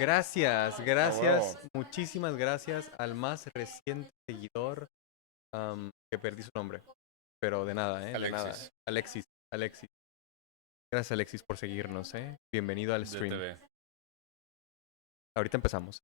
Gracias, A huevo. gracias, muchísimas gracias al más reciente seguidor que perdí su nombre. Pero de nada, de nada. Alexis, Alexis. Gracias, Alexis, por seguirnos, ¿eh? Bienvenido al stream. DTV. Ahorita empezamos.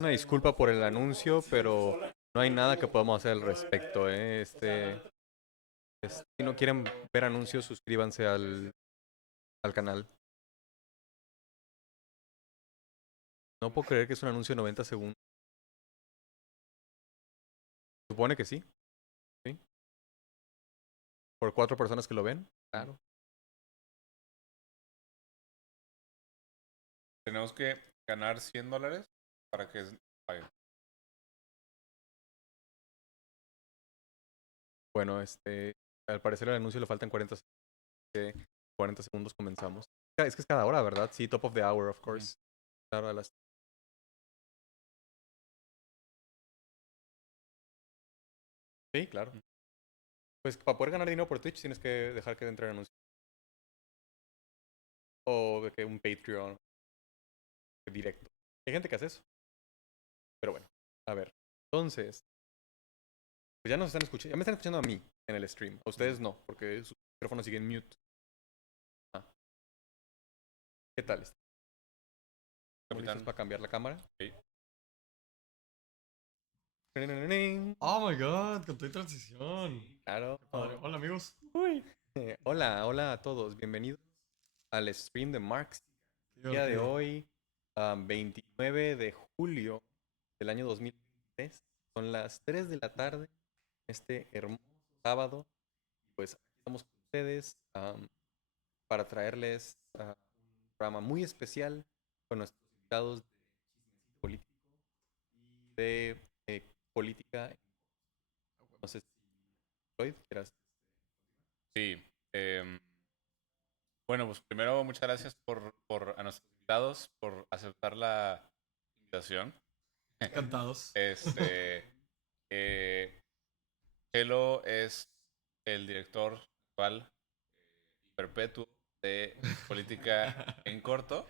Una disculpa por el anuncio, pero no hay nada que podamos hacer al respecto, ¿eh? Si no quieren ver anuncios, suscríbanse al canal. No puedo creer que es un anuncio de 90 segundos. Supone que sí, ¿sí? Por 4 personas que lo ven. Claro. Tenemos que ganar $100 para que paguen. Bueno, al parecer el anuncio le faltan 40 segundos. 40 segundos comenzamos. Es que es cada hora, ¿verdad? Sí, top of the hour, of course. Claro, Sí, claro. Pues para poder ganar dinero por Twitch tienes que dejar que entre el anuncio. O de que un Patreon directo. Hay gente que hace eso. Pero bueno, a ver. Entonces, pues ya nos están escuchando. Ya me están escuchando a mí en el stream. A ustedes no, porque su micrófono sigue en mute. Ah, ¿qué tal? ¿Estamos listos Capitán. para cambiar la cámara? Sí. Oh my god, con tu transición. Claro. Qué padre. Hola amigos. Uy. Hola a todos. Bienvenidos al stream de Marx. Qué El día de divertido. hoy, 29 de julio del año 2023. Son las 3 de la tarde. Este hermoso sábado. Pues aquí estamos con ustedes para traerles un programa muy especial con nuestros invitados de chismecito político y de política. No sé si Floyd quieras. Sí. em, bueno, pues primero muchas gracias a nuestros invitados por aceptar la invitación. Encantados. Este, eh, Chelo es el director actual y perpetuo de Política en Corto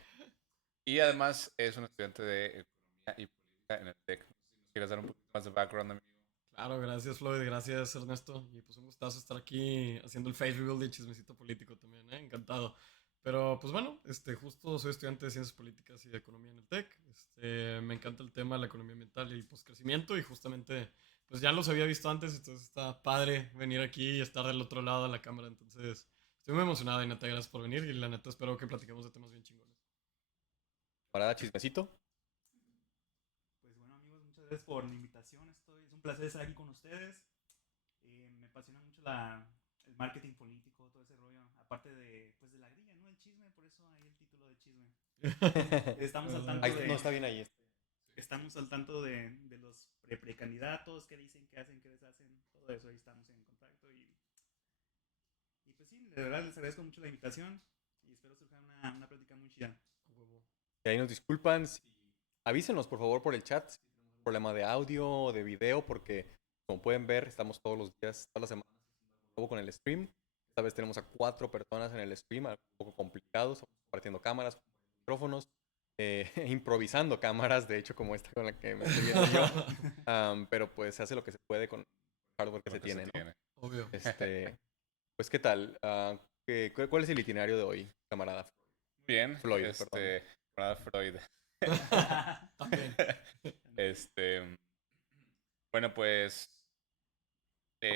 y además es un estudiante de Economía y Política en el TEC. No sé si nos quieres dar un poquito más de background, amigo. Claro, gracias Floyd, gracias Ernesto. Y pues un gustazo estar aquí haciendo el face reveal de chismecito político también, ¿eh? Encantado. Pero pues bueno, justo soy estudiante de ciencias políticas y de economía en el TEC. Me encanta el tema de la economía ambiental y el postcrecimiento y justamente pues ya los había visto antes, entonces está padre venir aquí y estar del otro lado de la cámara. Entonces estoy muy emocionado y neta, gracias por venir y la neta espero que platiquemos de temas bien chingones. Para dar chismecito. Pues bueno amigos, muchas gracias por la invitación. Es un placer estar aquí con ustedes. Me apasiona mucho el marketing político, todo ese rollo. Aparte de la grilla, ¿no? El chisme, por eso ahí el título de chisme. Estamos al tanto No, de, está bien ahí. estamos al tanto de los precandidatos, qué dicen, qué hacen, qué deshacen, todo eso. Ahí estamos en contacto. Y pues sí, de verdad les agradezco mucho la invitación y espero surja una plática muy chida. Y ahí nos disculpan. Avísenos por favor por el chat si tenemos algún problema de audio o de video, porque como pueden ver, estamos todos los días, todas las semanas haciendo algo nuevo con el stream. Esta vez tenemos a 4 personas en el stream, algo un poco complicado, estamos compartiendo cámaras, micrófonos, improvisando cámaras, de hecho, como esta con la que me estoy viendo yo. Pero pues se hace lo que se puede con el hardware que Lo se que tiene, ¿no? tiene. Obvio. Pues, ¿qué tal? ¿Cuál es el itinerario de hoy, camarada? Bien, Floyd, perdón. camarada Freud. También. Bueno, pues yo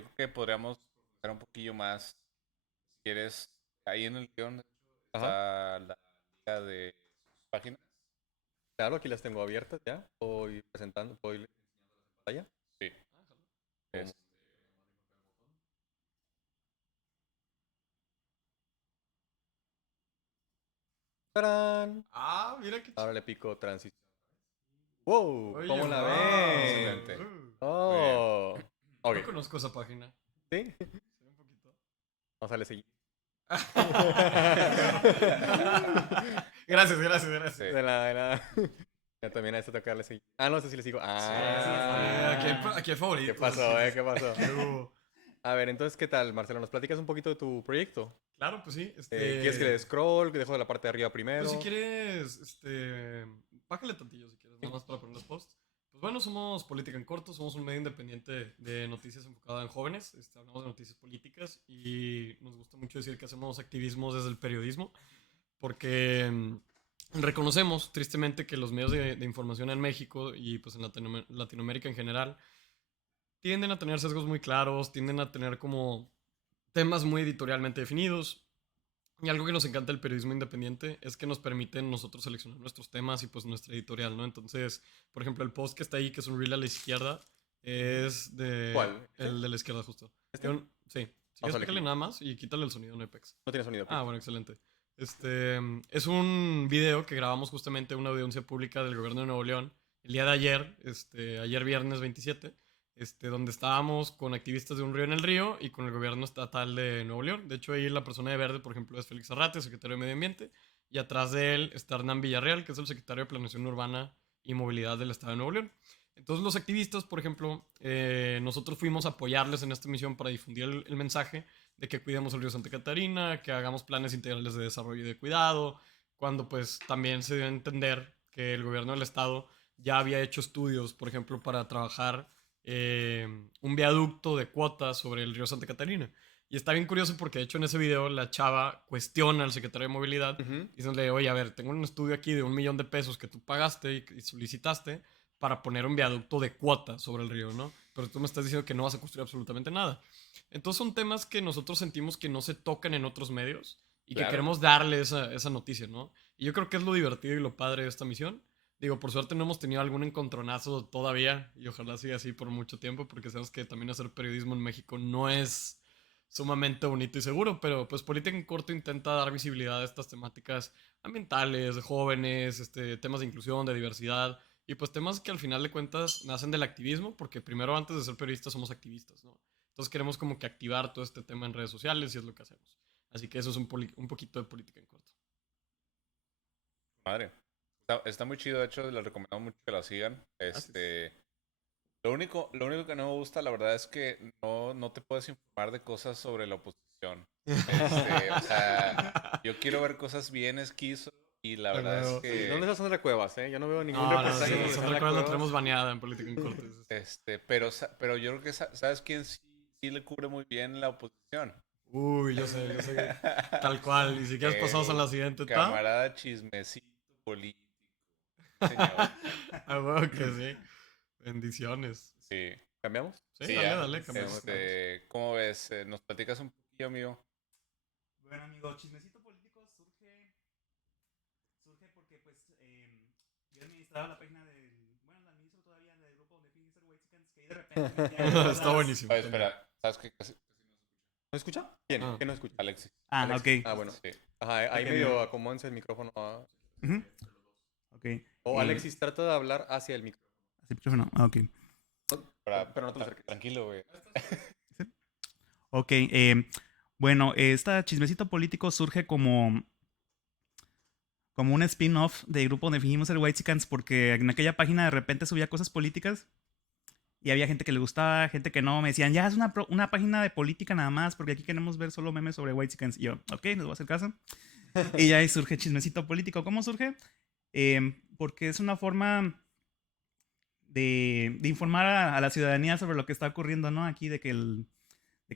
creo que podríamos profundizar un poquillo más. Si quieres, ahí en el guión de hecho, está la liga de sus páginas. Claro, aquí las tengo abiertas ya. Voy presentando, voy enseñando la pantalla. Sí. Este, ¡Tarán! Ah, mira qué Ahora le pico transición. ¡Wow! Oye, ¿Cómo la wow. ven? Excelente. ¡Oh! Ok, No conozco esa página. ¿sí? Se ve un poquito. Vamos a darle seguir. Gracias. Sí. De nada. Ya también a este toca darle seguir. Ah, no, ese sí le sigo. Aquí el favorito. ¿Qué pasó, ¿Qué pasó? ¿Qué hubo? A ver, entonces, ¿qué tal, Marcelo? ¿Nos platicas un poquito de tu proyecto? Claro, pues sí. ¿Quieres que le dé scroll? Que dejo de la parte de arriba primero. Pues si quieres, bájale tantillo si quieres, nada más para poner los posts. Pues bueno, somos Política en Corto, somos un medio independiente de noticias enfocado en jóvenes. Hablamos de noticias políticas y nos gusta mucho decir que hacemos activismo desde el periodismo, porque reconocemos tristemente que los medios de información en México y pues en Latinoamérica en general tienden a tener sesgos muy claros, tienden a tener como temas muy editorialmente definidos. Y algo que nos encanta del periodismo independiente es que nos permiten nosotros seleccionar nuestros temas y pues nuestra editorial, ¿no? Entonces, por ejemplo, el post que está ahí, que es un reel a la izquierda, es de... ¿Cuál? El de la izquierda, justo. ¿Este? Sí. Si quieres, a pícale elegir. nada más y quítale el sonido, no Apex. No tiene sonido. Ah, bueno, excelente. Es un video que grabamos justamente en una audiencia pública del gobierno de Nuevo León el día de ayer, ayer viernes 27, donde estábamos con activistas de Un Río en el Río y con el gobierno estatal de Nuevo León. De hecho, ahí la persona de verde, por ejemplo, es Félix Arrate, secretario de Medio Ambiente, y atrás de él está Hernán Villarreal, que es el secretario de Planeación Urbana y Movilidad del Estado de Nuevo León. Entonces, los activistas, por ejemplo, nosotros fuimos a apoyarles en esta misión para difundir el mensaje de que cuidemos el río Santa Catarina, que hagamos planes integrales de desarrollo y de cuidado, cuando pues también se dio a entender que el gobierno del estado ya había hecho estudios, por ejemplo, para trabajar un viaducto de cuotas sobre el río Santa Catarina. Y está bien curioso porque de hecho en ese video la chava cuestiona al secretario de movilidad diciéndole, oye, a ver, tengo un estudio aquí de $1,000,000 que tú pagaste y solicitaste para poner un viaducto de cuota sobre el río, ¿no? Pero tú me estás diciendo que no vas a construir absolutamente nada. Entonces son temas que nosotros sentimos que no se tocan en otros medios y que queremos darle esa noticia, ¿no? Y yo creo que es lo divertido y lo padre de esta misión. Digo, por suerte no hemos tenido algún encontronazo todavía y ojalá siga así por mucho tiempo porque sabemos que también hacer periodismo en México no es sumamente bonito y seguro, pero pues Política en Corto intenta dar visibilidad a estas temáticas ambientales, de jóvenes, temas de inclusión, de diversidad y pues temas que al final de cuentas nacen del activismo porque primero antes de ser periodistas somos activistas, ¿no? Entonces queremos como que activar todo este tema en redes sociales y es lo que hacemos. Así que eso es un poquito de Política en Corto. Madre. Está muy chido, de hecho, les recomendamos mucho que la sigan. Lo único que no me gusta, la verdad, es que no te puedes informar de cosas sobre la oposición. O sea, yo quiero ver cosas bien esquizo y la verdad es que... ¿Dónde está Sandra Cuevas, Yo no veo ningún No, reportaje sí, de Sandra Sandra Cuevas la Cuevas. tenemos baneada en Política en Corto. Pero yo creo que ¿sabes quién sí le cubre muy bien la oposición? Uy, yo sé. Tal cual. Y si quieres pasamos a la siguiente etapa. Camarada chismecito político. Señor. Ah, bueno, que sí. Bendiciones. Sí. ¿Cambiamos? Sí, ya. dale, cambiamos. ¿Cómo ves? ¿Nos platicas un poquillo, amigo? Bueno, amigo, chismecito político surge porque, pues, yo administraba la página la administro todavía del grupo de Fingister Whitesicans, que ahí de repente Está buenísimo. Oye, espera, ¿sabes qué? Casi ¿No escucha? ¿Quién? Ah. ¿Quién no escucha? Alexis. Alexis. ok. Ah, bueno. Sí. Ajá, ahí Ok, medio amigo. acomódense el micrófono. Ujú. Ok. O Alexis, trata de hablar hacia el micrófono. Así el micrófono. Ah, ok. Pero no te lo acerques. Tranquilo, güey. Ok, bueno, esta chismecito político surge como un spin-off del grupo donde fingimos ser Whitesicans porque en aquella página de repente subía cosas políticas Y había gente que le gustaba, gente que no. Me decían, ya es una página de política nada más, porque aquí queremos ver solo memes sobre whitexicans. Y yo, ok, les voy a hacer caso. Y ya ahí surge Chismecito Político. ¿Cómo surge? Porque es una forma de informar a la ciudadanía sobre lo que está ocurriendo, ¿no? Aquí de que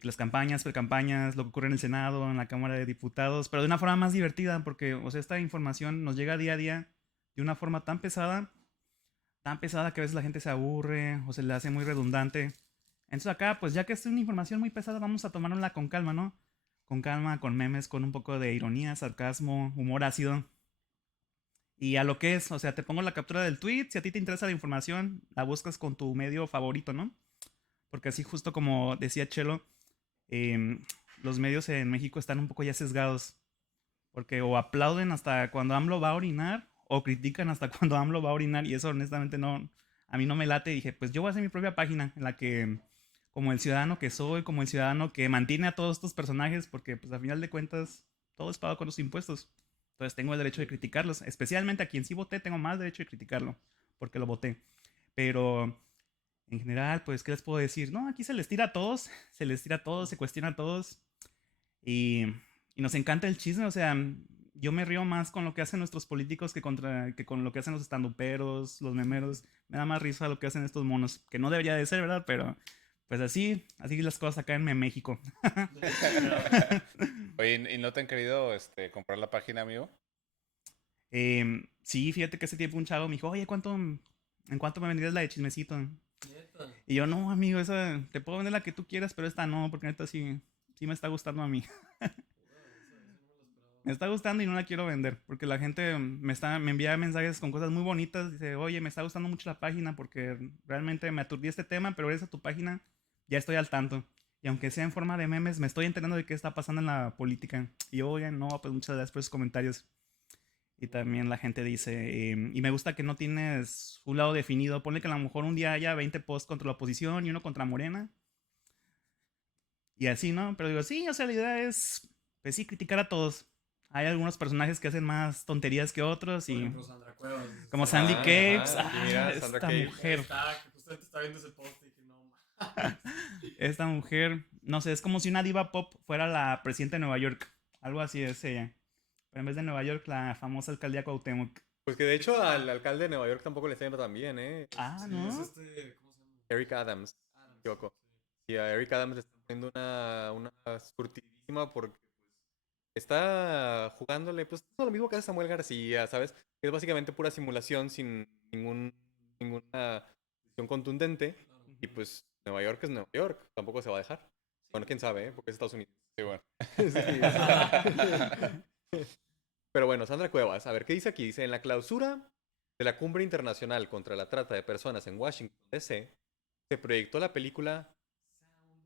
las campañas, precampañas, lo que ocurre en el Senado, en la Cámara de Diputados, pero de una forma más divertida, porque, o sea, esta información nos llega día a día de una forma tan pesada que a veces la gente se aburre o se le hace muy redundante. Entonces acá, pues ya que es una información muy pesada, vamos a tomárnosla con calma, ¿no? Con calma, con memes, con un poco de ironía, sarcasmo, humor ácido. Y a lo que es, o sea, te pongo la captura del tweet, si a ti te interesa la información, la buscas con tu medio favorito, ¿no? Porque así justo como decía Chelo, em, los medios en México están un poco ya sesgados, porque o aplauden hasta cuando AMLO va a orinar, o critican hasta cuando AMLO va a orinar, y eso honestamente no, a mí no me late. Y dije, pues yo voy a hacer mi propia página en la que, como el ciudadano que soy, como el ciudadano que mantiene a todos estos personajes, porque pues a final de cuentas todo es pagado con los impuestos. Entonces tengo el derecho de criticarlos, especialmente a quien sí voté, tengo más derecho de criticarlo, porque lo voté. Pero en general, pues, ¿qué les puedo decir? No, aquí se les tira a todos, se les tira a todos, se cuestiona a todos. Y, y nos encanta el chisme, o sea, yo me río más con lo que hacen nuestros políticos que con lo que hacen los estanduperos, los memeros. Me da más risa lo que hacen estos monos, que no debería de ser, ¿verdad? Pero pues así las cosas acá en México. Oye, ¿y no te han querido comprar la página, amigo? Sí, fíjate que ese tiempo un chavo me dijo, oye, ¿en cuánto me vendrías la de chismecito? Neta. Y yo, no, amigo, esa te puedo vender la que tú quieras, pero esta no, porque neta sí me está gustando a mí. Me está gustando y no la quiero vender, porque la gente me envía mensajes con cosas muy bonitas. Dice, oye, me está gustando mucho la página porque realmente me aturdí este tema, pero gracias a tu página ya estoy al tanto. Y aunque sea en forma de memes, me estoy enterando de qué está pasando en la política. Y yo, oigan, no, pues muchas gracias por esos comentarios. Y también la gente dice, y me gusta que no tienes un lado definido. Ponle que a lo mejor un día haya 20 posts contra la oposición y uno contra Morena. Y así, ¿no? Pero digo, sí, o sea, la idea es, pues sí, criticar a todos. Hay algunos personajes que hacen más tonterías que otros Por y ejemplo, Sandra Cuevas. Dices, como "Ah, Sandy Ajá, Capes, ajá, aquí mira, Sandra esta Capes. mujer, está, que justamente está viendo ese post y que no esta mujer, no sé, es como si una diva pop fuera la presidenta de Nueva York. Algo así es ella. Pero en vez de Nueva York, la famosa alcaldía Cuauhtémoc. Pues que de hecho al alcalde de Nueva York tampoco le está yendo tan bien, ¿eh? Ah, Sí, ¿no? es ¿cómo se llama? Eric Adams, si no me Adams. equivoco. Sí. Y a Eric Adams le está poniendo una surtidísima porque está jugándole, pues todo lo mismo que hace Samuel García, ¿sabes? Es básicamente pura simulación sin ninguna decisión contundente. Claro. Y pues Nueva York es Nueva York, tampoco se va a dejar. Bueno, quién sabe, ¿eh? Porque es Estados Unidos. Sí, bueno. Sí. Pero bueno, Sandra Cuevas, a ver, ¿qué dice aquí? Dice, en la clausura de la Cumbre Internacional contra la Trata de Personas en Washington, D.C., se proyectó la película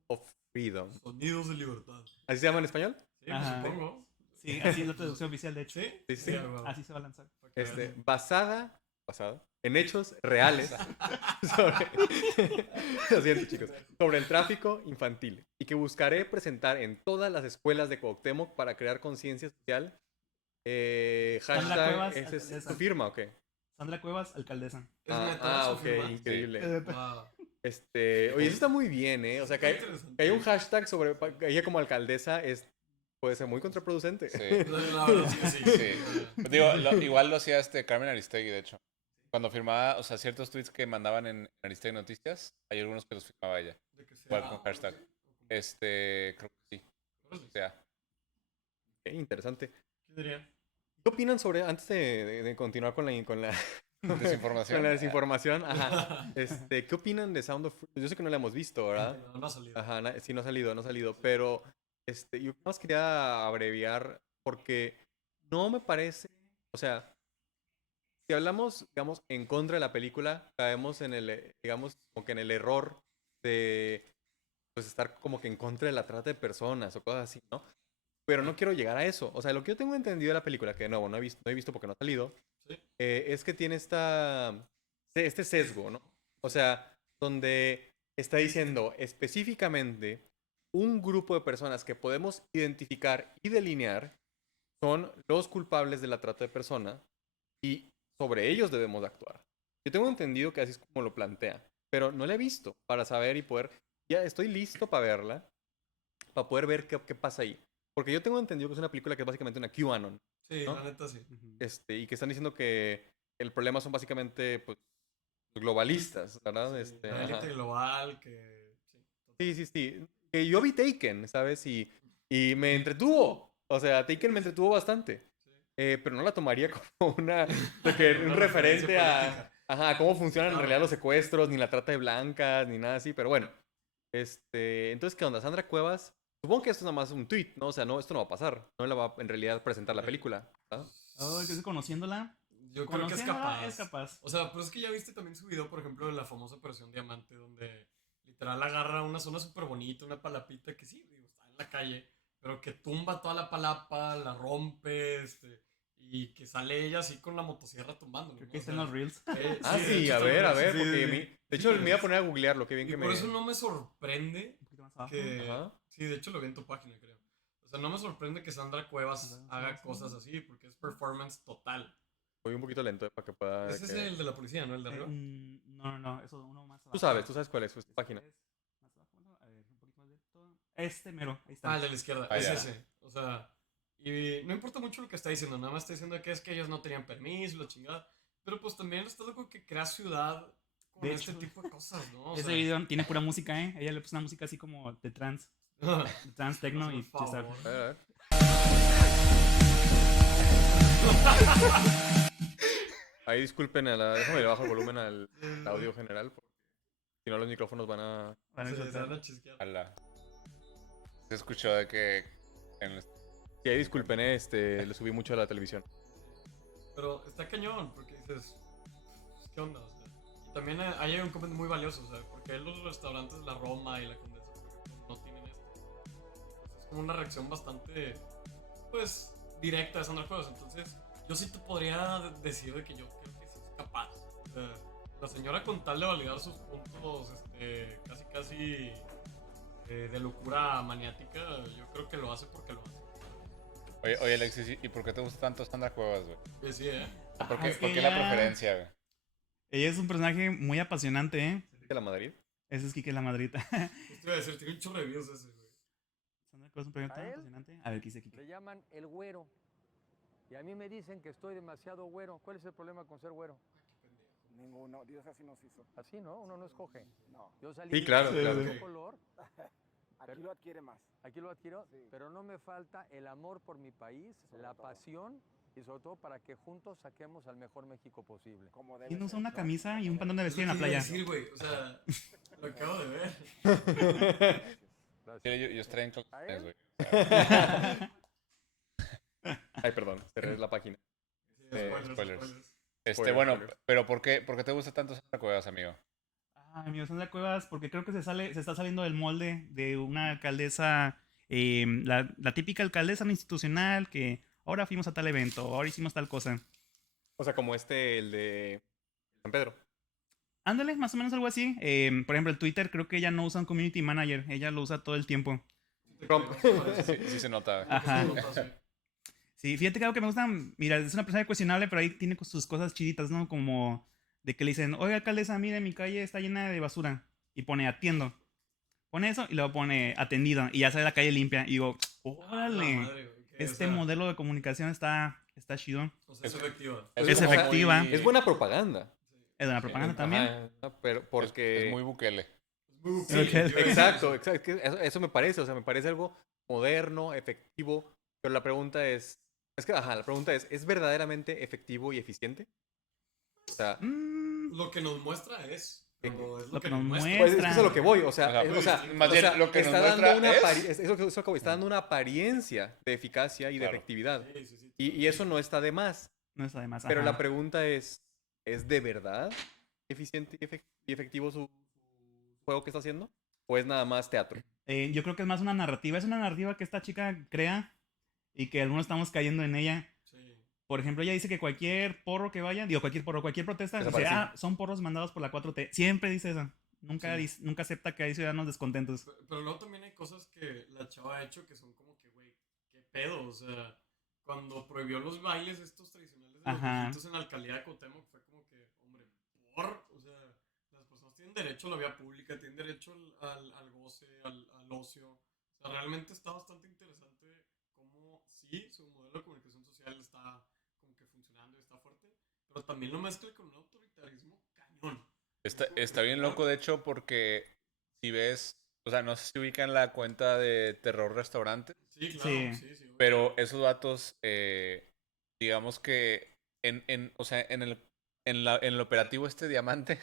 of Freedom. Sonidos de libertad. ¿Así se llama en español? Sí, pues Ajá. supongo. Sí, así es la traducción oficial, de hecho. ¿Sí? Sí, sí. a huevo. Así se va a lanzar. Para que vean. Basada en hechos reales sobre, lo siento, chicos, sobre el tráfico infantil y que buscaré presentar en todas las escuelas de Cuauhtémoc para crear conciencia social. Sandra Cuevas, Hashtag, ¿es alcaldesa. tu firma o qué? Sandra Cuevas, alcaldesa. ¿Es neta su Ok, firma? increíble. Wow. Oye, eso está muy bien, ¿eh? O sea, Está que interesante. haya un hashtag sobre ella como alcaldesa puede ser muy contraproducente. Sí, La verdad es que sí. sí. Digo, igual lo hacía Carmen Aristegui, de hecho. Cuando firmaba, o sea, ciertos tweets que mandaban en Aristegui Noticias, hay algunos que los firmaba ella. De que sea- Igual con hashtag. Creo que sí. Órale. O sea, Ok, interesante. ¿Qué diría? ¿Qué opinan sobre, antes de continuar con la desinformación. con la desinformación? Ajá. ¿Qué opinan de Sound of Freedom? Yo sé que no la hemos visto, ¿verdad? No ha salido. Ajá, sí, no ha salido, pero yo nada más quería abreviar porque no me parece, o sea, si hablamos, digamos, en contra de la película, caemos en digamos, como que en el error de, pues, estar como que en contra de la trata de personas o cosas así, ¿no? Pero no quiero llegar a eso. O sea, lo que yo tengo entendido de la película, que de nuevo no he visto porque no ha salido, Sí. es que tiene este sesgo, ¿no? O sea, donde está diciendo específicamente un grupo de personas que podemos identificar y delinear son los culpables de la trata de personas y sobre ellos debemos actuar. Yo tengo entendido que así es como lo plantea. pero no la he visto para saber y poder. Ya estoy listo para verla, para poder ver qué pasa ahí. Porque yo tengo entendido que es una película que es básicamente una QAnon, Sí, ¿no? la neta sí. Y que están diciendo que el problema son básicamente pues, globalistas, ¿verdad? Sí, la élite Ajá. global que... Sí, sí, sí. Que yo vi Taken, ¿sabes? Y me entretuvo. O sea, Taken me entretuvo bastante. Sí. Pero no la tomaría como de que Una un referencia referente a, política. ajá, a cómo funcionan en Claro. realidad los secuestros, ni la trata de blancas, ni nada así. Pero bueno, entonces, ¿qué onda? Sandra Cuevas, supongo que esto es nada más un tweet, ¿no? O sea, no, esto no va a pasar. No la va a en realidad presentar la película, ¿verdad? Oh, que conociéndola. Yo creo que es Conociéndola, capaz. es capaz. O sea, pero es que ya viste también su video, por ejemplo, de la famosa Operación Diamante, donde literal agarra una zona súper bonita, una palapita que sí, digo, está en la calle, pero que tumba toda la palapa, la rompe, y que sale ella así con la motosierra tumbando. Creo que está en los Reels. Ah, de sí, hecho, a está en ver, los a ver, Reels, sí, porque sí, sí. de hecho Sí, me iba a poner a googlearlo, qué bien y que por me... eso no me sorprende Un poquito más abajo. que... Ajá. Sí, de hecho lo vi en tu página, creo. O sea, no me sorprende que Sandra Cuevas Sí, haga sí. cosas así, porque es performance total. Voy un poquito lento para que pueda... Ese es el de la policía, ¿no? El de arriba. No, eso uno más abajo. Tú sabes cuál es su Este página. es más abajo, ¿no? A ver, un poquito más de esto. Este mero, ahí Ah, está. el de la izquierda, Ah, es ya. ese. O sea, y no importa mucho lo que está diciendo, nada más está diciendo que es que ellos no tenían permiso, la chingada. Pero pues también está loco que crea ciudad con De este hecho, tipo de cosas, ¿no? O Ese sea, video tiene pura música, ¿eh? Ella le puso una música así como de trance techno hazme y el favor. A ver, a ver. Ahí disculpen déjame le bajo el volumen al audio general, porque si no los micrófonos van a... Van a Se soltar. van a chisquear. Ala. Se escuchó de que en Sí, ahí disculpen, lo subí mucho a la televisión. Pero está cañón, porque dices, pues, ¿qué onda? O sea, y también hay un comentario muy valioso, o sea, porque los restaurantes La Roma y La Condesa, por ejemplo, no tienen esto. Entonces es como una reacción bastante, pues, directa de Sandra Cuevas. Entonces, yo sí te podría decir de que yo creo que sí es capaz. O sea, la señora con tal de validar sus puntos, casi de locura maniática, yo creo que lo hace porque lo hace. Oye, Alexis, ¿y por qué te gusta tanto Sandra Cuevas, güey? Sí, sí, ¿eh? ¿Por Ah, qué, es que por qué la ella- preferencia, güey? Ella es un personaje muy apasionante, ¿eh? ¿De la Madrid? Ese es Kike la Madrita. Esto iba a decir, tiene un chorro de views ese, güey. Sandra Cuevas es un personaje ¿A tan él? apasionante. A ver, ¿qué dice Kike? Le llaman el güero. Y a mí me dicen que estoy demasiado güero. ¿Cuál es el problema con ser güero? Ninguno, Dios así nos hizo. Así, ¿no? Uno no escoge. No, Yo salí Sí, de claro, otro claro. color, aquí lo adquiere más. aquí lo adquiero, Sí. pero no me falta el amor por mi país, la pasión y sobre todo para que juntos saquemos al mejor México posible. Como debe ¿Quién usa ser, una ¿no? camisa y un pantalón de Es vestir lo en la que iba a playa? decir, güey. O sea, lo acabo de ver. Sí, yo estaría en ¿A calzones, él? güey. Ay, perdón, cerré la página. spoilers. Spoilers, Bueno, spoilers. pero ¿por qué te gusta tanto Sandra Cuevas, amigo? Ay, amigo, Sandra Cuevas, porque creo que se está saliendo del molde de una alcaldesa, la típica alcaldesa no institucional que ahora fuimos a tal evento, ahora hicimos tal cosa. O sea, como el de San Pedro. Ándale, más o menos algo así. Por ejemplo, el Twitter creo que ella no usa un community manager, ella lo usa todo el tiempo. Trump. Sí se nota, güey. Ajá. Sí, fíjate que algo que me gusta, mira, es una persona cuestionable, pero ahí tiene sus cosas chiditas, ¿no? Como de que le dicen, oiga, alcaldesa, mire, mi calle está llena de basura. Y pone atiendo. Pone eso y luego pone atendido. Y ya sale la calle limpia. Y digo, órale, este modelo de comunicación está chido. O sea, es efectiva. Es o sea, efectiva. Es buena propaganda. Es de la propaganda también. Ajá, pero porque... Es muy Bukele. Sí, Ok. Exacto, exacto. Que eso me parece, o sea, me parece algo moderno, efectivo. Pero la pregunta la pregunta ¿es verdaderamente efectivo y eficiente? O sea, Lo que nos muestra es. Pero es Lo que nos pues es muestra. que es a lo que voy, o sea, más bien lo que nos muestra está dando una apariencia de eficacia y de Claro. efectividad. Sí. Y eso no está de más. No está de más. Pero ajá. la pregunta ¿es de verdad eficiente y efectivo su juego que está haciendo? ¿O es nada más teatro? Yo creo que es más una narrativa. Es una narrativa que esta chica crea y que algunos estamos cayendo en ella. Sí. Por ejemplo, ella dice que cualquier porro que vaya, cualquier porro, cualquier protesta, dice, Desaparecido. son porros mandados por la 4T. Siempre dice eso. Nunca, Sí. nunca acepta que hay ciudadanos descontentos. Pero luego también hay cosas que la chava ha hecho que son como que, güey, qué pedo. O sea, cuando prohibió los bailes estos tradicionales de los Ajá. viejitos en la alcaldía de Cuauhtémoc, fue como que, hombre, o sea, las personas tienen tienen derecho a la vía pública, tienen derecho al goce, al ocio. O sea, realmente está bastante interesante cómo sí, su modelo de comunicación social está como que funcionando y está fuerte, pero también lo mezcla con un autoritarismo cañón. Está bien loco, de hecho, porque si ves, o sea, no sé si ubican la cuenta de Terror Restaurante, Sí, claro, Sí. sí. pero esos datos, digamos que o sea, en el operativo este diamante,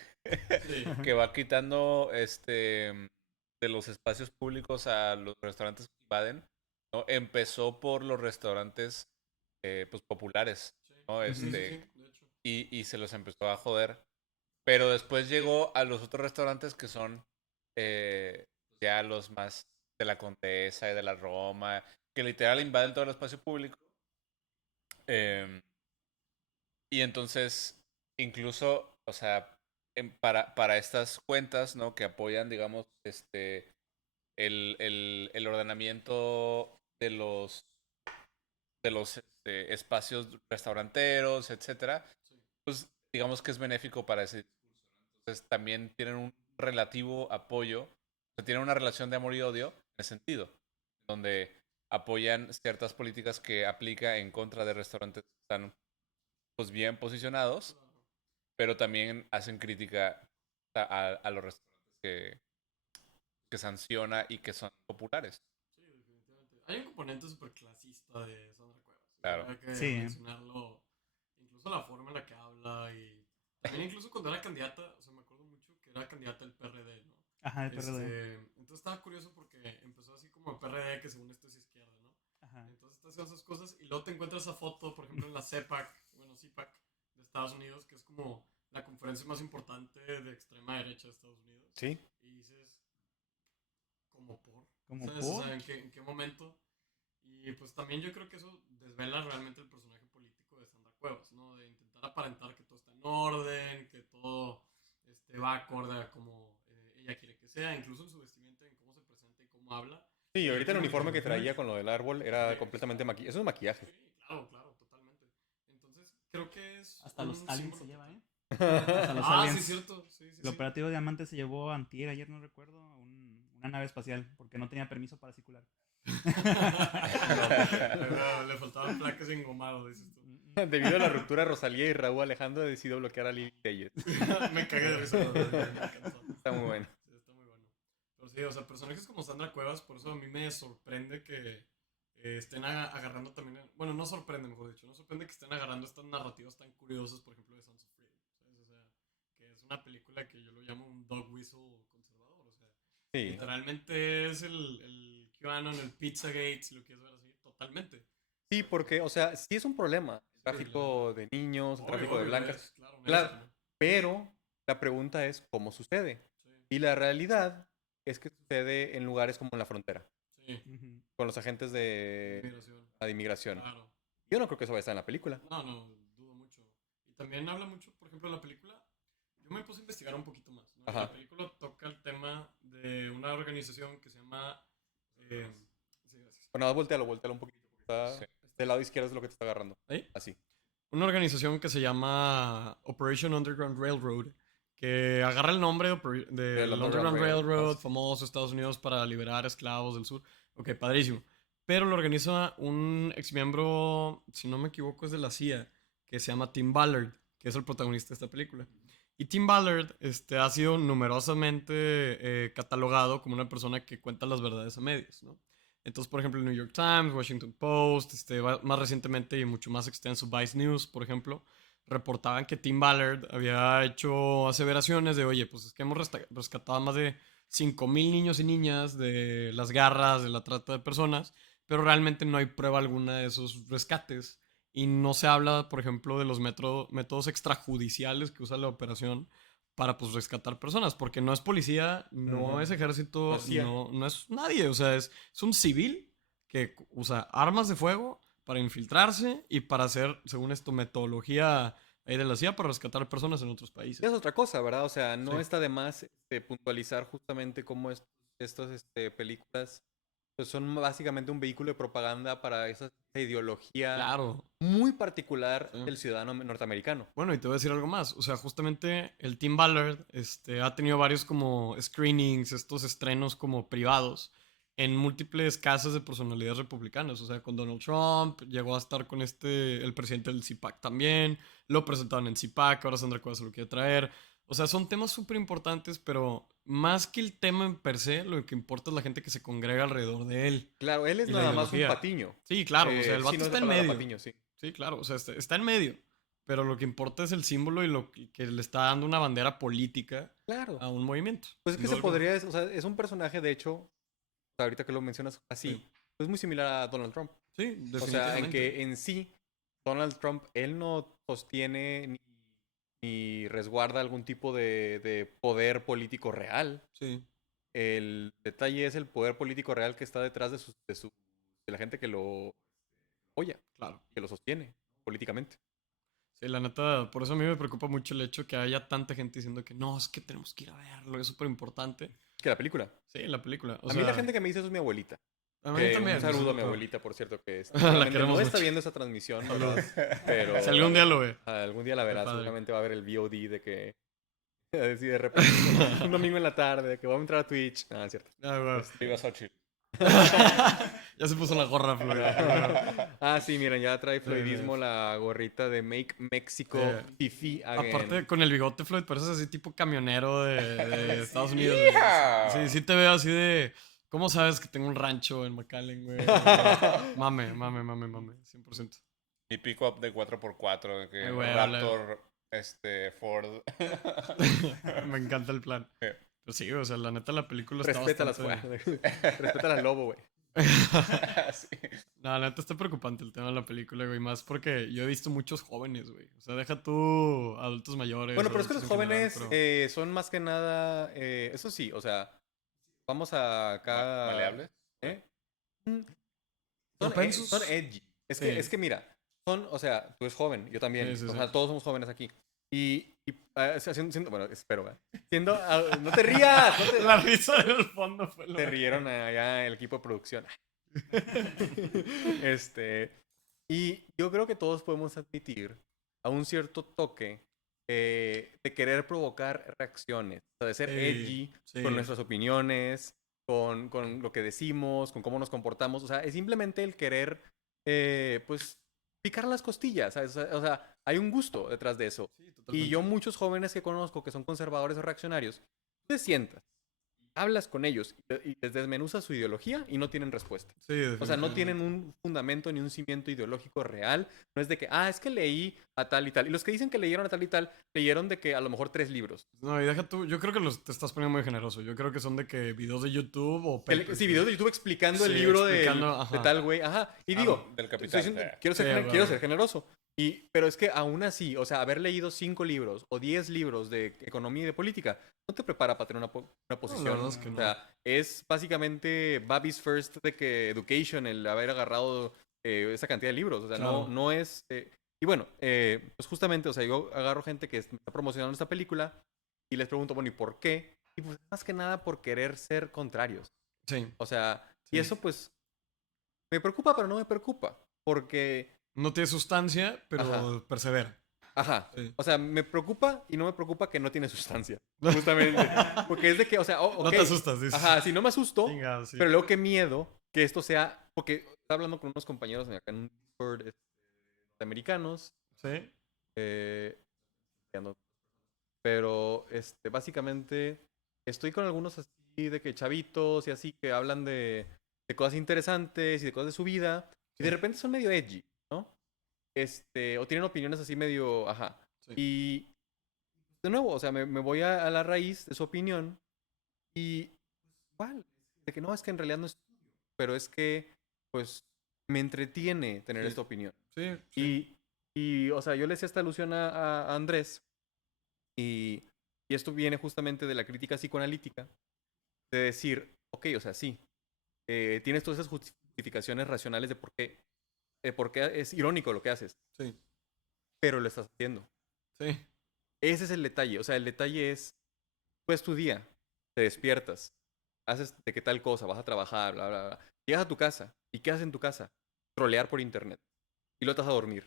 Sí, que va quitando de los espacios públicos a los restaurantes que invaden, ¿no? Empezó por los restaurantes pues populares, ¿no? sí, Ujú. de hecho. Y se los empezó a joder. Pero después llegó a los otros restaurantes que son ya los más de la Condesa y de la Roma, que literal invaden todo el espacio público. Em, y entonces, incluso, o sea, para estas cuentas, ¿no? Que apoyan, digamos, el ordenamiento de los espacios restauranteros, etcétera, Sí, pues digamos que es benéfico para ese discurso, ¿no? Entonces también tienen un relativo apoyo, o sea, tienen una relación de amor y odio en ese sentido, donde apoyan ciertas políticas que aplica en contra de restaurantes que están pues bien posicionados, claro. pero también hacen crítica a los restaurantes que sanciona y que son populares. Sí, definitivamente. Hay un componente súper clasista de Sandra Cuevas. Eso Claro. hay que Sí. mencionarlo. Incluso la forma en la que habla y también incluso cuando era candidata, o sea, me acuerdo mucho que era candidata del PRD, ¿no? Ajá, el PRD. Entonces estaba curioso porque empezó así como el PRD, que según esto es izquierda, ¿no? Ajá. Entonces está haciendo esas cosas y luego te encuentras esa foto, por ejemplo, en la CEPAC, bueno, CIPAC de Estados Unidos, que es como la conferencia más importante de extrema derecha de Estados Unidos. Sí. Y dices, como por, ¿Como ¿sabes? O por? sea, ¿en qué momento? Y pues también yo creo que eso desvela realmente el personaje político de Sandra Cuevas, ¿no? De intentar aparentar que todo está en orden, que todo va acorde a como ella quiere que sea, incluso en su vestimenta, en cómo se presenta y cómo habla. Sí, Ella ahorita el como uniforme que que... traía con lo del árbol era completamente maquillaje. Eso es maquillaje. Sí, claro, claro, totalmente. Entonces, creo que es Hasta los un aliens símbolo se lleva, total. ¿eh? Hasta los Ah, sí, aliens. cierto. Sí, sí, El sí. operativo Diamante se llevó antier, ayer no recuerdo, una nave espacial porque no tenía permiso para circular. Le faltaban placas engomadas, dices tú. Debido a la ruptura, Rosalía y Raúl Alejandro decidió bloquear a Lili Telles. Me cagué de risa, me encantó. Está muy bueno. Sí, está muy bueno. Pero sí, o sea, personajes como Sandra Cuevas, por eso a mí me sorprende que estén agarrando también. Bueno, no sorprende, mejor dicho. No sorprende que estén agarrando estas narrativas tan curiosas, por ejemplo, de Sons of Freedom. ¿Sabes? O sea, que es una película que yo lo llamo un dog whistle conservador. O sea, Sí. literalmente es el QAnon, el Pizzagate, si lo quieres ver así, totalmente. Sí, porque, o sea, sí es un problema. El Sí, tráfico de niños, el obvio, tráfico de obvio, blancas. claro, una Claro, lástima. pero la pregunta es cómo sucede. Sí, Y la realidad es que sucede en lugares como en la frontera, sí, Ujú. con los agentes de inmigración, la de inmigración. claro. Yo no creo que eso vaya a estar en la película. No, no, dudo mucho. Y también habla mucho, por ejemplo, la película. Yo me puse a investigar un poquito más, ¿no? Y Ajá. la película toca el tema de una organización que se llama. Sí, gracias. Bueno, voltealo un poquito. Porque está Sí. del lado izquierdo es lo que te está agarrando. ¿Ahí? Así. Una organización que se llama Operation Underground Railroad, que agarra el nombre del Underground Underground Rail. Railroad, famoso Estados Unidos para liberar esclavos del sur. Ok, padrísimo. Pero lo organiza un ex miembro, si no me equivoco, es de la CIA, que se llama Tim Ballard, que es el protagonista de esta película. Y Tim Ballard ha sido numerosamente catalogado como una persona que cuenta las verdades a medias, ¿no? Entonces, por ejemplo, el New York Times, Washington Post, más recientemente y mucho más extenso, Vice News, por ejemplo, reportaban que Tim Ballard había hecho aseveraciones de, oye, pues es que hemos rescatado a más de 5,000 niños y niñas de las garras, de la trata de personas, pero realmente no hay prueba alguna de esos rescates. Y no se habla, por ejemplo, de los métodos extrajudiciales que usa la operación para pues rescatar personas, porque no es policía, no Ujú. es ejército, No es CIA. no es nadie, o sea, es un civil que usa armas de fuego para infiltrarse y para hacer, según esto, metodología ahí de la CIA para rescatar personas en otros países. Es otra cosa, ¿verdad? O sea, no Sí. está de más puntualizar justamente cómo estas películas pues son básicamente un vehículo de propaganda para esa ideología Claro. muy particular Sí. del ciudadano norteamericano. Bueno, y te voy a decir algo más. O sea, justamente el Tim Ballard ha tenido varios como screenings, estos estrenos como privados en múltiples casas de personalidades republicanas. O sea, con Donald Trump, llegó a estar con el presidente del CPAC también, lo presentaron en CPAC, ahora Sandra Cuevas se lo quiere traer. O sea, son temas súper importantes, pero más que el tema en per se, lo que importa es la gente que se congrega alrededor de él. Claro, él es Y la nada más un ideología. patiño. Sí, claro, o sea, el Sí, vato no es está la en palabra medio. patiño, sí. Sí, claro, o sea, está en medio. Pero lo que importa es el símbolo y lo que le está dando una bandera política Claro. a un movimiento. Pues es sin que duda se alguna. podría, o sea, es un personaje, de hecho, o sea, ahorita que lo mencionas así, Sí. es muy similar a Donald Trump. Sí, O sea, en definitivamente. que en sí, Donald Trump, él no sostiene ni resguarda algún tipo de poder político real. Sí, El detalle es el poder político real que está detrás de la gente que lo apoya, claro. que lo sostiene políticamente. Sí, la neta, por eso a mí me preocupa mucho el hecho que haya tanta gente diciendo que no, es que tenemos que ir a verlo, es súper importante. Es que la película. Sí, la película. O A sea, mí la gente que me dice eso es mi abuelita. a mí también. Un saludo a mi eso es abuelita, por cierto, que La seguramente queremos no está mucho. viendo esa transmisión, Saludos. ¿verdad? Pero Si algún día lo ve. algún día la verá, padre. seguramente va a ver el VOD de que así de repente un domingo en la tarde, de que vamos a entrar a Twitch. Ah, es cierto. Ah, güey. Viva Xochitl. Ya se puso la gorra, Floyd. Ah, sí, miren, ya trae Floydismo la gorrita de Make Mexico Fifi Again. Aparte, con el bigote, Floyd, pareces así tipo camionero de Estados Unidos. ¡Hija! Sí, sí te veo así de... ¿Cómo sabes que tengo un rancho en McAllen, güey? Mame, 100%. Mi pick-up de 4x4, de que Ay, güey, Raptor, Ford. Me encanta el plan. Sí. Pero sí, o sea, la neta la película está Respeta bastante... Respeta al lobo, güey. Sí. No, la neta está preocupante el tema de la película, güey. Más porque yo he visto muchos jóvenes, güey. O sea, deja tú adultos mayores. Bueno, pero es que los adultos en general, jóvenes pero- son más que nada, eso sí, o sea, vamos a acá... ¿Maleables? ¿Eh? Mm, Son, Propensos. son edgy. Sí. Es que mira, o sea, tú eres joven, yo también. Sí, sí, O sí. sea, todos somos jóvenes aquí. Bueno, espero, ¿verdad? No te rías, no te, La risa del fondo fue lo... te rieron allá el equipo de producción. Y yo creo que todos podemos admitir a un cierto toque de querer provocar reacciones, o sea, de ser Sí, edgy sí. con nuestras opiniones, con lo que decimos, con cómo nos comportamos. O sea, es simplemente el querer, pues, picar las costillas, ¿sabes? O sea, hay un gusto detrás de eso. Sí, Y totalmente. yo muchos jóvenes que conozco que son conservadores o reaccionarios, te sientas, hablas con ellos y les desmenuzas su ideología y no tienen respuesta. Sí, O sea, no definitivamente. tienen un fundamento ni un cimiento ideológico real. No es de que, es que leí a tal y tal. Y los que dicen que leyeron a tal y tal, leyeron de que a lo mejor 3 libros. No, y deja tú, yo creo que te estás poniendo muy generoso. Yo creo que son de que videos de YouTube o papers, Sí, videos de YouTube explicando el Sí, libro explicando, de tal güey. Ajá. Y digo, del estoy Capitán. diciendo- Sí. quiero ser, Sí, quiero güey. ser generoso. Pero es que aún así, o sea, haber leído 5 libros o 10 libros de economía y de política no te prepara para tener una posición. verdad es que O no. sea, es básicamente Baby's First de que Education, el haber agarrado esa cantidad de libros. O sea, Claro. no es... y bueno, pues justamente, o sea, yo agarro gente que está promocionando esta película y les pregunto, bueno, ¿y por qué? Y pues más que nada por querer ser contrarios. Sí. O sea, y Sí. eso pues me preocupa, pero no me preocupa. Porque, No tiene sustancia, pero Ajá. persevera. ajá, Sí. o sea, me preocupa y no me preocupa que no tiene sustancia. Justamente. Porque es de que, o sea, No te ok, asustas, dices. ajá, si no me asusto, Chingado, sí. pero luego qué miedo que esto sea, porque estaba hablando con unos compañeros acá en un Discord americanos, Sí. ya no- pero básicamente estoy con algunos así de que chavitos y así que hablan de cosas interesantes y de cosas de su vida y de Sí. repente son medio edgy, ¿no? O tienen opiniones así medio, ajá. Sí. Y de nuevo, o sea, me voy a la raíz de su opinión y igual, de que no, es que en realidad no es tuyo, pero es que, pues, me entretiene tener Sí. esta opinión. Sí, sí. O sea, yo le hacía esta alusión a Andrés y esto viene justamente de la crítica psicoanalítica, de decir, ok, o sea, sí, tienes todas esas justificaciones racionales de por qué es irónico lo que haces, Sí. pero lo estás haciendo. Sí. Ese es el detalle, o sea, el detalle es, pues tu día, te despiertas, haces de que tal cosa, vas a trabajar, bla, bla, bla. Llegas a tu casa, ¿y qué haces en tu casa? Trolear por internet. Y luego te vas a dormir.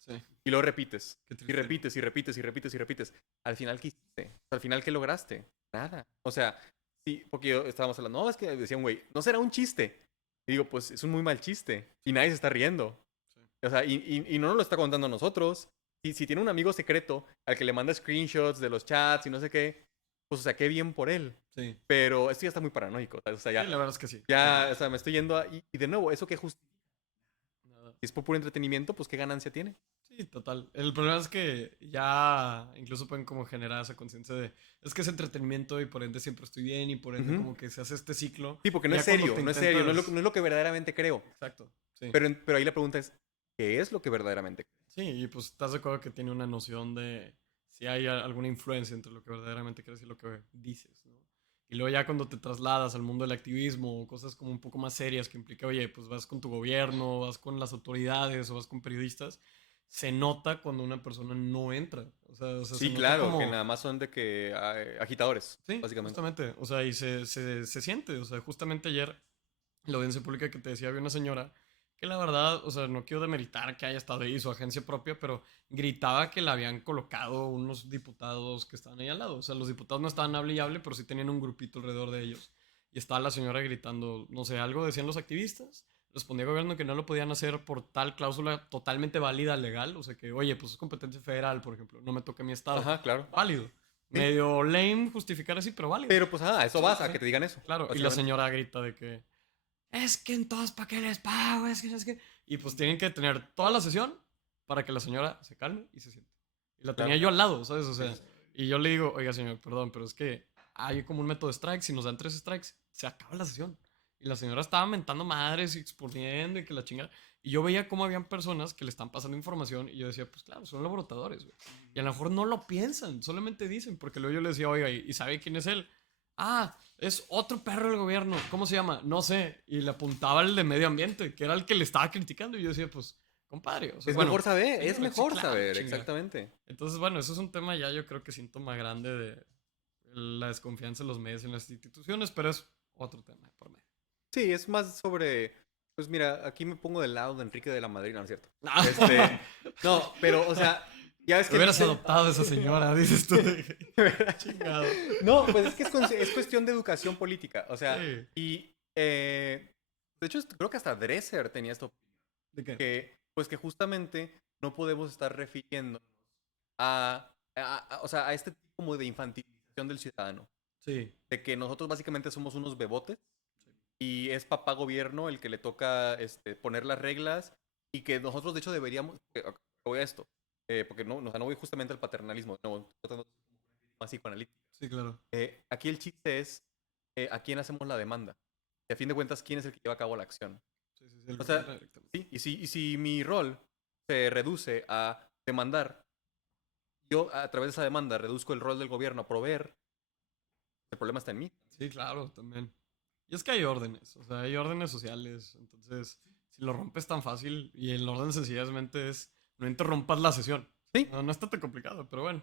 Sí. Y lo repites. Qué Y triste. repites, y repites, y repites, y repites. Al final, ¿qué hiciste? Al final, ¿qué lograste? Nada. O sea, sí, porque yo estábamos hablando, no, es que decía un güey, no será un chiste. Y digo, pues es un muy mal chiste. Y nadie se está riendo. Sí. O sea, y no nos lo está contando a nosotros. Si tiene un amigo secreto al que le manda screenshots de los chats y no sé qué, pues, o sea, qué bien por él. Sí. Pero esto ya está muy paranoico. O sea, ya, Sí, la verdad es que sí. ya, o sea, me estoy yendo a... Y de nuevo, ¿eso qué justifica? Nada. Si es por puro entretenimiento, pues, ¿qué ganancia tiene? Sí, total. El problema es que ya incluso pueden como generar esa conciencia de, es que es entretenimiento y por ende siempre estoy bien y por ende Ujú. como que se hace este ciclo. Sí, porque no Ya es cuando serio, te no es serio, intentas- no es lo que verdaderamente creo. Exacto, sí. Pero ahí la pregunta es, ¿qué es lo que verdaderamente creo? Sí, y pues estás de acuerdo que tiene una noción de si hay alguna influencia entre lo que verdaderamente crees y lo que dices, ¿no? Y luego ya cuando te trasladas al mundo del activismo o cosas como un poco más serias que implica, oye, pues vas con tu gobierno, vas con las autoridades o vas con periodistas, se nota cuando una persona no entra. O sea, se Sí, nota claro, como... que nada más son de que agitadores, Sí, básicamente. justamente. O sea, y se siente. O sea, justamente ayer, la audiencia pública que te decía, había una señora que la verdad, o sea, no quiero demeritar que haya estado ahí su agencia propia, pero gritaba que la habían colocado unos diputados que estaban ahí al lado. O sea, los diputados no estaban hable y hable, pero sí tenían un grupito alrededor de ellos. Y estaba la señora gritando, no sé, algo decían los activistas. Respondía el gobierno que no lo podían hacer por tal cláusula totalmente válida, legal. O sea, que, oye, pues es competencia federal, por ejemplo, no me toca mi estado. Ajá, claro. Válido. Medio lame justificar así, pero válido. Pero pues, a eso Sí, vas, sí, a sí. que te digan eso. Claro, y la básicamente. señora grita de que es que entonces, ¿para qué les pago? Es que no es que... Y pues tienen que tener toda la sesión para que la señora se calme y se siente. Y la tenía Claro. yo al lado, ¿sabes? O sea, y yo le digo, oiga, señor, perdón, pero es que hay como un método de strikes. Si nos dan 3 strikes, se acaba la sesión. Y la señora estaba mentando madres y exponiendo y que la chingada. Y yo veía cómo habían personas que le están pasando información y yo decía, pues claro, son laboratorios, güey. Y a lo mejor no lo piensan, solamente dicen, porque luego yo le decía, oiga, ¿y sabe quién es él? Ah, es otro perro del gobierno. ¿Cómo se llama? No sé. Y le apuntaba el de medio ambiente, que era el que le estaba criticando. Y yo decía, pues, compadre. O sea, Es bueno, mejor saber, sí, es sí, mejor claro, saber, chinga. exactamente. Entonces, bueno, eso es un tema ya, yo creo que síntoma grande de la desconfianza en los medios y en las instituciones, pero es otro tema por medio. Sí, es más sobre, pues mira, aquí me pongo del lado de Enrique de la Madrid, ¿no es cierto? Ah. No, pero, o sea, ya ves que... Hubieras dicen- adoptado a esa señora, dices tú. Chingado. No, pues es que es cuestión de educación política, o sea, Sí. y de hecho creo que hasta Dresser tenía esto, ¿De qué? que pues que justamente no podemos estar refiriendo o sea, a este tipo como de infantilización del ciudadano, Sí. de que nosotros básicamente somos unos bebotes y es papá gobierno el que le toca poner las reglas y que nosotros de hecho deberíamos, voy a esto, porque no, o sea, no voy justamente al paternalismo, no, estoy tratando de ser más psicoanalítico. Sí, claro. Aquí el chiste es a quién hacemos la demanda. Y a fin de cuentas, quién es el que lleva a cabo la acción. Sí, sí, sí, el O sea, gobierno directamente. ¿sí? Y si mi rol se reduce a demandar, yo a través de esa demanda reduzco el rol del gobierno a proveer, el problema está en mí. Sí, claro, también. Y es que hay órdenes, o sea, hay órdenes sociales. Entonces, si lo rompes tan fácil y el orden sencillamente es no interrumpas la sesión. Sí. No, no está tan complicado, pero bueno.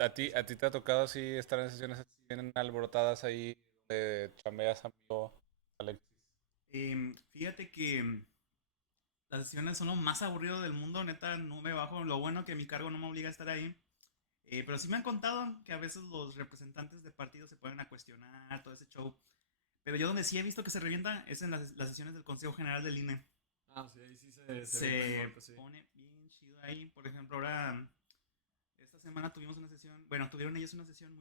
¿A ti te ha tocado así estar en sesiones así bien alborotadas ahí donde chambeas, amigo Alexis? Fíjate que las sesiones son lo más aburrido del mundo, neta, no me bajo. Lo bueno que mi cargo no me obliga a estar ahí. Pero sí me han contado que a veces los representantes de partidos se ponen a cuestionar todo ese show. Pero yo donde sí he visto que se revienta es en las sesiones del Consejo General del INE. Ah, sí, ahí sí Se pone bien chido ahí. Por ejemplo, ahora, esta semana tuvimos una sesión, bueno, tuvieron ellos una sesión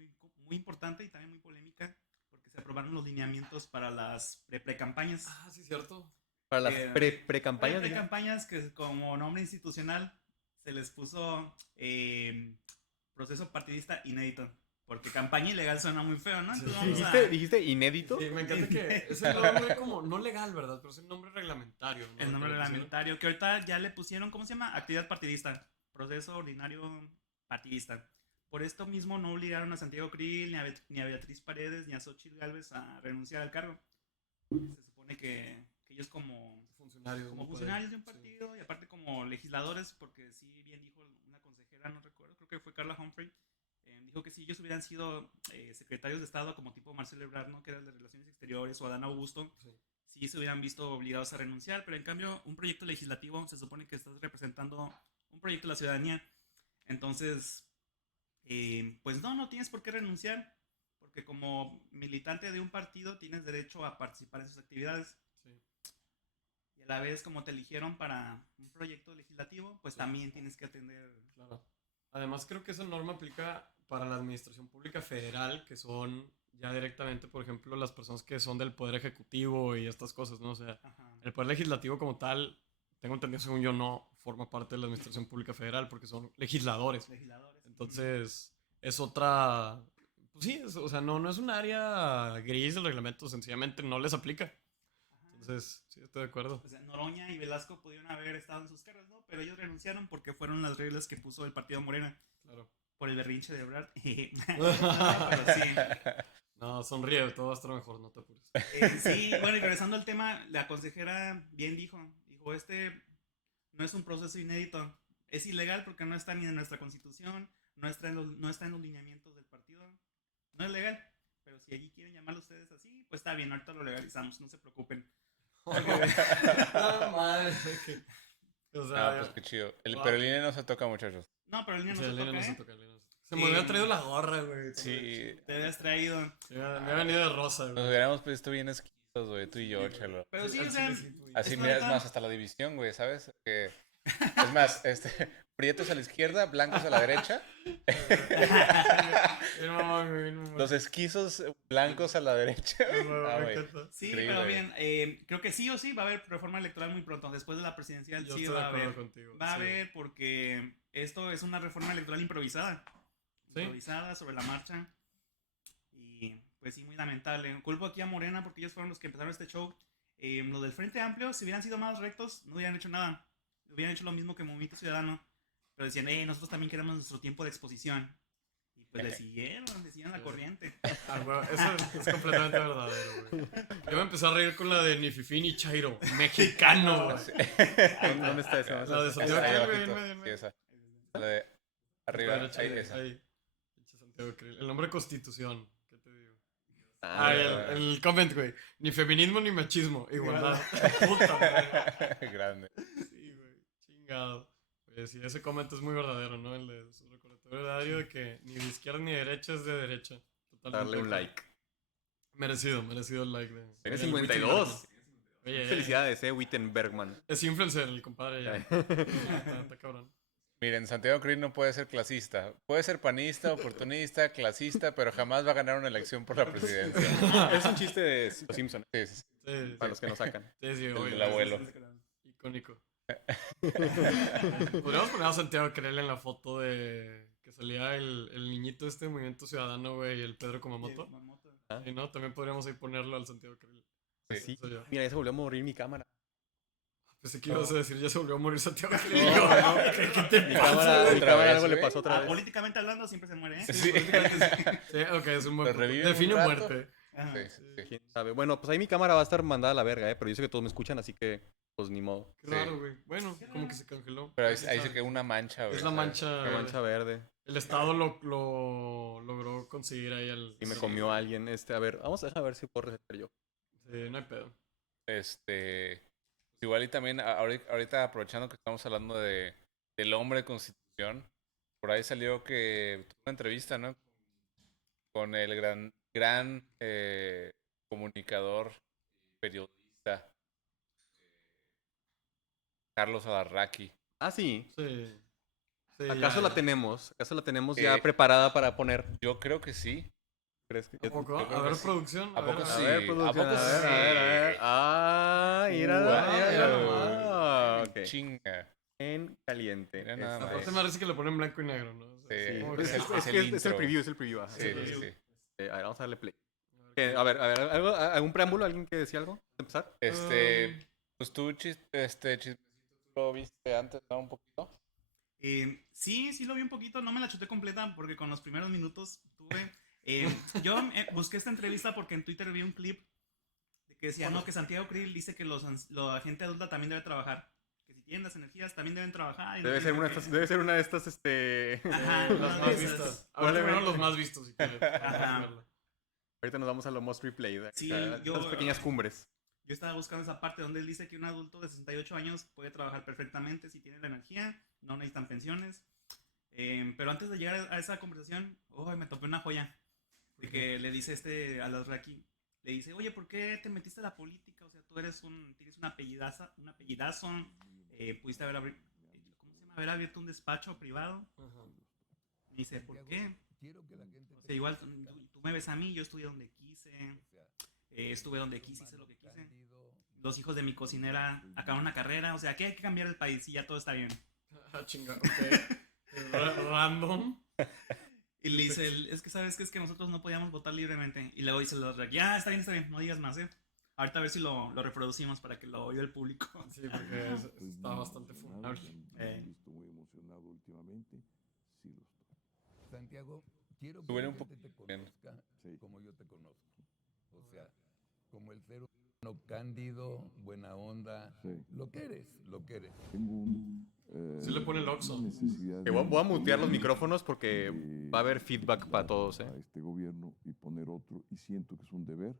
muy importante y también muy polémica, porque se aprobaron los lineamientos para las pre-campañas. Ah, sí, cierto. Para las Eh, pre-campañas. Pre-campañas que como nombre institucional se les puso proceso partidista inédito. Porque campaña ilegal suena muy feo, ¿no? Entonces vamos a... ¿Dijiste inédito? Sí, me encanta que es el nombre como, no legal, ¿verdad? Pero es el nombre reglamentario, ¿no? El nombre Que le pusieron. reglamentario, que ahorita ya le pusieron, ¿cómo se llama? Actividad partidista. Proceso ordinario partidista. Por esto mismo no obligaron a Santiago Krill, ni a Beatriz Paredes, ni a Xochitl Gálvez a renunciar al cargo. Se supone que ellos como Funcionarios. como no funcionarios de un pueden, sí. partido y aparte como legisladores, porque sí bien dijo una consejera, no recuerdo, creo que fue Carla Humphrey, dijo que si ellos hubieran sido secretarios de Estado como tipo Marcelo Ebrard, ¿no? Que era el de Relaciones Exteriores, o Adán Augusto, sí se hubieran visto obligados a renunciar, pero en cambio un proyecto legislativo se supone que estás representando un proyecto de la ciudadanía, entonces pues no tienes por qué renunciar, porque como militante de un partido tienes derecho a participar en sus actividades. Sí. Y a la vez, como te eligieron para un proyecto legislativo, pues también tienes que atender. Claro. Además, creo que esa norma aplica para la administración pública federal, que son ya directamente, por ejemplo, las personas que son del Poder Ejecutivo y estas cosas, ¿no? O sea, Ajá. el Poder Legislativo como tal, tengo entendido, según yo, no forma parte de la administración pública federal porque son legisladores. Legisladores. Entonces, es otra... Pues sí, o sea, no es un área gris del reglamento, sencillamente no les aplica. Ajá. Entonces, sí, estoy de acuerdo. Pues Noroña y Velasco pudieron haber estado en sus cargos, ¿no? Pero ellos renunciaron porque fueron las reglas que puso el partido Morena Claro. por el berrinche de Ebrard. Pero sí. No, sonríe, todo va a estar mejor, no te apures. Sí, bueno, y regresando al tema, la consejera bien dijo, no es un proceso inédito, es ilegal porque no está ni en nuestra constitución, no está en los lineamientos del partido, no es legal, pero si allí quieren llamarlo ustedes así, pues está bien, ahorita lo legalizamos, no se preocupen. No, madre. O sea, pues qué chido. Wow. Pero el INE no se toca, muchachos. No, pero el niño no sí, se el toca, niño no se ¿eh? toca, el niño no se toca. Se me hubiera traído la gorra, güey. Sí. Te habías traído. Me había venido de rosa, Nos güey. hubiéramos puesto bien esquitos, güey, tú y yo, Sí, güey. chalo. Pero sí, Al o sea, chile sí, güey. Así, Es mira, es neta. más, hasta la división, güey, ¿sabes? Es más, prietos a la izquierda, blancos a la derecha. Bien mamón, güey, bien mamón. Los esquizos blancos a la derecha. Bien mamón, Ah, me güey. encanta. sí, Increíble. pero bien, creo que sí o sí va a haber reforma electoral muy pronto, después de la presidencial Yo sí estoy de va a acuerdo haber. contigo. Va a sí. haber porque esto es una reforma electoral improvisada. Sí. Improvisada sobre la marcha. Y pues sí, muy lamentable. Culpo aquí a Morena porque ellos fueron los que empezaron este show. Lo del Frente Amplio, si hubieran sido más rectos, no hubieran hecho nada. Hubieran hecho lo mismo que Movimiento Ciudadano. Pero decían, nosotros también queremos nuestro tiempo de exposición. Y pues le siguieron la Sí. corriente. Ah, güey, eso es completamente verdadero, güey. Yo me empecé a reír con la de ni Fifi ni Chairo. Mexicano, güey. ¿Dónde está esa? La de Santiago Ahí Krill, abajito. güey, en medio. Sí, esa. La de arriba, Derecha, ahí, esa. ahí. Pinche Santiago Krill. El nombre Constitución. ¿Qué te digo? Ah, El comment, güey. Ni feminismo ni machismo. Igualdad. Puta, güey. Grande. Sí, güey. Chingado. Pues sí, ese comment es muy verdadero, ¿no? El de su recordatorio de que ni de izquierda ni de derecha es de derecha. Totalmente darle un de acuerdo. like. Merecido el like de. Tienes del 52. Oye, Felicidades, Wittenbergman. es influencer el compadre ya. Está cabrón. Miren, Santiago Krill no puede ser clasista. Puede ser panista, oportunista, clasista, pero jamás va a ganar una elección por la presidencia. Es un chiste de Los Simpsons, Sí, sí, sí. Sí, para los que nos sacan. sí, El oye, del abuelo. icónico. Podríamos poner a Santiago Krill en la foto de que salía el niñito este de Movimiento Ciudadano, güey, y el Pedro Kumamoto. Y no, también podríamos ahí ponerlo al Santiago Krill. Sí. Soy yo. Mira, ya se volvió a morir mi cámara. Pensé que ibas a decir, ya se volvió a morir Santiago Krill. No, Yo, no. ¿Qué te Mi pasa? cámara, güey? mi otra cámara vez, algo le güey. pasó otra vez. Políticamente hablando siempre se muere, ¿eh? Sí. Sí, ok, es un buen Lo punto. revive un Define rato. muerte. Ajá. Sí, sí. ¿Quién sabe? Bueno, pues ahí mi cámara va a estar mandada a la verga, pero yo sé que todos me escuchan, así que pues ni modo. Qué raro, güey. Bueno, como que se congeló. Pero ¿Quién ahí sabe? se quedó una mancha, güey. Es la ¿sabes? mancha. La mancha verde. El Estado lo logró conseguir ahí al. Y me Sí. comió alguien. A ver, vamos a dejar ver si puedo resetear yo. Sí, no hay pedo. Igual y también ahorita aprovechando que estamos hablando del hombre constitución, por ahí salió que tuvo una entrevista, ¿no? Con el gran comunicador, periodista, Carlos Alarraqui. Ah, sí. Sí. Sí, ¿Acaso ya, la tenemos? ¿Acaso la tenemos Eh, ya preparada para poner? Yo creo que sí. ¿Crees que ¿A poco? yo creo A ver, que sí. producción. ¿A poco ver, sí? A ver, producción, ¿A poco a ver, sí? a ver. Ah, mira, mira nomás. Ok. Chinga. En caliente. Mira nada más. Aparte me parece que lo ponen en blanco y negro, ¿no? O sea, Sí. como Pues que- Es el es el intro. preview, es el preview. ajá. Sí, Es el sí, preview. sí. A ver, vamos a darle play. A ver, ¿algún preámbulo? ¿Alguien que decía algo? ¿Antes de empezar? Pues tú, chismecito, tú lo viste antes, ¿no? Un poquito. Sí lo vi un poquito, no me la chuté completa porque con los primeros minutos tuve... yo busqué esta entrevista porque en Twitter vi un clip de que decía, no, que Santiago Krill dice que la gente adulta también debe trabajar, que si tiendas, energías, también deben trabajar. y no Debe ser tienen una de que- estas, debe ser una de estas, Ajá, Los una de más esas. vistos. Ahora fueron los más vistos, si quieres. Ajá. Ahorita nos vamos a lo most replayed. Sí, a yo- las pequeñas cumbres. Yo estaba buscando esa parte donde él dice que un adulto de 68 años puede trabajar perfectamente si tiene la energía, no necesitan pensiones. Pero antes de llegar a esa conversación, me topé una joya. Porque le dice al Azraqui, le dice, oye, ¿por qué te metiste a la política? O sea, tú tienes un apellidazo, pudiste haber abierto un despacho privado. Ajá. Me dice, ¿por qué? Quiero que la gente O sea, igual tú me ves a mí, yo estudié donde quise, estuve donde quise, hice lo que quise. Los hijos de mi cocinera acabaron una carrera, o sea, aquí hay que cambiar el país y ya todo está bien. Ah, chinga, ok. Random. Y le dice, es que sabes que es que nosotros no podíamos votar libremente. Y luego dice el otro, ya, está bien, no digas más, Ahorita a ver si lo reproducimos para que lo oiga el público. Sí, porque está bastante funable. Visto muy emocionado últimamente. Sí lo estoy. Santiago, quiero que Súbele la un gente poquito, te bien. conozca Sí. como yo te conozco. O sea, como el ser humano cándido, buena onda, Sí. lo que eres, lo que eres. Tengo Sí le pone el Oxxo. una necesidad Que voy a mutear los de- micrófonos porque de va a haber feedback para todos. a este gobierno y poner otro, y siento que es un deber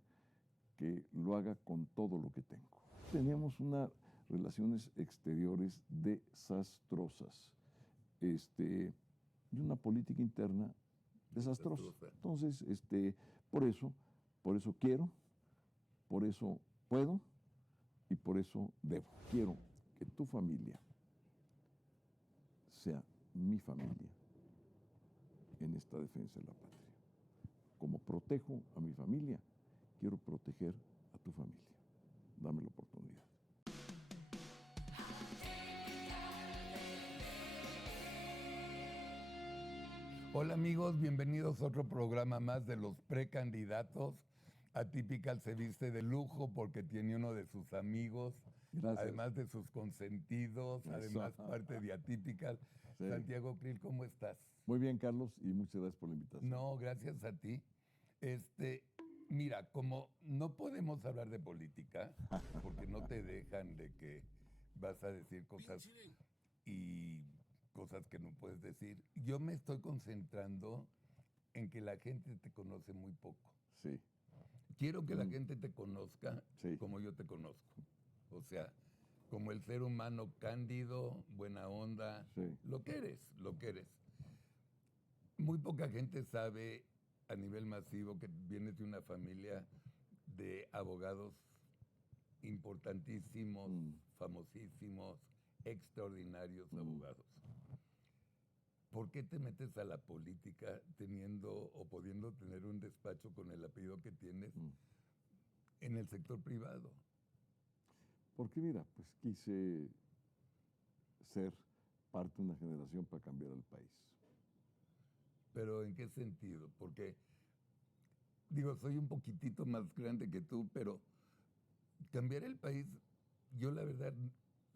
que lo haga con todo lo que tengo. Tenemos unas relaciones exteriores desastrosas, y una política interna desastrosa. Desastrosa. Entonces, por eso quiero, por eso puedo y por eso debo. Quiero que tu familia sea mi familia en esta defensa de la patria. Como protejo a mi familia, quiero proteger a tu familia. Dame la oportunidad. Hola amigos, bienvenidos a otro programa más de los precandidatos. Atypical se viste de lujo porque tiene uno de sus amigos, Gracias. además de sus consentidos, Eso. además parte de Atypical. Sí. Santiago Krill, ¿cómo estás? Muy bien, Carlos, y muchas gracias por la invitación. No, gracias a ti. Mira, como no podemos hablar de política, porque no te dejan de que vas a decir cosas y cosas que no puedes decir, yo me estoy concentrando en que la gente te conoce muy poco. Sí, Quiero que la gente te conozca Sí. como yo te conozco. O sea, como el ser humano cándido, buena onda, Sí. lo que eres, lo que eres. Muy poca gente sabe a nivel masivo que vienes de una familia de abogados importantísimos, famosísimos, extraordinarios abogados. ¿Por qué te metes a la política teniendo o pudiendo tener un despacho con el apellido que tienes en el sector privado? Porque mira, pues quise ser parte de una generación para cambiar al país. ¿Pero en qué sentido? Porque, digo, soy un poquitito más grande que tú, pero cambiar el país, yo la verdad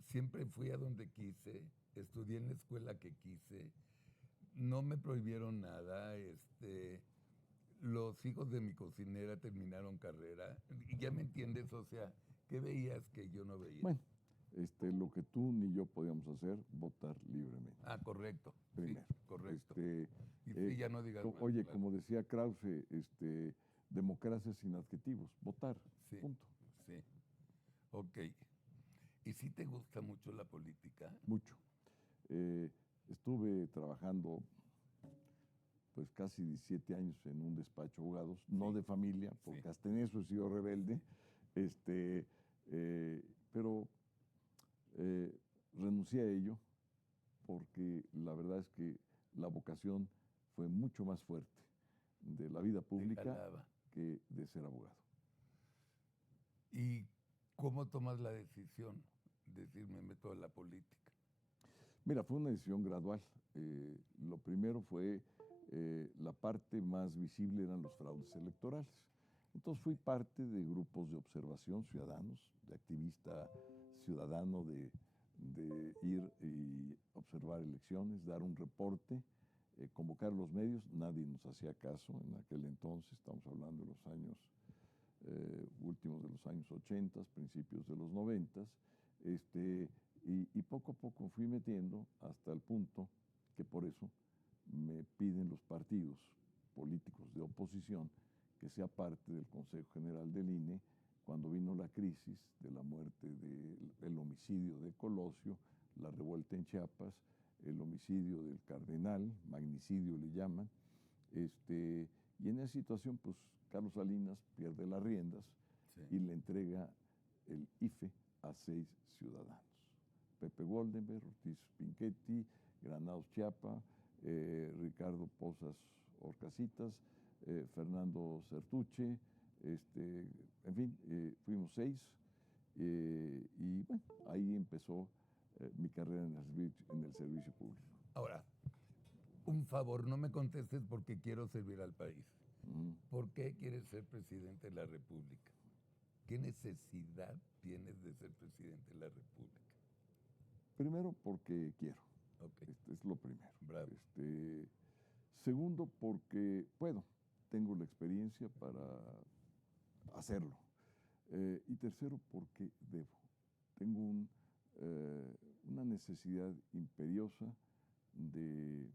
siempre fui a donde quise, estudié en la escuela que quise, no me prohibieron nada, los hijos de mi cocinera terminaron carrera, y ya me entiendes, o sea, ¿qué veías que yo no veía? Bueno, lo que tú ni yo podíamos hacer, votar libremente. Ah, correcto. Primero. Sí, correcto. Y sí, ya no digas más, Oye, claro. como decía Krause, democracia sin adjetivos, votar, Sí, punto. sí. Ok. ¿Y si te gusta mucho la política? Mucho. Estuve trabajando pues casi 17 años en un despacho de abogados, no de familia, porque Sí. hasta en eso he sido rebelde, pero renuncié a ello porque la verdad es que la vocación fue mucho más fuerte de la vida pública jalaba. que de ser abogado. ¿Y cómo tomas la decisión de decir me meto a la política? Mira, fue una decisión gradual. Lo primero fue, la parte más visible eran los fraudes electorales. Entonces fui parte de grupos de observación ciudadanos, de activista ciudadano, de ir y observar elecciones, dar un reporte, convocar a los medios. Nadie nos hacía caso en aquel entonces, estamos hablando de los años últimos de los años 80, principios de los 90, Y poco a poco fui metiendo hasta el punto que por eso me piden los partidos políticos de oposición que sea parte del Consejo General del INE cuando vino la crisis de la muerte del homicidio de Colosio, la revuelta en Chiapas, el homicidio del cardenal, magnicidio le llaman, y en esa situación pues Carlos Salinas pierde las riendas Sí. y le entrega el IFE a 6 ciudadanos. Pepe Goldenberg, Ortiz Pinchetti, Granados Chiapa, Ricardo Pozas Orcasitas, Fernando Certuche, en fin, fuimos 6 y bueno, ahí empezó mi carrera en el servicio público. Ahora, un favor, no me contestes porque quiero servir al país. ¿Por qué quieres ser presidente de la República? ¿Qué necesidad tienes de ser presidente de la República? Primero, porque quiero. Ok. Es lo primero. Bravo. Segundo, porque puedo. Tengo la experiencia para hacerlo. Y tercero, porque debo. Tengo una necesidad imperiosa de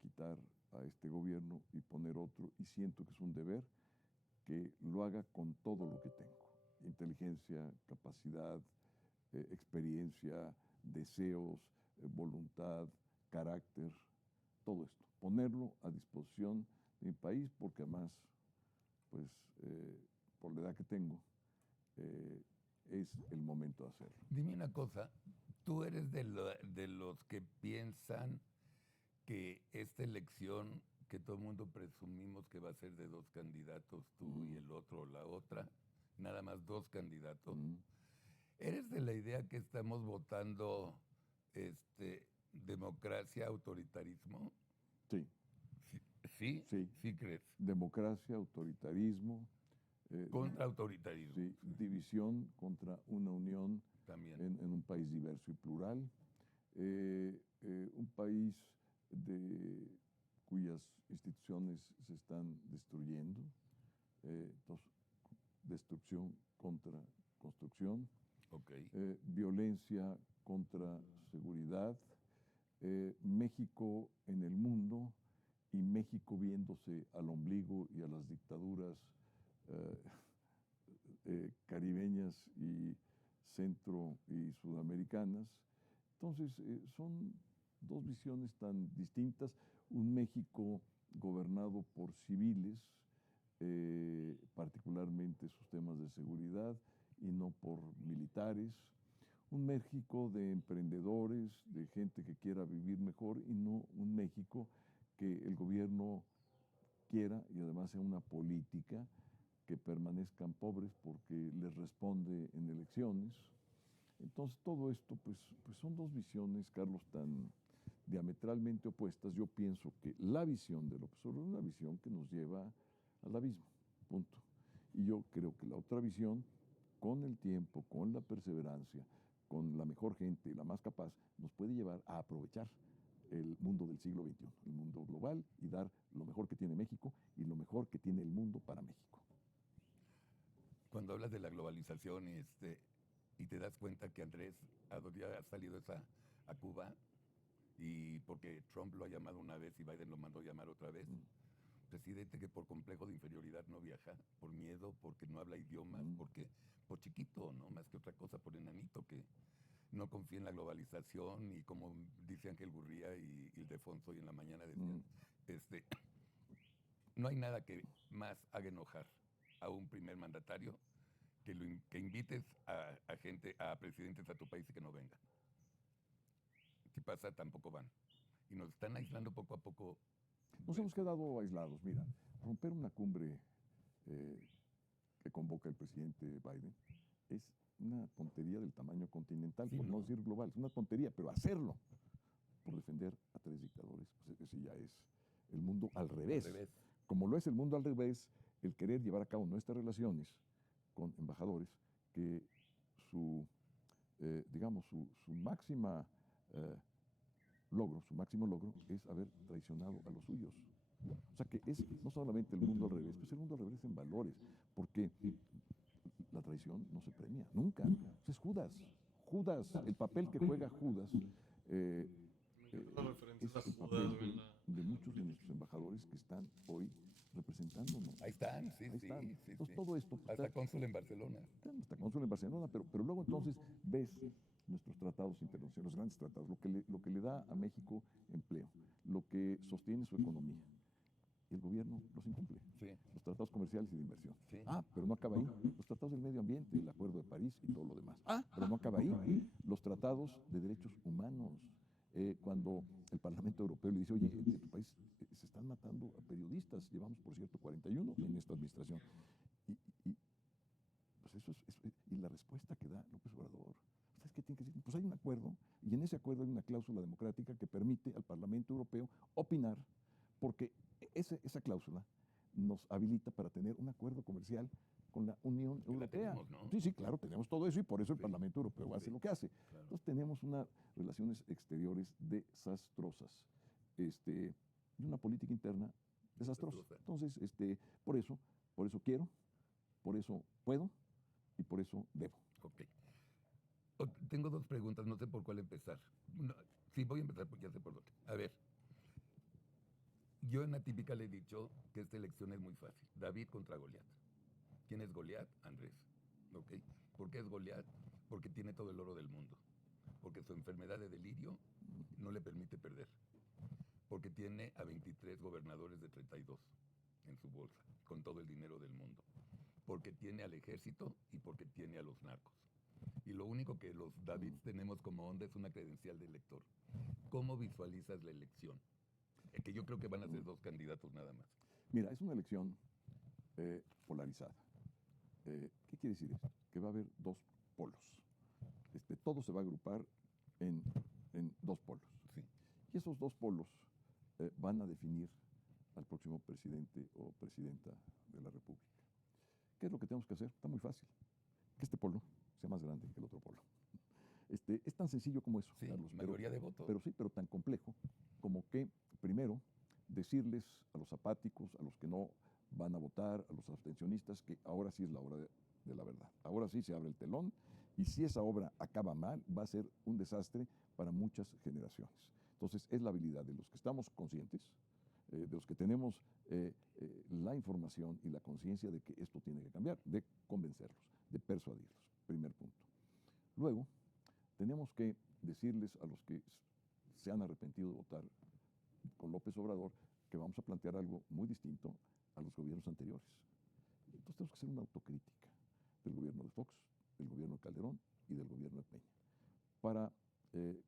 quitar a este gobierno y poner otro, y siento que es un deber que lo haga con todo lo que tengo. Inteligencia, capacidad, experiencia, deseos, voluntad, carácter, todo esto. Ponerlo a disposición de mi país porque además, pues, por la edad que tengo, es el momento de hacerlo. Dime una cosa, tú eres de los que piensan que esta elección, que todo el mundo presumimos que va a ser de 2 candidatos, tú y el otro o la otra, nada más 2 candidatos. ¿Eres de la idea que estamos votando democracia, autoritarismo? Sí. ¿Sí? Sí. ¿Sí crees? Democracia, autoritarismo. Contra autoritarismo. Sí, división contra una unión También. en un país diverso y plural. Un país cuyas instituciones se están destruyendo. Entonces, destrucción contra construcción. Okay. Violencia contra seguridad. México en el mundo y México viéndose al ombligo y a las dictaduras caribeñas y centro y sudamericanas. Entonces, son 2 visiones tan distintas. Un México gobernado por civiles, particularmente sus temas de seguridad, y no por militares. Un México de emprendedores, de gente que quiera vivir mejor, y no un México que el gobierno quiera y además sea una política que permanezcan pobres porque les responde en elecciones. Entonces todo esto pues son 2 visiones, Carlos, tan diametralmente opuestas. Yo pienso que la visión de López Obrador es una visión que nos lleva al abismo, punto. Y yo creo que la otra visión, con el tiempo, con la perseverancia, con la mejor gente y la más capaz, nos puede llevar a aprovechar el mundo del siglo XXI, el mundo global, y dar lo mejor que tiene México y lo mejor que tiene el mundo para México. Cuando hablas de la globalización y te das cuenta que Andrés ya ha salido a Cuba, y porque Trump lo ha llamado una vez y Biden lo mandó llamar otra vez, presidente que por complejo de inferioridad no viaja, por miedo, porque no habla idiomas, porque por chiquito, no más que otra cosa, por enanito, que no confía en la globalización, y como dice Ángel Gurría y Ildefonso, y en la mañana decían, no hay nada que más haga enojar a un primer mandatario que invites a presidentes a tu país y que no vengan. ¿Qué pasa? Tampoco van. Y nos están aislando poco a poco. Nos hemos quedado aislados. Mira, romper una cumbre que convoca el presidente Biden es una tontería del tamaño continental, Sí, por no ¿no? decir global. Es una tontería, pero hacerlo por defender a 3 dictadores, pues ese ya es el mundo al revés. Al revés. Como lo es el mundo al revés, el querer llevar a cabo nuestras relaciones con embajadores, que digamos, su máximo logro es haber traicionado a los suyos. O sea que es no solamente el mundo al revés, pues el mundo al revés en valores, porque la traición no se premia, nunca. Es Judas. Judas, el papel que juega Judas Me encantan las referencias a es el Judas, papel güey, en la... de muchos de nuestros embajadores que están hoy representándonos. Ahí están, sí, Ahí sí, están. sí, Entonces, sí. todo esto Hasta cónsul en Barcelona. hasta cónsul en Barcelona, pero luego entonces ves nuestros tratados internacionales, los grandes tratados, lo que le da a México empleo, lo que sostiene su economía. Y el gobierno los incumple. Sí, Los tratados comerciales y de inversión. sí. Pero no acaba ahí. Los tratados del medio ambiente, el Acuerdo de París y todo lo demás. Pero no acaba ahí. Los tratados de derechos humanos. Cuando el Parlamento Europeo le dice, oye, en tu país se están matando a periodistas, llevamos, por cierto, 41 en esta administración. Y pues eso y la respuesta que da López Obrador. ¿Ustedes qué tienen que decir? Pues hay un acuerdo, y en ese acuerdo hay una cláusula democrática que permite al Parlamento Europeo opinar, porque esa cláusula nos habilita para tener un acuerdo comercial con la Unión Que la Europea. tenemos, ¿no? Sí, claro, tenemos todo eso y por eso el Sí. Parlamento Europeo hace Sí. lo que hace. Claro. Entonces tenemos unas relaciones exteriores desastrosas y una política interna desastrosa. Desastrosa. Entonces, por eso quiero, por eso puedo y por eso debo. Ok. Tengo dos preguntas, no sé por cuál empezar. Sí, voy a empezar porque ya sé por dónde. A ver, yo en la típica le he dicho que esta elección es muy fácil. David contra Goliat. ¿Quién es Goliat? Andrés. ¿Ok? ¿Por qué es Goliat? Porque tiene todo el oro del mundo. Porque su enfermedad de delirio no le permite perder. Porque tiene a 23 gobernadores de 32 en su bolsa, con todo el dinero del mundo. Porque tiene al ejército y porque tiene a los narcos. Y lo único que los Davids tenemos como onda es una credencial de elector. ¿Cómo visualizas la elección? Que yo creo que van a ser dos candidatos nada más. Mira, es una elección polarizada. ¿Qué quiere decir esto? Que va a haber dos polos. Todo se va a agrupar en dos polos. Sí. Y esos dos polos van a definir al próximo presidente o presidenta de la República. ¿Qué es lo que tenemos que hacer? Está muy fácil. Que este polo sea más grande que el otro polo. Es tan sencillo como eso, Sí, Carlos. mayoría de votos. Pero tan complejo como que, primero, decirles a los apáticos, a los que no van a votar, a los abstencionistas, que ahora sí es la hora de la verdad. Ahora sí se abre el telón y si esa obra acaba mal, va a ser un desastre para muchas generaciones. Entonces, es la habilidad de los que estamos conscientes, de los que tenemos la información y la conciencia de que esto tiene que cambiar, de convencerlos, de persuadirlos. Primer punto. Luego, tenemos que decirles a los que se han arrepentido de votar con López Obrador que vamos a plantear algo muy distinto a los gobiernos anteriores. Entonces tenemos que hacer una autocrítica del gobierno de Fox, del gobierno de Calderón y del gobierno de Peña, para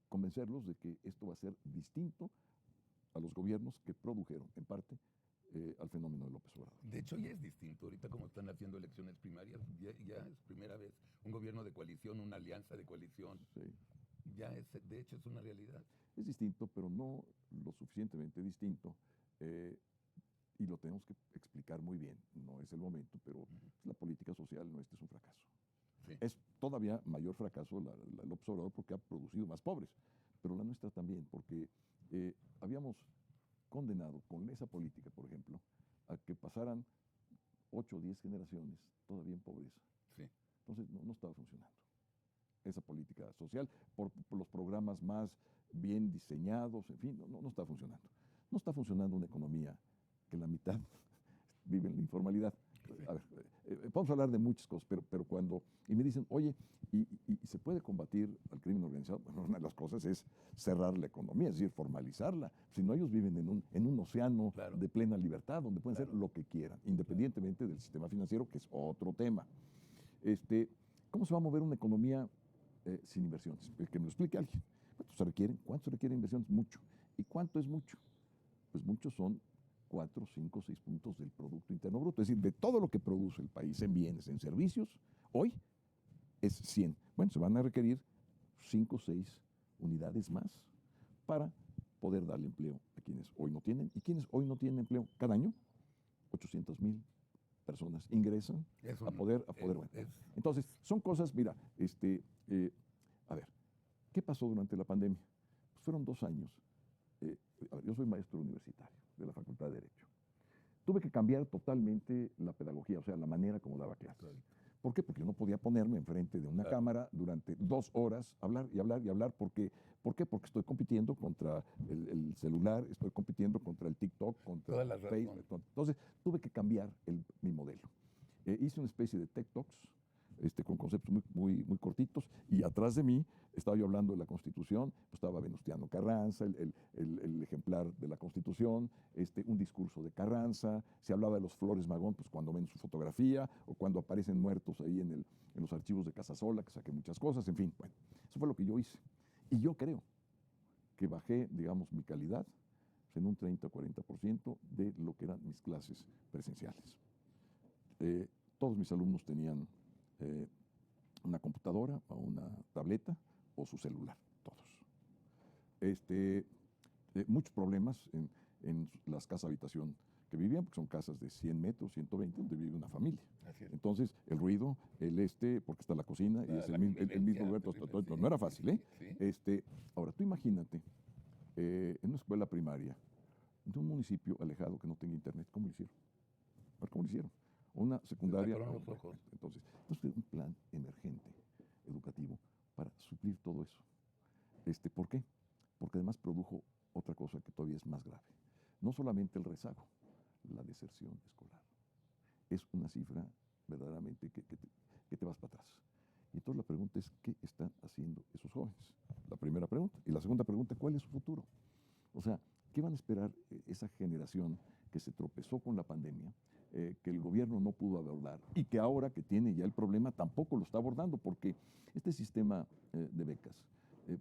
convencerlos de que esto va a ser distinto a los gobiernos que produjeron, en parte, al fenómeno de López Obrador. De hecho, ya es distinto. Ahorita como están haciendo elecciones primarias, ya es primera vez. Un gobierno de coalición, una alianza de coalición. Sí. Ya es, de hecho, es una realidad. Es distinto, pero no lo suficientemente distinto. Y lo tenemos que explicar muy bien. No es el momento, pero la política social nuestra es un fracaso. Sí. Es todavía mayor fracaso la López Obrador porque ha producido más pobres, pero la nuestra también, porque habíamos condenado con esa política, por ejemplo, a que pasaran 8 o 10 generaciones todavía en pobreza. Sí. Entonces no estaba funcionando esa política social por los programas más bien diseñados, en fin, no está funcionando. No está funcionando una economía que la mitad vive en la informalidad. A ver, vamos a hablar de muchas cosas, pero cuando, y me dicen, oye, ¿y se puede combatir al crimen organizado? Bueno, una de las cosas es cerrar la economía, es decir, formalizarla. Si no, ellos viven en un océano Claro. de plena libertad, donde pueden Claro. hacer lo que quieran, independientemente del sistema financiero, que es otro tema. ¿Cómo se va a mover una economía sin inversiones? Que me lo explique alguien. ¿Cuánto se requiere inversiones? Mucho. ¿Y cuánto es mucho? Pues muchos son 4, 5, 6 puntos del Producto Interno Bruto. Es decir, de todo lo que produce el país en bienes, en servicios, hoy es 100. Bueno, se van a requerir 5 o 6 unidades más para poder darle empleo a quienes hoy no tienen. ¿Y quienes hoy no tienen empleo? Cada año, 800,000 personas ingresan Eso a no, poder. Bueno. Entonces, son cosas, mira, a ver, ¿qué pasó durante la pandemia? Pues fueron 2 años. A ver, yo soy maestro universitario de la Facultad de Derecho. Tuve que cambiar totalmente la pedagogía, o sea, la manera como daba clases. ¿Por qué? Porque yo no podía ponerme enfrente de una cámara durante 2 horas, hablar y hablar y hablar. ¿Por qué? Porque estoy compitiendo contra el celular, estoy compitiendo contra el TikTok, contra Toda la razón. Facebook. Entonces, tuve que cambiar mi modelo. Hice una especie de Tech Talks con conceptos muy cortitos, y atrás de mí estaba yo hablando de la Constitución, pues estaba Venustiano Carranza, el ejemplar de la Constitución, un discurso de Carranza, se hablaba de los Flores Magón, pues cuando ven su fotografía, o cuando aparecen muertos ahí en los archivos de Casasola, que saqué muchas cosas, en fin, bueno, eso fue lo que yo hice. Y yo creo que bajé, digamos, mi calidad en un 30 o 40% de lo que eran mis clases presenciales. Todos mis alumnos tenían una computadora o una tableta o su celular, todos. Muchos problemas en las casas habitación que vivían, porque son casas de 100 metros, 120, donde vive una familia. Entonces, el ruido, porque está la cocina y es el mismo lugar, no era fácil, ¿eh? Sí. Ahora, tú imagínate, en una escuela primaria de un municipio alejado que no tenga internet, ¿cómo lo hicieron? A ver, ¿cómo lo hicieron? Una secundaria. Entonces, un plan emergente educativo para suplir todo eso. ¿Por qué? Porque además produjo otra cosa que todavía es más grave. No solamente el rezago, la deserción escolar. Es una cifra verdaderamente que te vas para atrás. Y entonces la pregunta es, ¿qué están haciendo esos jóvenes? La primera pregunta. Y la segunda pregunta, ¿cuál es su futuro? O sea, ¿qué van a esperar esa generación que se tropezó con la pandemia, que el gobierno no pudo abordar y que ahora que tiene ya el problema tampoco lo está abordando? Porque este sistema de becas,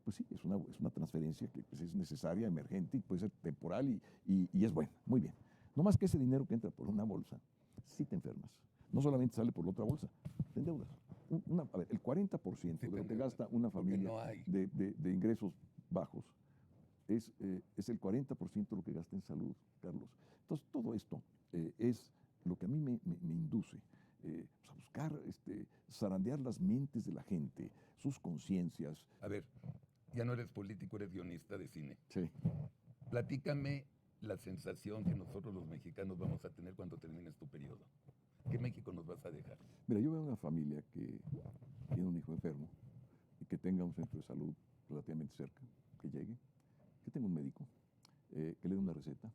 pues sí, es una transferencia que pues, es necesaria, emergente, y puede ser temporal y es buena, muy bien. No más que ese dinero que entra por una bolsa, sí te enfermas. No solamente sale por la otra bolsa, te endeudas. A ver, el 40% de lo que gasta una familia de ingresos bajos es el 40% de lo que gasta en salud, Carlos. Entonces, todo esto es lo que a mí me induce pues a buscar zarandear las mentes de la gente, sus conciencias. A ver, ya no eres político, eres guionista de cine. Sí. Platícame la sensación que nosotros los mexicanos vamos a tener cuando termines tu periodo. ¿Qué México nos vas a dejar? Mira, yo veo una familia que tiene un hijo enfermo y que tenga un centro de salud relativamente cerca, que llegue, que tenga un médico, que le dé una receta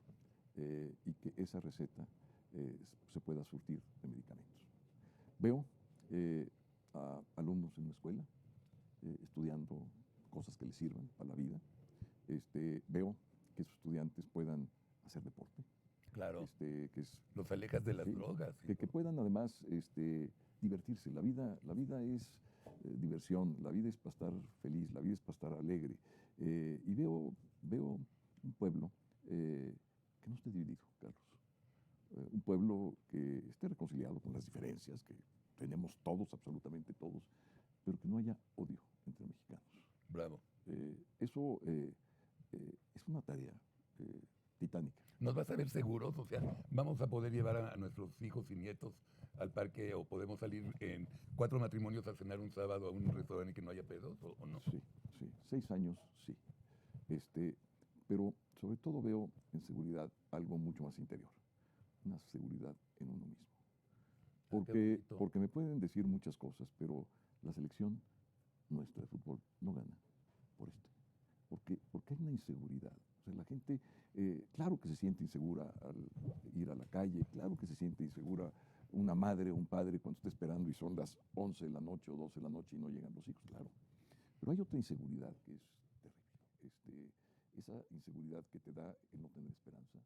y que esa receta se pueda surtir de medicamentos. Veo a alumnos en una escuela estudiando cosas que les sirvan para la vida. Veo que esos estudiantes puedan hacer deporte. Claro. Que los alejas de las drogas. Que puedan además divertirse. La vida es diversión, la vida es para estar feliz, la vida es para estar alegre. Y veo un pueblo que no esté dividido, Carlos. Un pueblo que esté reconciliado con las diferencias que tenemos todos, absolutamente todos, pero que no haya odio entre mexicanos. Bravo. Eso es una tarea titánica. ¿Nos vas a ver seguros? O sea, ¿vamos a poder llevar a nuestros hijos y nietos al parque, o podemos salir en 4 matrimonios a cenar un sábado a un restaurante que no haya pedos, o no? Sí. 6 años, sí. Pero sobre todo veo en seguridad algo mucho más interior, una seguridad en uno mismo. Porque me pueden decir muchas cosas, pero la selección nuestra de fútbol no gana por esto. Porque hay una inseguridad. O sea, la gente, claro que se siente insegura al ir a la calle, claro que se siente insegura una madre o un padre cuando está esperando y son las 11 de la noche o 12 de la noche y no llegan los hijos, claro. Pero hay otra inseguridad que es terrible. Esa inseguridad que te da el no tener esperanza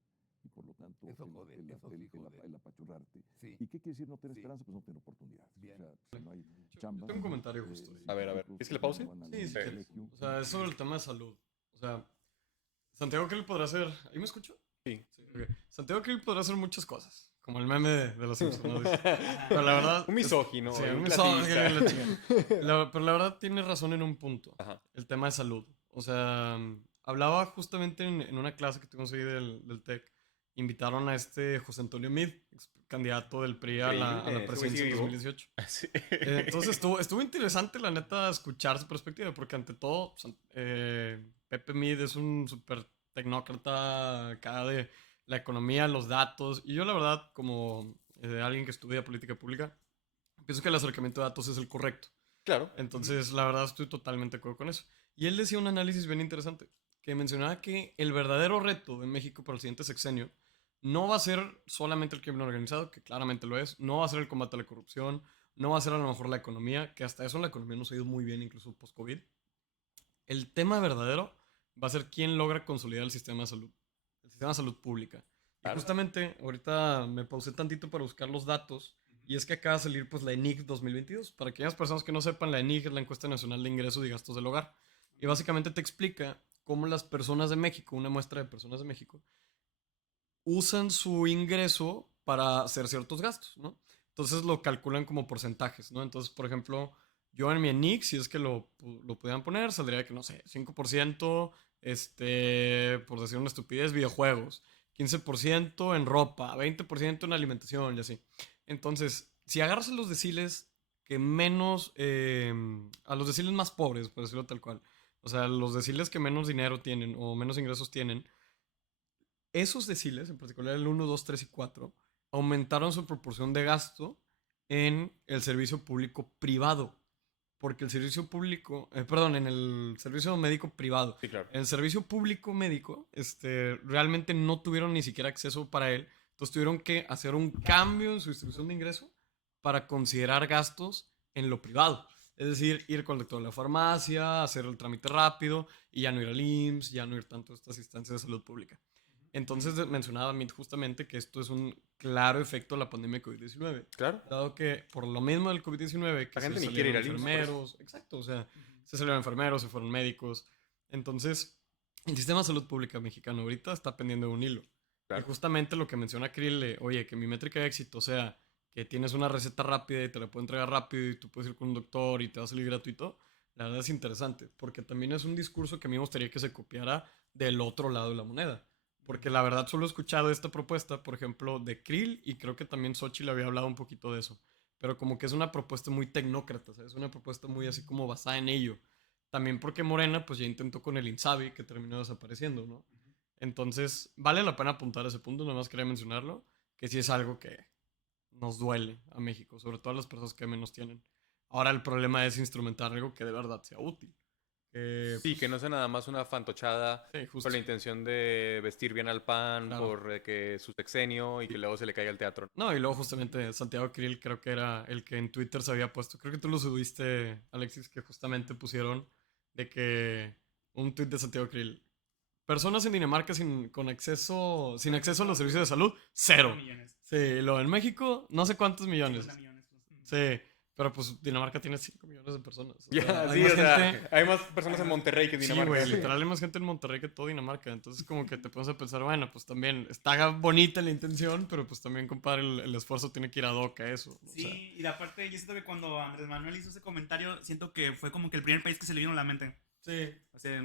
y por lo tanto el apachurrarte. Sí. ¿Y qué quiere decir no tener esperanza? Pues no tener oportunidades. Bien. O sea, si no hay chamba. Tengo un comentario justo. A ver. ¿Es que le pause? Sí. O sea, es sobre el tema de salud. O sea, Santiago Krill podrá hacer... ¿Ahí me escucho? Sí. Okay. Santiago Krill podrá hacer muchas cosas. Como el meme de los Simpsons, ¿no? Pero la verdad... Un misógino. Sí, un misógino. Pero la verdad tiene razón en un punto. Ajá. El tema de salud. O sea, hablaba justamente en una clase que tuvimos ahí del TEC. Invitaron a José Antonio Meade, candidato del PRI a la presidencia en 2018. Sí. Entonces estuvo interesante, la neta, escuchar su perspectiva, porque ante todo, Pepe Meade es un súper tecnócrata acá de la economía, los datos, y yo la verdad, como alguien que estudia política pública, pienso que el acercamiento de datos es el correcto. Claro. Entonces, la verdad, estoy totalmente de acuerdo con eso. Y él decía un análisis bien interesante, que mencionaba que el verdadero reto en México para el siguiente sexenio no va a ser solamente el crimen organizado, que claramente lo es, no va a ser el combate a la corrupción, no va a ser a lo mejor la economía, que hasta eso la economía nos ha ido muy bien, incluso post-COVID. El tema verdadero va a ser quién logra consolidar el sistema de salud pública. Y Claro. justamente ahorita me pausé tantito para buscar los datos y es que acaba de salir pues la ENIC 2022. Para aquellas personas que no sepan, la ENIC es la Encuesta Nacional de Ingresos y Gastos del Hogar. Y básicamente te explica cómo las personas de México, una muestra de personas de México, usan su ingreso para hacer ciertos gastos, ¿no? Entonces lo calculan como porcentajes, ¿no? Entonces, por ejemplo, yo en mi ENIC, si es que lo pudieran poner, saldría que, no sé, 5%, por decir una estupidez, videojuegos, 15% en ropa, 20% en alimentación y así. Entonces, si agarras a los deciles que menos, a los deciles más pobres, por decirlo tal cual, o sea, los deciles que menos dinero tienen o menos ingresos tienen, esos deciles, en particular el 1, 2, 3 y 4, aumentaron su proporción de gasto en el servicio público privado. Porque el servicio público, perdón, en el servicio médico privado. Sí, claro. En el servicio público médico, realmente no tuvieron ni siquiera acceso para él. Entonces tuvieron que hacer un cambio en su distribución de ingreso para considerar gastos en lo privado. Es decir, ir con el doctor a la farmacia, hacer el trámite rápido y ya no ir al IMSS, ya no ir tanto a estas instancias de salud pública. Entonces mencionaba Mit justamente que esto es un claro efecto de la pandemia de COVID-19. Claro. Dado que por lo mismo del COVID-19, que La gente se ni quiere ir salieron al IMSS, enfermeros, exacto, o sea, se salieron enfermeros, se fueron médicos. Entonces, el sistema de salud pública mexicano ahorita está pendiendo de un hilo. Claro. Y justamente lo que menciona Krill, oye, que mi métrica de éxito sea que tienes una receta rápida y te la puedo entregar rápido y tú puedes ir con un doctor y te va a salir gratuito, la verdad es interesante, porque también es un discurso que a mí me gustaría que se copiara del otro lado de la moneda. Porque la verdad solo he escuchado esta propuesta, por ejemplo, de Krill, y creo que también Xochitl había hablado un poquito de eso. Pero como que es una propuesta muy tecnócrata, ¿sabes? Es una propuesta muy así como basada en ello. También porque Morena, pues ya intentó con el INSABI, que terminó desapareciendo, ¿no? Entonces, vale la pena apuntar a ese punto, nada más quería mencionarlo, que sí es algo que nos duele a México, sobre todo a las personas que menos tienen. Ahora el problema es instrumentar algo que de verdad sea útil. Sí, que no sea nada más una fantochada Sí, justo. con la intención de vestir bien al PAN Claro. por que su sexenio y que luego se le caiga el teatro. No, y luego justamente Santiago Krill creo que era el que en Twitter se había puesto, creo que tú lo subiste, Alexis, que justamente pusieron de que un tweet de Santiago Krill. Personas en Dinamarca sin acceso a los servicios de salud, 0. millones. Sí, lo en México, no sé cuántos millones. 50 millones. Sí, pero pues Dinamarca tiene 5 millones de personas. O Ya, sea, hay sí, más o sea, gente- hay más personas en Monterrey que en Sí, Dinamarca. güey, literal hay más gente en Monterrey que todo Dinamarca. Entonces, como que te pones a pensar, bueno, pues también está bonita la intención, pero pues también, compadre, el esfuerzo tiene que ir ad hoc a eso. ¿no? O Sí, sea, y de aparte, yo siento que cuando Andrés Manuel hizo ese comentario, siento que fue como que el primer país que se le vino a la mente. sí. O sea,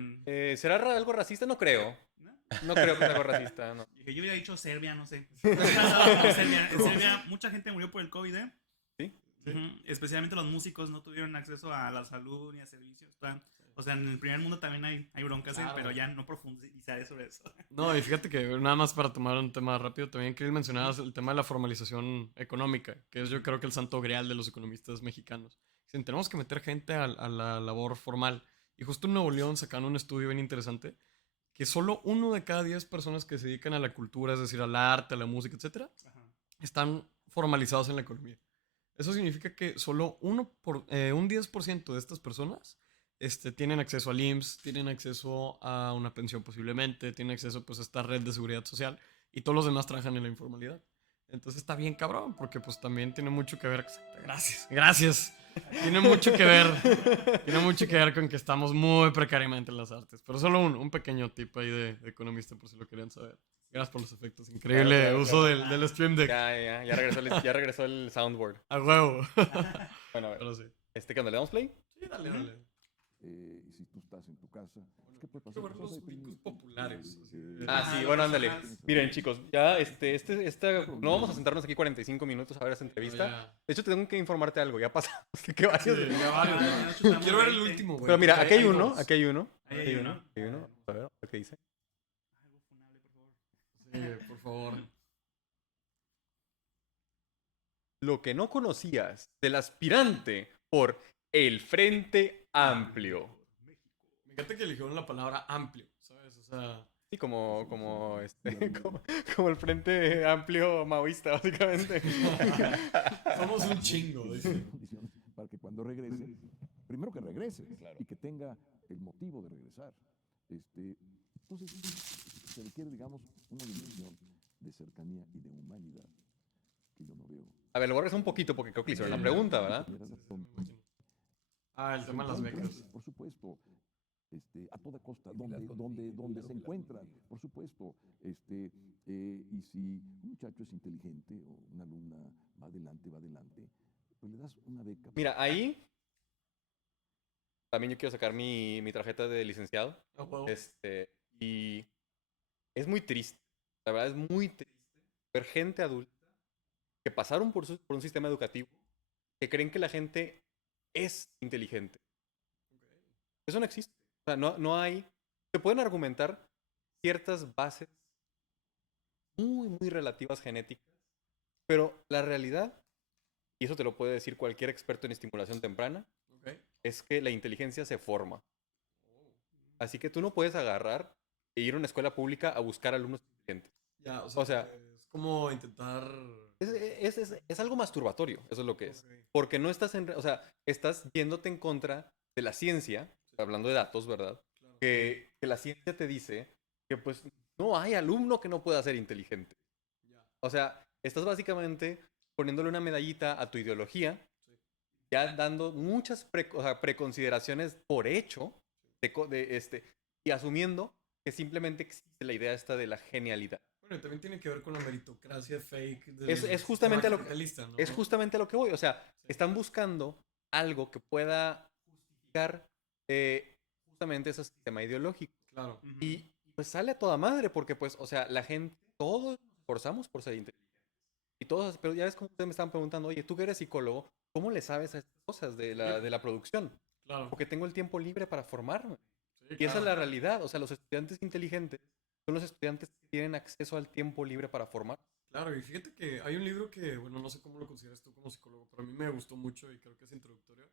¿Será algo racista? No creo. ¿no? No creo que sea algo racista, no. Dije, yo hubiera dicho Serbia, no sé. En Serbia, mucha gente murió por el COVID, ¿eh? Sí. Ujú. Especialmente los músicos no tuvieron acceso a la salud ni a servicios. O sea, en el primer mundo también hay broncas, ¿eh? Claro. Pero ya no profundizaré sobre eso. No, y fíjate que nada más para tomar un tema rápido, también Krill mencionaba el tema de la formalización económica, que es yo creo que el santo grial de los economistas mexicanos. Dicen, tenemos que meter gente a la labor formal. Y justo en Nuevo León sacaron un estudio bien interesante, que solo 1 de cada 10 personas que se dedican a la cultura, es decir, al arte, a la música, etcétera, Ajá. están formalizados en la economía. Eso significa que solo un 10% de estas personas tienen acceso al IMSS, tienen acceso a una pensión posiblemente, tienen acceso pues, a esta red de seguridad social y todos los demás trabajan en la informalidad. Entonces está bien cabrón, porque pues también tiene mucho que ver. Gracias. Tiene mucho que ver con que estamos muy precariamente en las artes. Pero solo un pequeño tip ahí de economista por si lo querían saber. Gracias por los efectos. Increíble Claro, uso claro. del Stream Deck. Ya regresó el soundboard. A huevo. Bueno, a ver. Pero sí. ¿Qué onda? ¿Le damos play? Sí, dale. Y si tú estás en tu casa, pues, ¿qué puede Hay que pasar? ver Pues los hay ricos primos, populares. Ah, sí, Ajá, bueno, los ándale. demás. Miren, chicos, ya no vamos a sentarnos aquí 45 minutos a ver esta entrevista. ya. De hecho, tengo que informarte algo. Ya pasamos. Que varios. Sí, ya varios, Ah, ¿no? chutamos Quiero ver el 20. último, güey. Pero mira, porque aquí hay uno. dos. Aquí hay uno. Ahí hay uno. Aquí hay uno. A ver qué dice. Algo funable, por favor. Sí, por favor. lo que no conocías del aspirante por el Frente Amplio. Me encanta que eligieron la palabra amplio, ¿sabes? O sea, Sí, como el Frente Amplio maoísta, básicamente. somos un chingo, dice. condiciones para que cuando regrese, primero que regrese y que tenga el motivo de regresar. Entonces, se requiere, digamos, una dimensión de cercanía y de humanidad que yo no veo. A ver, lo voy a regresar un poquito porque creo que le hicieron la pregunta, ¿verdad? Primera razón. Ah, el tema de las becas. Por supuesto, a toda costa, Y las donde consiguen, se las encuentran, consiguen. por supuesto. Y si un muchacho es inteligente o una alumna va adelante, pues le das una beca. Mira, ahí también yo quiero sacar mi tarjeta de licenciado. Ah, huevo. Y es muy triste, la verdad es muy triste ver gente adulta que pasaron por un sistema educativo que creen que la gente es inteligente. Eso no existe. O sea, no hay... Se pueden argumentar ciertas bases muy relativas genéticas, pero la realidad, y eso te lo puede decir cualquier experto en estimulación temprana, Ok. es que la inteligencia se forma. Así que tú no puedes agarrar e ir a una escuela pública a buscar alumnos inteligentes. Ya, O sea, es como intentar... Es algo masturbatorio, eso es lo que es. Ok. Porque no estás o sea, estás yéndote en contra de la ciencia, hablando de datos, ¿verdad? Claro. Que la ciencia te dice que pues no hay alumno que no pueda ser inteligente. Ya. O sea, estás básicamente poniéndole una medallita a tu ideología, Sí. ya dando muchas preconsideraciones por hecho, y asumiendo que simplemente existe la idea esta de la genialidad. Bueno, y también tiene que ver con la meritocracia fake del Es sistema justamente capitalista, ¿no? es justamente a lo que voy. O sea, Sí. están buscando algo que pueda justificar justamente ese sistema ideológico. Claro. Ujú. Y pues sale a toda madre, porque pues, o sea, la gente, todos nos esforzamos por ser inteligentes. Y todos, pero ya ves como ustedes me estaban preguntando, oye, tú que eres psicólogo, ¿cómo le sabes a estas cosas de la producción? Claro. Porque tengo el tiempo libre para formarme. Sí, Y esa es claro. la realidad. O sea, los estudiantes inteligentes son los estudiantes que tienen acceso al tiempo libre para formar. Claro, y fíjate que hay un libro que, bueno, no sé cómo lo consideras tú como psicólogo, pero a mí me gustó mucho y creo que es introductorio,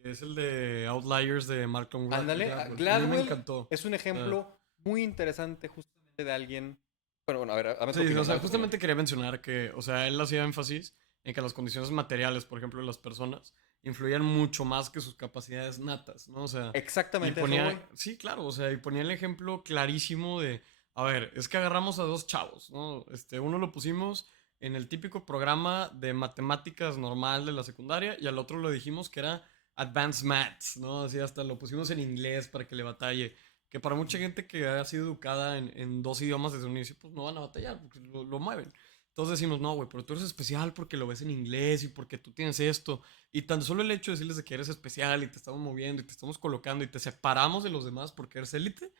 que es el de Outliers de Malcolm Ándale, Gladwell. A mí me Gladwell encantó. es un ejemplo muy interesante justamente de alguien... Bueno, a ver, dame tu Sí, opinión, o sea, dame tu justamente quería mencionar que, o sea, él hacía énfasis en que las condiciones materiales, por ejemplo, de las personas, influían mucho más que sus capacidades natas, ¿no? O sea, opinión. Exactamente, y a eso voy. sí, claro, o sea, y ponía el ejemplo clarísimo de, a ver, es que agarramos a dos chavos, ¿no? Uno lo pusimos en el típico programa de matemáticas normal de la secundaria y al otro lo dijimos que era Advanced Maths, ¿no? Así hasta lo pusimos en inglés para que le batalle. Que para mucha gente que ha sido educada en dos idiomas desde un inicio, pues no van a batallar porque lo mueven. Entonces decimos, no, güey, pero tú eres especial porque lo ves en inglés y porque tú tienes esto. Y tan solo el hecho de decirles de que eres especial y te estamos moviendo y te estamos colocando y te separamos de los demás porque eres élite,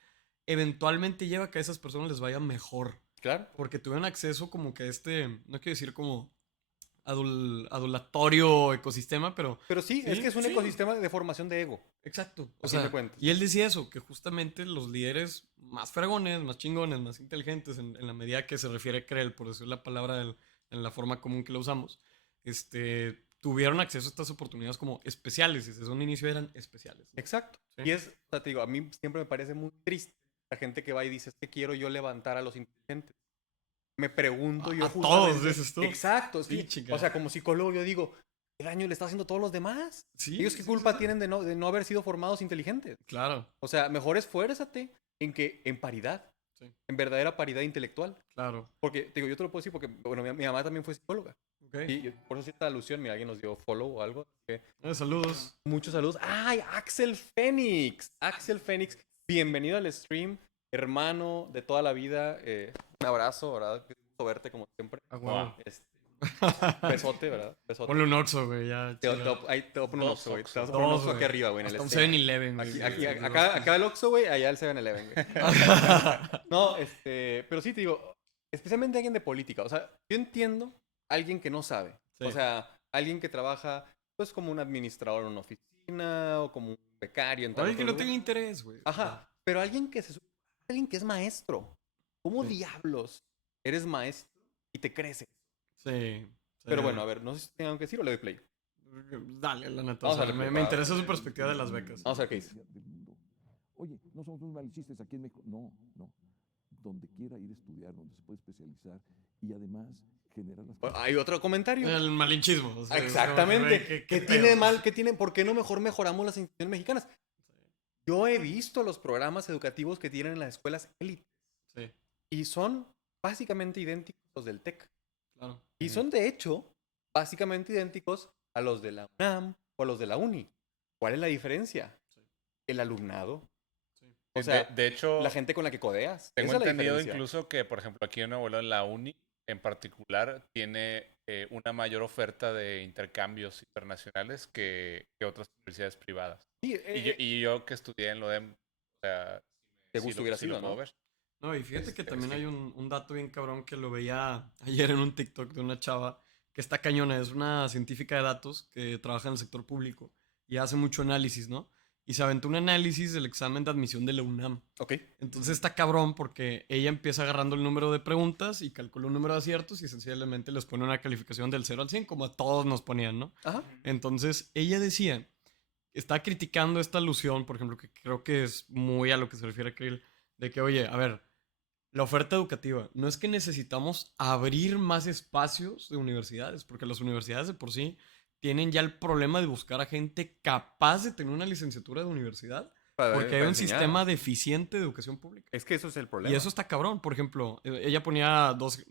eventualmente lleva a que a esas personas les vaya mejor. Claro. Porque tuvieron acceso como que a no quiero decir como adulatorio ecosistema, pero... Pero sí, es que es un sí. ecosistema de formación de ego. Exacto. A O fin de sea, cuentas. y él decía eso, que justamente los líderes más fregones, más chingones, más inteligentes, en la medida que se refiere a Krell, por decir la palabra en la forma común que lo usamos, tuvieron acceso a estas oportunidades como especiales, y desde un inicio eran especiales, ¿no? Exacto. Sí. Y es, o sea, te digo, a mí siempre me parece muy triste la gente que va y dice, es que quiero yo levantar a los inteligentes. Me pregunto yo A todos, justamente- dices tú. Exacto. Sí, Sí, chica. o sea, como psicólogo yo digo, ¿qué daño le está haciendo a todos los demás? Sí, ¿Ellos qué sí, culpa sí. tienen de no haber sido formados inteligentes? Claro, O sea, mejor esfuérzate en paridad, sí, en verdadera paridad intelectual. claro. Porque, te digo, yo te lo puedo decir porque, bueno, mi mamá también fue psicóloga. Ok. Y por eso cierta alusión, mira, alguien nos dio follow o algo. Así que Saludos. muchos saludos. ¡Ay, Axel Fénix! Axel Fénix, bienvenido al stream, hermano de toda la vida. Un abrazo, ¿verdad? Qué gusto verte como siempre. A huevo. Besote, ¿verdad? Besote. Ponle un Oxxo, güey, ya. Ahí te voy a poner un Dos Oxxo, güey. Te Oxxos. vas a poner un Dos, Oxxo aquí güey. arriba, güey, en el Hasta un stream. 7-Eleven, güey. Acá el Oxxo, güey, allá el 7-Eleven, güey. No, pero sí te digo, especialmente alguien de política. O sea, yo entiendo a alguien que no sabe. Sí. O sea, alguien que trabaja, pues, como un administrador en una oficina o como un becario en tal Alguien que otro no tenga lugar. interés, güey. Ajá, pero alguien alguien que es maestro. ¿Cómo Sí. diablos eres maestro y te creces? Sí, Pero bueno, a ver, no sé si tengo que decir o le doy play. Dale, la neta. Vamos o sea, a darle me play. interesa su perspectiva de las becas. Vamos a ver qué dice. Del mundo. Oye, no somos unos malinchistas aquí en México. No, no. Donde quiera ir a estudiar, donde se puede especializar y además generar las Bueno, hay otro comentario. El malinchismo. o sea, Exactamente. es como que, ¿Qué ¿qué tiene pedo? mal? ¿Qué tiene? ¿Por qué no mejor mejoramos las instituciones mexicanas? Yo he visto los programas educativos que tienen en las escuelas élite Sí, y son básicamente idénticos a los del TEC. claro. Y son, de hecho, básicamente idénticos a los de la UNAM o a los de la UNI. ¿Cuál es la diferencia? Sí. El alumnado. Sí. O sea, de hecho, la gente con la que codeas. tengo Esa es la entendido diferencia. incluso que, por ejemplo, aquí en Nuevo León, la UNI en particular tiene una mayor oferta de intercambios internacionales que otras universidades privadas. Sí, Y yo que estudié en LODEM, o sea, Te sí gusto lo- hubiera sí lo sido, puedo ¿no? ver. No, y fíjate que también sí. hay un dato bien cabrón que lo veía ayer en un TikTok de una chava que está cañona, es una científica de datos que trabaja en el sector público y hace mucho análisis, ¿no? Y se aventó un análisis del examen de admisión de la UNAM. Ok. Entonces está cabrón porque ella empieza agarrando el número de preguntas y calcula un número de aciertos y sencillamente les pone una calificación del 0 al 100, como a todos nos ponían, ¿no? Ajá. Entonces ella decía, está criticando esta alusión, por ejemplo, que creo que es muy a lo que se refiere Krill, de que, oye, a ver, la oferta educativa, no es que necesitamos abrir más espacios de universidades, porque las universidades de por sí tienen ya el problema de buscar a gente capaz de tener una licenciatura de universidad, porque hay un enseñar. sistema deficiente de educación pública. Es que eso es el problema. Y eso está cabrón. Por ejemplo, ella ponía dos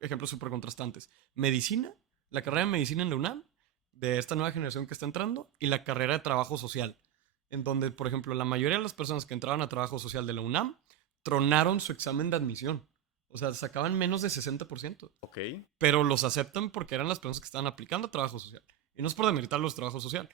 ejemplos súper contrastantes. Medicina, la carrera de medicina en la UNAM, de esta nueva generación que está entrando, y la carrera de trabajo social, en donde, por ejemplo, la mayoría de las personas que entraban a trabajo social de la UNAM tronaron su examen de admisión. O sea, sacaban menos de 60%. Ok. Pero los aceptan porque eran las personas que estaban aplicando a trabajo social. Y no es por demeritar los trabajos social.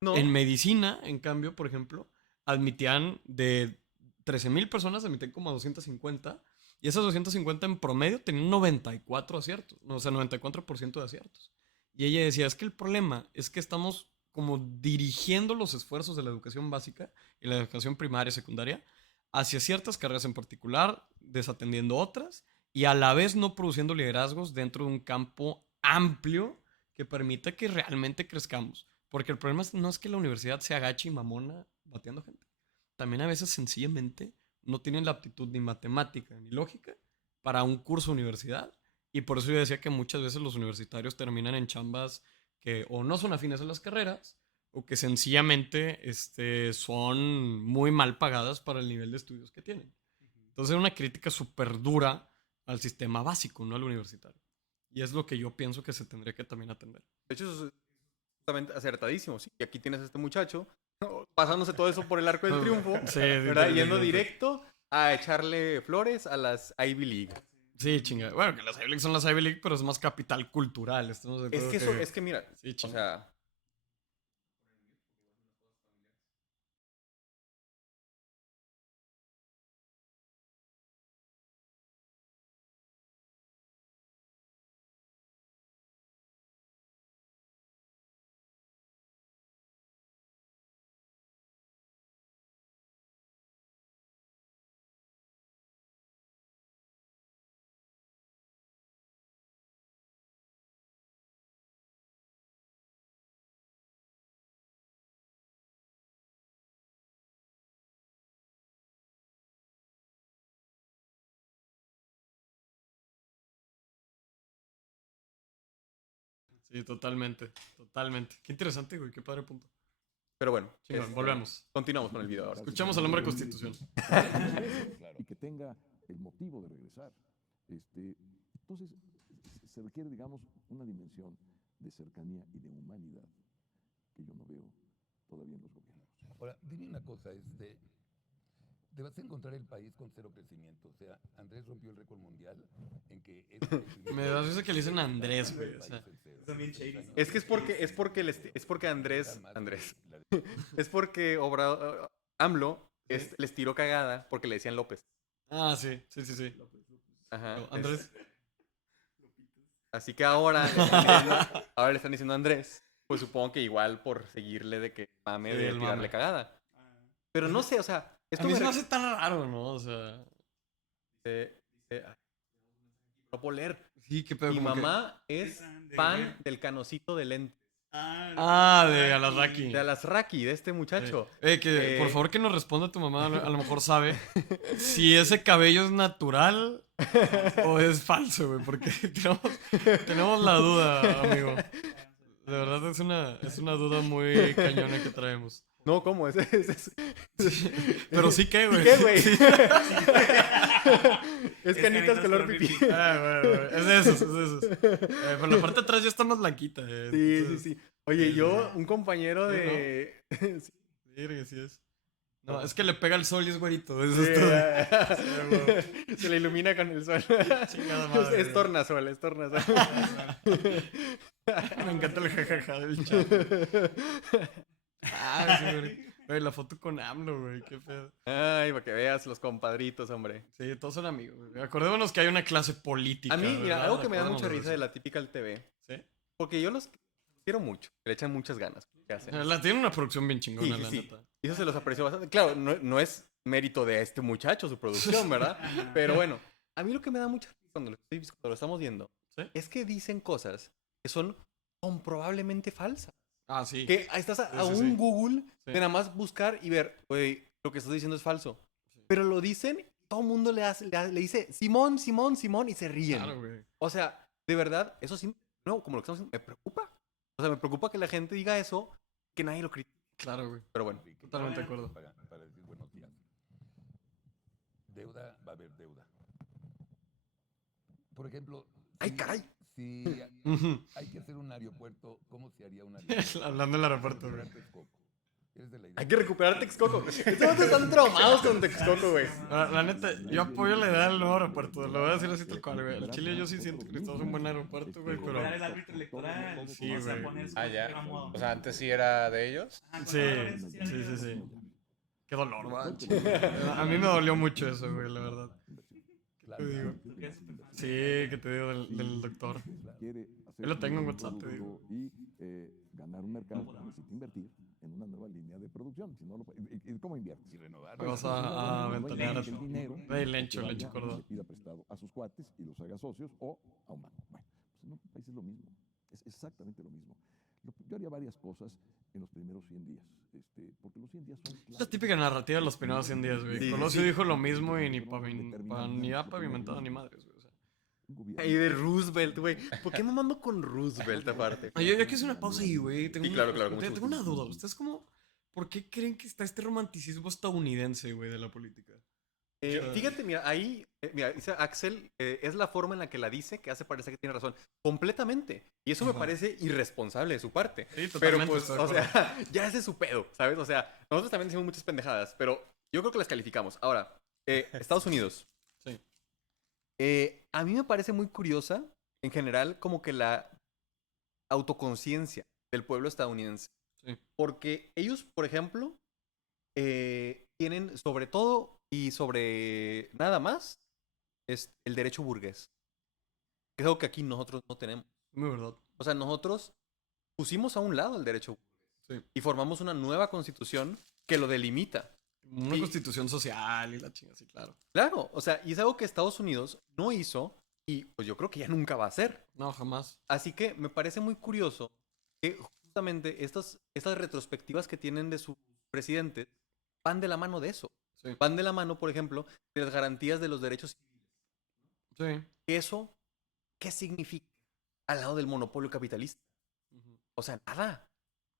No. En medicina, en cambio, por ejemplo, admitían de 13,000 personas, admitían como a 250. Y esas 250 en promedio tenían 94 aciertos. O sea, 94% de aciertos. Y ella decía, es que el problema es que estamos como dirigiendo los esfuerzos de la educación básica y la educación primaria y secundaria hacia ciertas carreras en particular, desatendiendo otras, y a la vez no produciendo liderazgos dentro de un campo amplio que permita que realmente crezcamos. Porque el problema no es que la universidad se agache y mamona bateando gente. También a veces sencillamente no tienen la aptitud ni matemática ni lógica para un curso de universidad. Y por eso yo decía que muchas veces los universitarios terminan en chambas que o no son afines a las carreras o que sencillamente son muy mal pagadas para el nivel de estudios que tienen. Entonces es una crítica súper dura al sistema básico, no al universitario. Y es lo que yo pienso que se tendría que también atender. De hecho, eso es justamente acertadísimo. Sí. Y aquí tienes a este muchacho pasándose todo eso por el arco del triunfo, Sí, ¿verdad? sí, Yendo sí, sí. directo a echarle flores a las Ivy League. Sí, chinga. Bueno, que las Ivy League son las Ivy League, pero es más capital cultural. Estamos de Es acuerdo que eso, es que mira, Sí, o chinga. sea, Sí, totalmente. Totalmente. Qué interesante, güey. Qué padre punto. pero bueno. Chingón, volvemos. Continuamos con el video ahora. Escuchamos al hombre Constitución. Y que tenga el motivo de regresar. Entonces, se requiere, digamos, una dimensión de cercanía y de humanidad que yo no veo todavía en los gobiernos. Ahora, dime una cosa, te vas a encontrar el país con cero crecimiento. O sea, Andrés rompió el récord mundial en que... Me da risa que le dicen Andrés, güey. O sea, También shady. Es que es porque Andrés, es porque AMLO les tiró cagada porque le decían López. ah, sí, sí, sí, sí. Ajá. No, Andrés. Así que ahora le están diciendo Andrés. Pues supongo que igual por seguirle de que mame Sí, de el tirarle mame. cagada. Pero no sé, o sea, A esto mí me se me hace tan raro, ¿no? O sea, dice, no puedo leer. Sí, qué pedo. Mi como que- mamá es De- fan del Canocito de lente. Ah, de Alasraqui. De Alasraqui, de este muchacho. Que por Eh, favor que nos responda tu mamá, a lo mejor sabe si ese cabello es natural o es falso, güey, porque tenemos la duda, amigo. De verdad es una duda muy cañona que traemos. No, ¿cómo? Pero sí que, güey. ¿Qué, güey? Sí. Es canitas color pipí. Güey. Es de esos. Pero la parte de atrás ya está más blanquita. Sí, entonces- sí. Oye, Sí, yo, un compañero Sí, de... Sí, que sí es. No, es que le pega el sol y es güerito. Eso Sí, es todo. se le ilumina con el sol. Chingada madre. Es tornasol, es tornasol. Me encanta el jajaja del chat. Ah, sí, güey, la foto con AMLO, güey, qué pedo. Ay, para que veas los compadritos, hombre. Sí, todos son amigos, güey. Acordémonos que hay una clase política. A mí, mira, ¿verdad? algo que me da Acordémonos mucha risa de eso. la típica TV, ¿Sí? porque yo los quiero mucho, le echan muchas ganas. ¿Qué hacen? Tiene una producción bien Sí, chingona, sí, la sí. neta. Y eso se los aprecio bastante. Claro, no es mérito de este muchacho su producción, ¿verdad? Pero bueno, a mí lo que me da mucha risa cuando lo estamos viendo ¿Sí? es que dicen cosas que son comprobablemente falsas. Ah, sí. Que ahí estás a Sí, sí, un sí. Google Sí. de nada más buscar y ver, güey, lo que estás diciendo es falso. Pero lo dicen y todo el mundo le dice Simón, Simón, Simón y se ríen. Claro, güey. O sea, de verdad, eso sí, no, como lo que estamos diciendo, me preocupa. O sea, me preocupa que la gente diga eso, que nadie lo critique. Claro, güey. Pero bueno. Totalmente de acuerdo. Para decir buenos días. Deuda, va a haber deuda. Por ejemplo, ¡Ay, si- caray! Si Ujú. hay que hacer un aeropuerto, ¿cómo se haría un aeropuerto? Hablando del aeropuerto, güey. Texcoco. ¿Eres de la idea? Hay que recuperar Texcoco. Estos están traumados con Texcoco, güey. La neta, yo apoyo la idea del nuevo aeropuerto. Lo voy a decir así tal cual, güey. El Chile yo sí siento que necesitamos un buen aeropuerto, güey, pero... Recuperar el árbitro electoral. Sí, o sea, güey. poner su Ah, ya. a modo. O sea, antes sí era de ellos. Ah, Sí, cuando eso sí era sí, de sí, ellos. sí. Qué dolor, güey. A mí me dolió mucho eso, güey, la verdad. Claro. Te digo. Tú que eres súper fan. Sí, que te digo del doctor. Quiere hacer Yo lo tengo en un WhatsApp, te digo. producto y ganar un mercado, necesita invertir en una nueva línea de producción. Si no lo, ¿y cómo inviertes? Y renovar. Me vas a ventanear a el dinero. Ve, Lencho, que Lencho vaya, Córdoba. le pida prestado a sus cuates y los haga socios o a un banco. Bueno, pues en otros países es lo mismo. Es exactamente lo mismo. Yo haría varias cosas en los primeros 100 días. Porque los 100 días son Es la típica narrativa de los primeros 100 días, güey. Sí, Colosio sí. dijo lo mismo y ni ha pavimentado ni madres, güey. O sea. Ahí de Roosevelt, güey. ¿Por qué me mando con Roosevelt aparte? Yo quiero hacer una pausa ahí, güey. Sí, claro, con mucho Tengo una duda. ¿Ustedes cómo... ¿Por qué creen que está este romanticismo estadounidense, güey, de la política? Fíjate, mira, ahí, mira, dice Axel, es la forma en la que la dice que hace parecer que tiene razón. Completamente. Y eso me Ajá. parece irresponsable de su parte. Sí, Pero totalmente. pues, estoy de o acuerdo. sea, ya ese es su pedo, ¿sabes? O sea, nosotros también decimos muchas pendejadas, pero yo creo que las calificamos. Ahora, Estados Unidos. Sí. A mí me parece muy curiosa, en general, como que la autoconciencia del pueblo estadounidense. Sí. Porque ellos, por ejemplo, tienen sobre todo y sobre nada más es el derecho burgués. Que es algo que aquí nosotros no tenemos. Muy verdad. O sea, nosotros pusimos a un lado el derecho burgués Sí. y formamos una nueva constitución que lo delimita. Una Y- constitución social y la chinga, sí, claro. Claro, o sea, y es algo que Estados Unidos no hizo y pues yo creo que ya nunca va a hacer. No, jamás. Así que me parece muy curioso que justamente estas retrospectivas que tienen de sus presidentes van de la mano de eso. Sí. Van de la mano, por ejemplo, de las garantías de los derechos civiles. Sí. ¿Eso qué significa al lado del monopolio capitalista? Ujú. O sea, nada.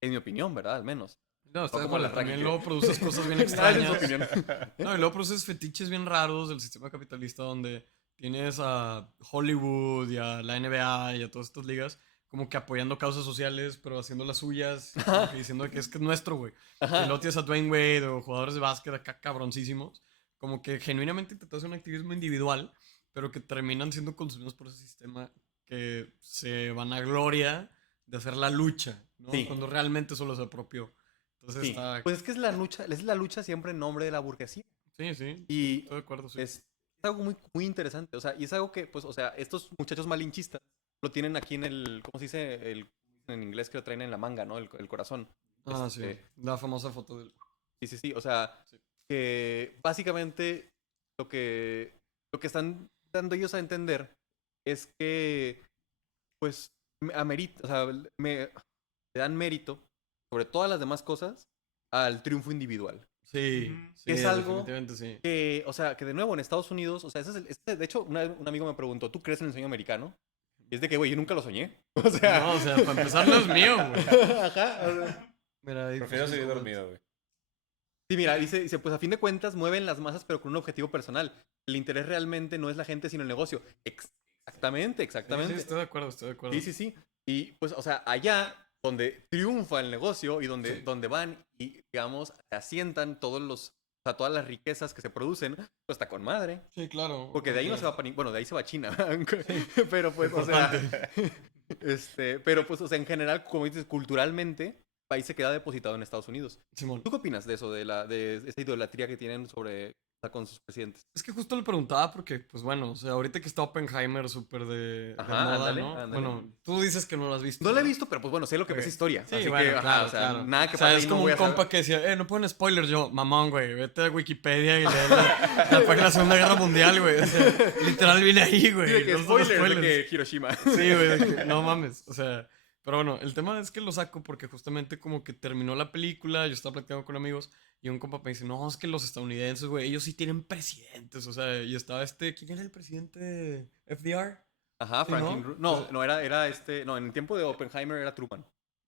En mi opinión, ¿verdad? Al menos. No, está de como la acuerdo. También Raquel. luego produces cosas bien Esa es su extrañas. opinión. No, y luego produces fetiches bien raros del sistema capitalista donde tienes a Hollywood y a la NBA y a todas estas ligas como que apoyando causas sociales, pero haciendo las suyas, como que diciendo que es nuestro, güey. Y Ajá. luego tienes a Dwayne Wade o jugadores de básquet acá cabroncísimos, como que genuinamente intentan hacer un activismo individual, pero que terminan siendo consumidos por ese sistema que se van a gloria de hacer la lucha, ¿no? Sí. Cuando realmente solo se apropió. Entonces Sí. está... Pues es que es la lucha siempre en nombre de la burguesía. Sí, sí. Y Estoy de acuerdo, sí. es algo muy, muy interesante. O sea, y es algo que, pues, o sea, estos muchachos malinchistas lo tienen aquí en el, ¿cómo se dice? En inglés que lo traen en la manga, ¿no? El corazón. Ah, sí. este- La famosa foto del... Sí, sí, sí. O sea, Sí. que básicamente lo que están dando ellos a entender es que, pues, o sea, le dan mérito sobre todas las demás cosas al triunfo individual. Sí, Ujú. sí, Es algo definitivamente sí. que, o sea, que de nuevo en Estados Unidos, o sea, de hecho, un amigo me preguntó, ¿tú crees en el sueño americano? Y es de que, güey, yo nunca lo soñé. O sea, No, o sea, para empezar no es mío, güey. ajá. O sea, Mira, ahí Prefiero pusimos seguir como- dormido, güey. sí, mira, dice, pues a fin de cuentas mueven las masas, pero con un objetivo personal. El interés realmente no es la gente, sino el negocio. Exactamente, Sí, exactamente. sí, estoy de acuerdo, estoy de acuerdo. Sí, sí, sí. Y pues, o sea, allá donde triunfa el negocio y donde, Sí. donde van y, digamos, se asientan o sea, todas las riquezas que se producen, pues está con madre. Sí, claro. Porque de ahí no se va para bueno, de ahí se va a China. Pero pues, o sea, Importante. pero pues, o sea, en general, como dices, culturalmente, el país se queda depositado en Estados Unidos. Simón. ¿Tú qué opinas de eso, de esa idolatría que tienen con sus presidentes? Es que justo le preguntaba porque, pues bueno, o sea, ahorita que está Oppenheimer súper de Ajá, moda, ándale, ¿no? ándale. Bueno, tú dices que no lo has visto. No lo he visto, pero pues bueno, sé lo que Ok. ves historia. Sí, así bueno, que, ajá, claro, o sea, claro. nada que O sea, pasa es ahí como no voy un a saber. compa que decía, no ponen spoilers. Yo, mamón, güey, vete a Wikipedia y lee la página de la Segunda Guerra Mundial, güey. O sea, literal viene ahí, güey. Sí, de que no son spoilers de que Hiroshima. Sí, güey, de que no mames. O sea, pero bueno, el tema es que lo saco porque justamente como que terminó la película, yo estaba platicando con amigos y un compa me dice, no, es que los estadounidenses, güey, ellos sí tienen presidentes. O sea, y estaba ¿quién era el presidente? ¿FDR? Ajá, Sí, Franklin. ¿no? No, Pues- no, no, en el tiempo de Oppenheimer era Truman.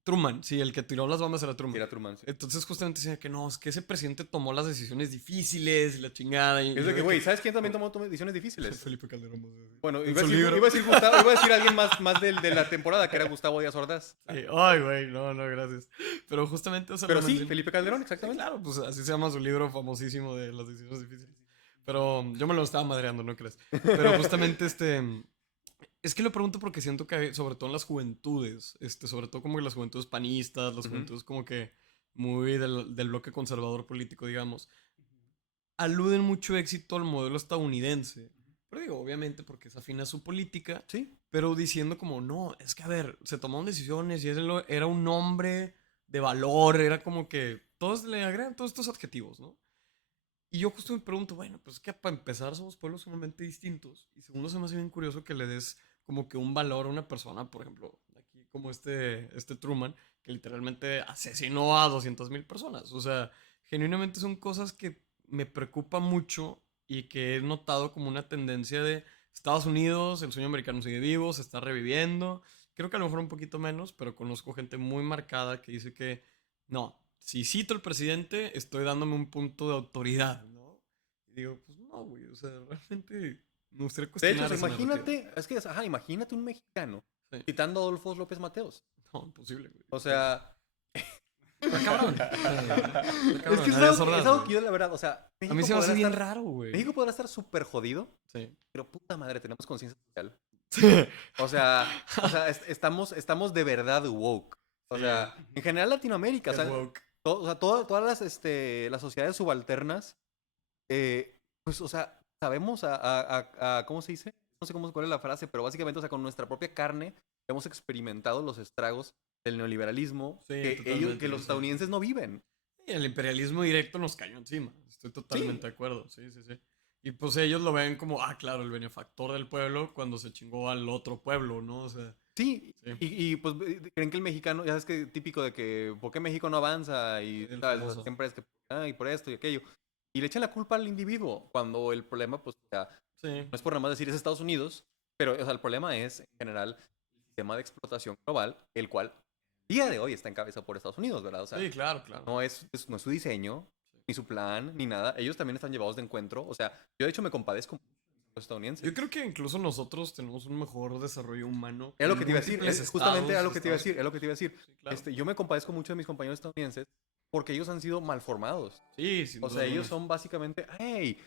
Truman, sí, el que tiró las bombas era Sí, Truman. era Truman, sí. Entonces justamente decía que no, es que ese presidente tomó las decisiones difíciles y la chingada. Y Es yo de que, güey, ¿sabes quién también tomó decisiones difíciles? Felipe Calderón. ¿No? Bueno, En iba a su decir, libro. iba a decir Gustavo, iba a decir alguien más de la temporada, que era Gustavo Díaz Ordaz. Sí, ay, güey, no, gracias. Pero justamente, o sea, Pero lo sí, mencioné. Felipe Calderón, Sí, exactamente. claro, pues así se llama su libro famosísimo de las decisiones difíciles. Pero yo me lo estaba madreando, ¿no crees? Pero justamente es que lo pregunto porque siento que sobre todo en las juventudes, sobre todo como que las juventudes panistas, las Ujú. juventudes como que muy del bloque conservador político, digamos, aluden mucho éxito al modelo estadounidense. Pero digo, obviamente porque es afín a su política, Sí. pero diciendo como, no, es que a ver, se tomaron decisiones y era un hombre de valor, era como que todos le agregan todos estos adjetivos, ¿no? Y yo justo me pregunto, bueno, pues es que para empezar somos pueblos sumamente distintos. Y segundo, se me hace bien curioso que le des como que un valor a una persona, por ejemplo, aquí como este Truman, que literalmente asesinó a 200,000 personas. O sea, genuinamente son cosas que me preocupa mucho y que he notado como una tendencia de Estados Unidos, el sueño americano sigue vivo, se está reviviendo. Creo que a lo mejor un poquito menos, pero conozco gente muy marcada que dice que no, si cito al presidente, estoy dándome un punto de autoridad, ¿no? Y digo, pues no, güey, o sea, realmente me gustaría De cuestionar hecho, esa narrativa. imagínate un mexicano Sí. citando a Adolfo López Mateos. No, imposible, güey. O sea, Está cabrón. es que es algo que yo, la verdad, o sea, A mí México se me hace podrá bien estar, raro, güey. México podrá estar súper jodido, Sí. pero puta madre, tenemos conciencia social. O sea, estamos de verdad woke. O Sí. sea, en general Latinoamérica, o Es sea, woke. todas las sociedades subalternas, pues, o sea, sabemos ¿cómo se dice? No sé cuál es la frase, pero básicamente, o sea, con nuestra propia carne hemos experimentado los estragos del neoliberalismo Sí, que totalmente, los sí. estadounidenses no viven. Y el imperialismo directo nos cayó encima. Estoy totalmente Sí. de acuerdo. Sí, sí, sí. Y pues ellos lo ven como, claro, el benefactor del pueblo cuando se chingó al otro pueblo, ¿no? O sea, Sí, Sí. y pues creen que el mexicano, ya sabes que típico de que, ¿por qué México no avanza? Y El ¿sabes? famoso. Siempre es que, y por esto y aquello. Y le echan la culpa al individuo, cuando el problema, pues, o sea, sí. no es por nada más decir es Estados Unidos, pero, o sea, el problema es, en general, el sistema de explotación global, el cual, día de hoy, está encabezado por Estados Unidos, ¿verdad? O sea, Sí, claro, claro. no es su diseño, ni su plan, ni nada. Ellos también están llevados de encuentro. O sea, yo de hecho me compadezco con los estadounidenses. Yo creo que incluso nosotros tenemos un mejor desarrollo humano. Es lo con que te iba a decir, múltiples justamente era estados, lo que te iba a decir, estados- es lo que te iba a decir. Sí, claro. Yo me compadezco mucho de mis compañeros estadounidenses porque ellos han sido mal formados. Sí, sin O duda sea, ellos alguna. son básicamente, hey,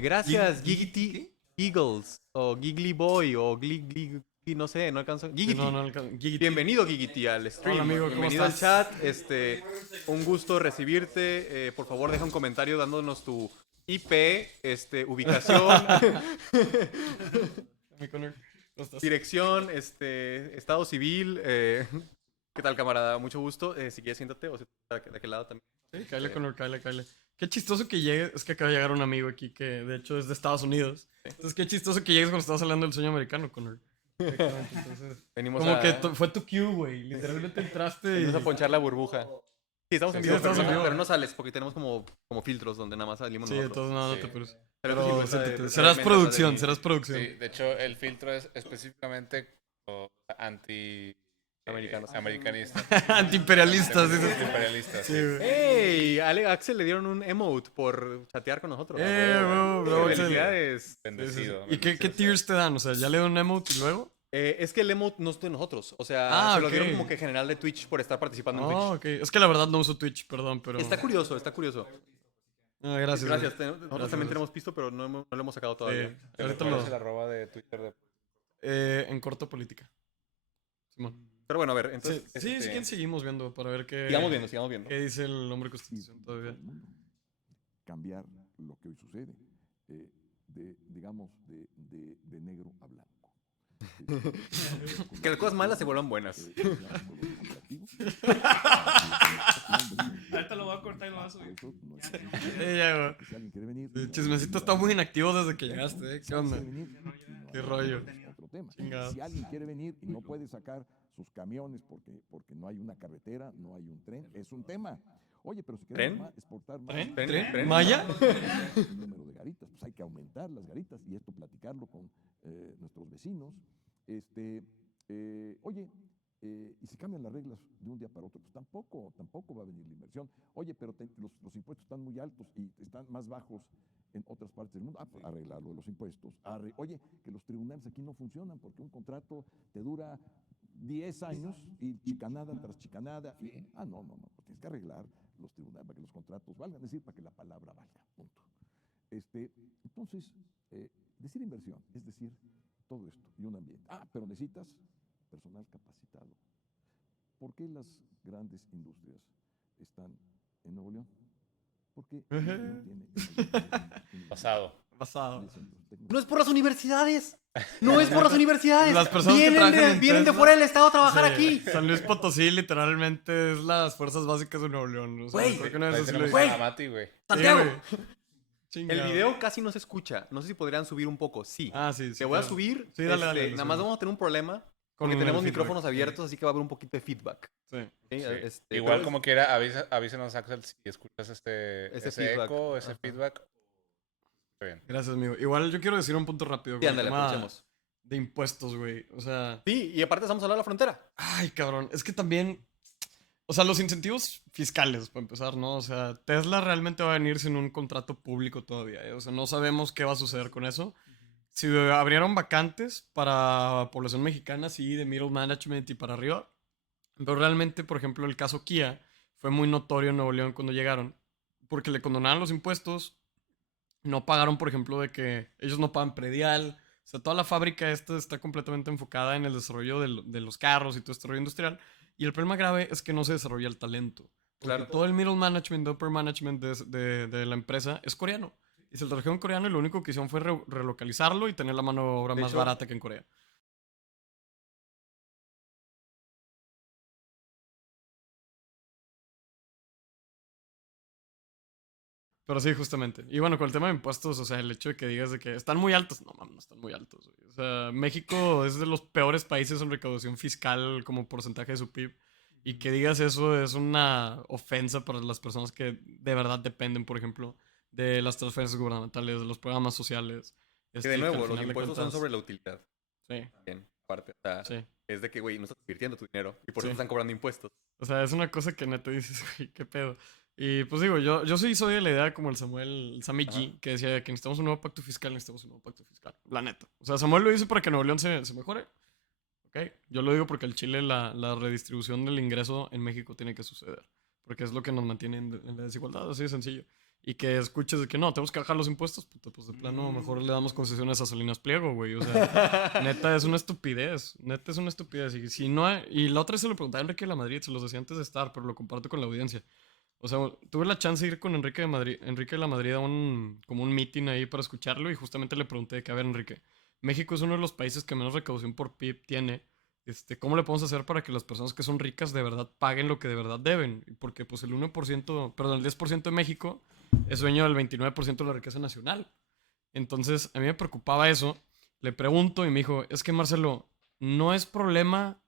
gracias Giggity Eagles, o Giggly Boy, o Glig, no sé, no alcanzo. Sí, Giggity. no, Giggity. Bienvenido Giggity al stream. Hola, amigo, ¿cómo Bienvenido estás? al chat. Un gusto recibirte. Por favor, deja un comentario dándonos tu IP, ubicación, Mi Connor, ¿cómo estás? dirección, estado civil. ¿Qué tal, camarada? Mucho gusto. Si quieres, siéntate o de aquel lado también. Sí, cáele, Connor, cáele. Qué chistoso que llegue. Es que acaba de llegar un amigo aquí que de hecho es de Estados Unidos. Entonces, qué chistoso que llegues cuando estás hablando del sueño americano, Connor. Exactamente, entonces, Venimos como a, que fue tu cue, güey. Literalmente entraste y. venimos a ponchar la burbuja. Sí, estamos en Sí, vivo, estamos en vivo. pero no sales porque tenemos como filtros donde nada más salimos Sí, nosotros. entonces no Sí. te preocupes. Pero Pero sí, siéntate, de- serás de- producción, de- serás producción. Sí, de hecho, el filtro es específicamente anti Americanos. americanista. Antiimperialistas, dices. Imperialistas, Sí, sí. güey. ¡Ey! A Axel le dieron un emote por chatear con nosotros. Bro, Axel. Felicidades. Bendecido. ¿Y qué bendecido tiers sea. te dan? O sea, ¿ya le doy un emote y luego? Es que el emote no es de nosotros. O sea, Ah, se lo dieron ok. como que general de Twitch por estar participando en Oh, Twitch. ok. Es que la verdad no uso Twitch, perdón, pero. Está curioso, está curioso. Ah, gracias. Gracias. güey. Nosotros Gracias. también tenemos pisto, pero no lo hemos sacado todavía. Sí, Pero ahorita ¿cuál lo. es el arroba de Twitter de En corto política. Simón. Pero bueno, a ver, Sí, entonces. sí, este, sí, ¿quién seguimos viendo para ver qué. sigamos viendo. ¿Qué dice el hombre Sí, constitución todo todavía? el mundo. Cambiar lo que hoy sucede, digamos, de negro a blanco. Que las cosas malas se vuelvan buenas. Ahorita lo voy a cortar y lo voy a subir. Ya, güey. Si alguien quiere venir, El chismecito está muy inactivo desde que llegaste, ¿eh? ¿Qué onda? Qué rollo? Otro tema. Chingado. Si alguien quiere venir y no puede sacar sus camiones porque no hay una carretera, no hay un tren, es un tema. Oye, pero si queremos ¿Tren? exportar más ¿Tren? ¿Tren? ¿Tren? ¿Maya? el número de garitas, pues hay que aumentar las garitas y esto platicarlo con nuestros vecinos. Oye, y si cambian las reglas de un día para otro, pues tampoco va a venir la inversión. Oye, pero los impuestos están muy altos y están más bajos en otras partes del mundo. Pues arreglarlo de los impuestos. Oye, que los tribunales aquí no funcionan porque un contrato te dura 10 años y chicanada tras chicanada. No, pues tienes que arreglar los tribunales para que los contratos valgan, es decir, para que la palabra valga. Punto. Entonces, decir inversión, es decir, todo esto y un ambiente. Pero necesitas personal capacitado. ¿Por qué las grandes industrias están en Nuevo León? Porque no tiene pasado? Pasado. No es por las universidades. No es por las universidades. Las personas que trabajan en Vienen de Tesla. fuera del estado a trabajar Sí, aquí. San Luis Potosí literalmente es las fuerzas básicas de Nuevo León. O sea, Güey. creo que una Ahí vez así lo tenemos dije. Güey. a Mati, güey. Santiago. Sí, güey. Chingado. El video casi no se escucha. No sé si podrían subir un poco. Sí. Ah, sí. Te voy a claro. subir. Sí, dale, dale, Nada más vamos a tener un problema. Con Porque el tenemos feedback. micrófonos abiertos, así que va a haber un poquito de feedback. Sí. ¿Sí? Sí. Pero Igual como quiera, avísenos, Axel, si escuchas Ese ese feedback. eco, ese Ajá. feedback. Está bien. Gracias, amigo. Igual yo quiero decir un punto rápido. Sí, con el ándale, tema aprovechemos. de impuestos, güey. O sea, Sí, y aparte estamos hablando de la frontera. ay, cabrón. Es que también, o sea, los incentivos fiscales, para empezar, ¿no? O sea, Tesla realmente va a venir sin un contrato público todavía, ¿eh? O sea, no sabemos qué va a suceder con eso. Si abrieron vacantes para población mexicana, sí, de middle management y para arriba. Pero realmente, por ejemplo, el caso Kia fue muy notorio en Nuevo León cuando llegaron. Porque le condonaban los impuestos. No pagaron, por ejemplo, de que ellos no pagan predial. O sea, toda la fábrica esta está completamente enfocada en el desarrollo de los carros y todo este rollo industrial. Y el problema grave es que no se desarrolla el talento. Porque Claro. todo el middle management, upper management de la empresa es coreano. Y se trajeron coreano y lo único que hicieron fue relocalizarlo y tener la mano de obra De más hecho- barata que en Corea. Pero sí, justamente. Y bueno, con el tema de impuestos, o sea, el hecho de que digas de que están muy altos, no mames, no están muy altos, güey. O sea, México es de los peores países en recaudación fiscal como porcentaje de su PIB. Y que digas eso es una ofensa para las personas que de verdad dependen, por ejemplo, de las transferencias gubernamentales, de los programas sociales. Que que de al nuevo, los final de impuestos son cuentas- sobre la utilidad. Sí, Bien, aparte. O sea, sí. es de que, güey, no estás invirtiendo tu dinero y por Sí. eso están cobrando impuestos. O sea, es una cosa que neta dices, güey, qué pedo. Y pues digo, yo sí soy de la idea como el Sammy G, Ajá. que decía que necesitamos un nuevo pacto fiscal, necesitamos un nuevo pacto fiscal. La neta. O sea, Samuel lo dice para que Nuevo León se mejore. ¿Ok? Yo lo digo porque el Chile, la redistribución del ingreso en México tiene que suceder. Porque es lo que nos mantiene en la desigualdad, así de sencillo. Y que escuches de que no, tenemos que bajar los impuestos, puta, pues de plano mejor le damos concesiones a Salinas Pliego, güey. O sea, neta es una estupidez. Neta es una estupidez. Y si no y la otra vez se lo preguntaba a Enrique de la Madrid, se los decía antes de estar, pero lo comparto con la audiencia. O sea, tuve la chance de ir con Enrique de la Madrid a como un meeting ahí para escucharlo y justamente le pregunté que, a ver, Enrique, México es uno de los países que menos recaudación por PIB tiene ¿cómo le podemos hacer para que las personas que son ricas de verdad paguen lo que de verdad deben? Porque pues el 1%, perdón, el 10% de México es dueño del 29% de la riqueza nacional. Entonces, a mí me preocupaba eso. Le pregunto y me dijo, es que Marcelo, no es problema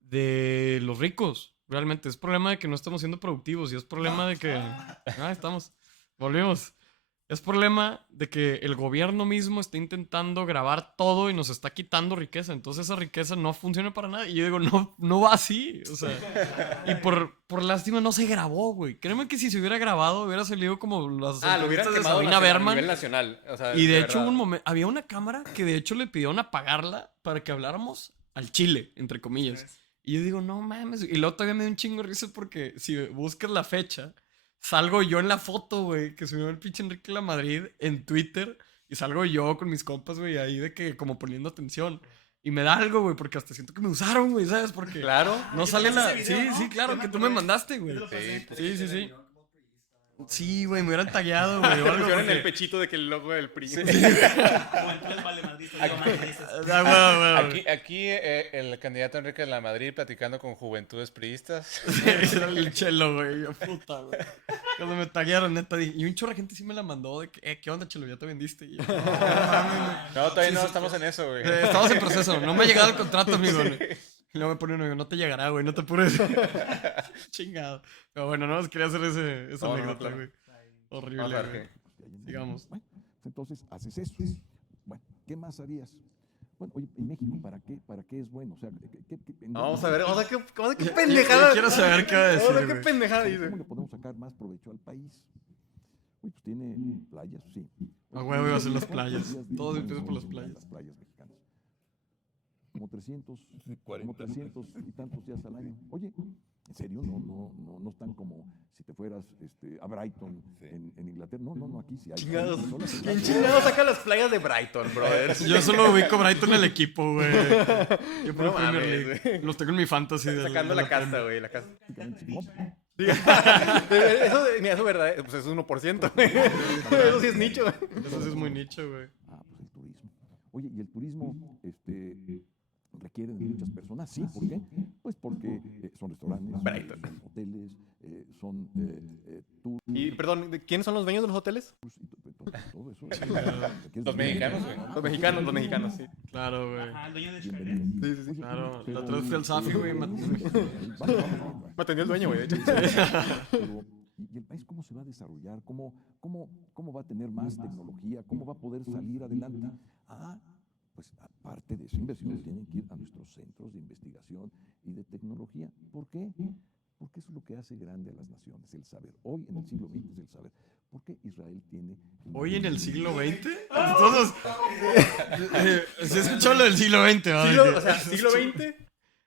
de los ricos, realmente. Es problema de que no estamos siendo productivos y es problema de que... estamos. Volvimos. Es problema de que el gobierno mismo está intentando grabar todo y nos está quitando riqueza. Entonces esa riqueza no funciona para nada. Y yo digo, no, no va así. O sea, y por lástima no se grabó, güey. Créeme que si se hubiera grabado hubiera salido como las Lo hubieran entrevistas de quemado Sabina a Berman. nivel nacional. O sea, Y de hecho verdad. hubo un momento, había una cámara que de hecho le pidieron apagarla para que habláramos al chile, entre comillas. Y yo digo, no mames. Y luego todavía me dio un chingo de risa porque si buscas la fecha, salgo yo en la foto, güey, que subió el pinche Enrique La Madrid en Twitter. Y salgo yo con mis compas, güey, ahí de que como poniendo atención. Y me da algo, güey, porque hasta siento que me usaron, güey, ¿sabes? Porque Claro. no ¿Qué sale pasó la... ese Sí, video, no? sí, claro, Yo me que tú me acordé. mandaste, güey. Yo te lo pasé. Sí, sí, sí. Sí, güey, me hubieran tagueado, güey. o algo, Pusieron en porque- el pechito de que el logo del PRI. Juventudes valemadristas, digo, madridistas. Ah, güey, güey. Aquí el candidato Enrique de la Madrid platicando con juventudes priistas. Ese era el chelo, güey. Yo, puta, güey. Cuando me taguearon, neta, y un chorro de gente sí me la mandó de que, ¿qué onda, chelo? Ya te vendiste. Y yo, no, mames, güey. No, todavía Sí, no sí, estamos en eso, güey. Estamos en proceso. No me ha llegado el contrato, amigo. güey. Y luego me pone uno, no te llegará, güey. No te apures. Chingado. Pero bueno, no, quería hacer esa No, no, anécdota, claro. güey. Vamos Horrible, a ver güey. qué. Sigamos. Bueno, entonces haces eso. Bueno, ¿qué más harías? Bueno, oye, ¿en México para qué es bueno? O sea, Vamos a ver, qué Yo pendejada. quiero saber qué va a decir, Vamos a ver qué güey. pendejada ¿Cómo dice. le podemos sacar más provecho al país? Uy, pues tiene playas, sí. A huevo iba a ser las ¿Cuántos playas. días de Todo buen empieza por sol las tendrán playas. Las playas mexicanas. Como 300, Sí, como 40. 300 y tantos días al año. Oye, ¿en serio? No están como si te fueras a Brighton en Inglaterra. No, aquí sí hay. Chingados. Hay solas ¿Quién playas. chingado saca las playas de Brighton, brother? Yo solo ubico Brighton el equipo, güey. Yo por No Premier mames, League. güey. Los tengo en mi fantasy. Sacando de la casta, Premier. güey, la casta. Prácticamente Simón. Mira, eso es verdad, pues es 1%, güey. Eso sí es nicho, güey. Eso sí es muy nicho, güey. Ah, pues el turismo. Oye, ¿y el turismo requiere de muchas personas? Sí, ¿por qué? Pues porque son restaurantes, Brighton. son hoteles, son tours Y, perdón, ¿quiénes son los dueños de los hoteles? y todo eso. requiere Los de mexicanos, dinero. güey. Los mexicanos, sí. Claro, güey. Ajá, el dueño de Bienvenido. Xcaret. Sí, sí, sí. Claro. Pero- La otra vez fui al Safi, güey. Me atendió el dueño, güey, de hecho. Pero, ¿y el país cómo se va a desarrollar? ¿Cómo va a tener más tecnología? ¿Cómo va a poder salir adelante? Pues aparte de esa inversión, tienen que ir a nuestros centros de investigación y de tecnología. ¿Por qué? Porque eso es lo que hace grande a las naciones, el saber. Hoy, en el siglo XX, es el saber. ¿Por qué Israel tiene... Hoy en el siglo XX. Todos. Se escuchó lo del siglo XX, ¿verdad? O sea, siglo XX.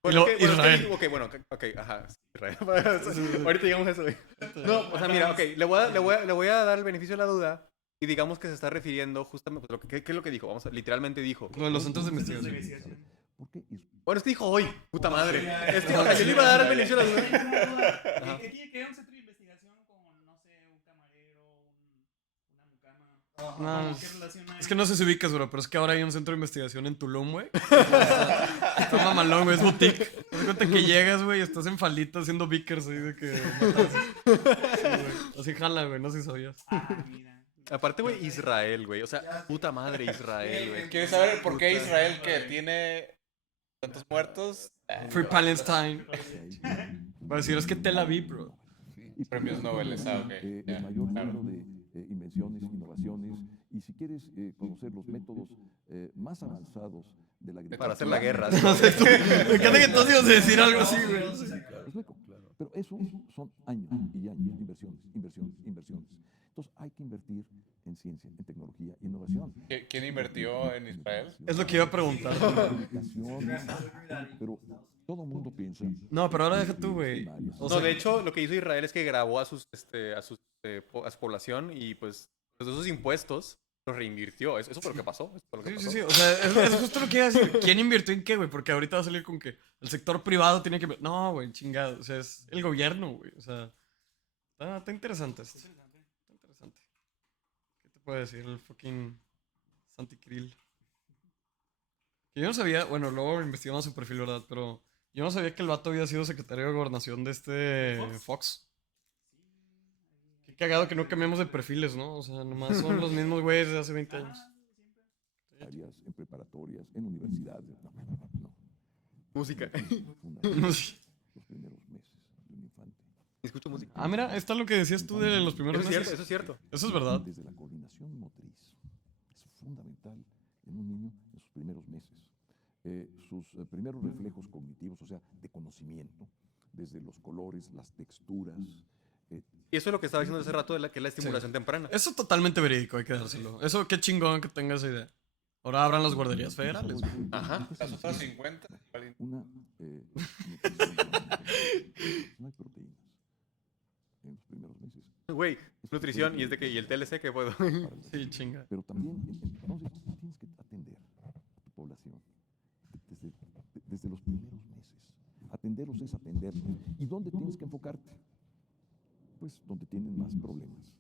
Y luego Israel. Ok, bueno, ok, ajá. Israel. Ahorita llegamos a eso, güey. No, o sea, mira, ok, le voy a dar el beneficio de la duda y digamos que se está refiriendo justamente, pues, ¿qué es lo que dijo? Literalmente dijo. Lo de los centros de Centros de investigación. investigación. ¿Por qué Bueno, es que dijo hoy, puta madre. Es que, o sea, yo le iba a dar el beneficio de la duda. Ajá. ¿Qué tiene que ver un centro de investigación con, no sé, un camarero, una mucama? No, ¿Qué relación hay? es que no sé si ubicas, bro, pero es que ahora hay un centro de investigación en Tulum, güey. Está mamalón, güey, es boutique. Te das cuenta que llegas, güey, y estás en faldita haciendo beakers ahí de que... Sí, güey. Así jala, güey, no sé si sabías. Ah, mira. Aparte, güey, Israel, güey. O sea, puta madre Israel, güey. ¿Quieres saber por qué Israel, que tiene tantos muertos? Free Palestine. Va a decir, es que Tel Aviv, bro. Y Premios Nobel, ok. el Ya, mayor claro. número de invenciones, innovaciones, y si quieres conocer los métodos más avanzados de la agricultura. Para hacer la guerra. Me encanta que todos ibas a decir algo así, güey. ¿Me explico? Pero eso son años y años de inversiones. Entonces hay que invertir en ciencia, en tecnología, innovación. ¿Quién invirtió en Israel? Es lo que iba a preguntar. Comunicación, pero todo el mundo piensa. No, pero ahora deja tú, güey. O No, sea, de hecho, lo que hizo Israel es que grabó a su población y pues esos impuestos los reinvirtió. Eso fue lo que pasó. Eso fue lo que sí, pasó. sí, sí. O sea, es justo lo que iba a decir. ¿Quién invirtió en qué, güey? Porque ahorita va a salir con que el sector privado tiene que... No, güey, chingado. O sea, es el gobierno, güey. O sea, está interesante esto. Está interesante. ¿Qué te puede decir el fucking Santi Krill? Que yo no sabía, bueno, luego investigamos su perfil, ¿verdad? Pero yo no sabía que el vato había sido secretario de gobernación de Fox. Qué cagado que no cambiamos de perfiles, ¿no? O sea, nomás son los mismos güeyes de hace 20 años. En preparatorias, en universidades. No. Música. No sé. Los primeros meses de un infante. Escucho música. Ah, mira, está lo que decías tú de los primeros Eso es cierto, meses. eso es cierto. Eso es verdad. Desde la coordinación motriz. Es fundamental en un niño en sus primeros meses. Sus primeros reflejos cognitivos, o sea, de conocimiento, desde los colores, las texturas. Y eso es lo que estaba diciendo hace rato, que es la estimulación temprana. Eso es totalmente verídico, hay que dárselo. Eso, qué chingón que tenga esa idea. Ahora abran las guarderías federales. Ajá. Las otras 50. Una no hay proteínas en los primeros meses. Güey, nutrición y es de que y el TLC que puedo. Sí, chinga. Pero también, entonces, tienes que atender a tu población desde los primeros meses. Atenderlos es atenderlos. ¿Y dónde tienes que enfocarte? Pues donde tienen más problemas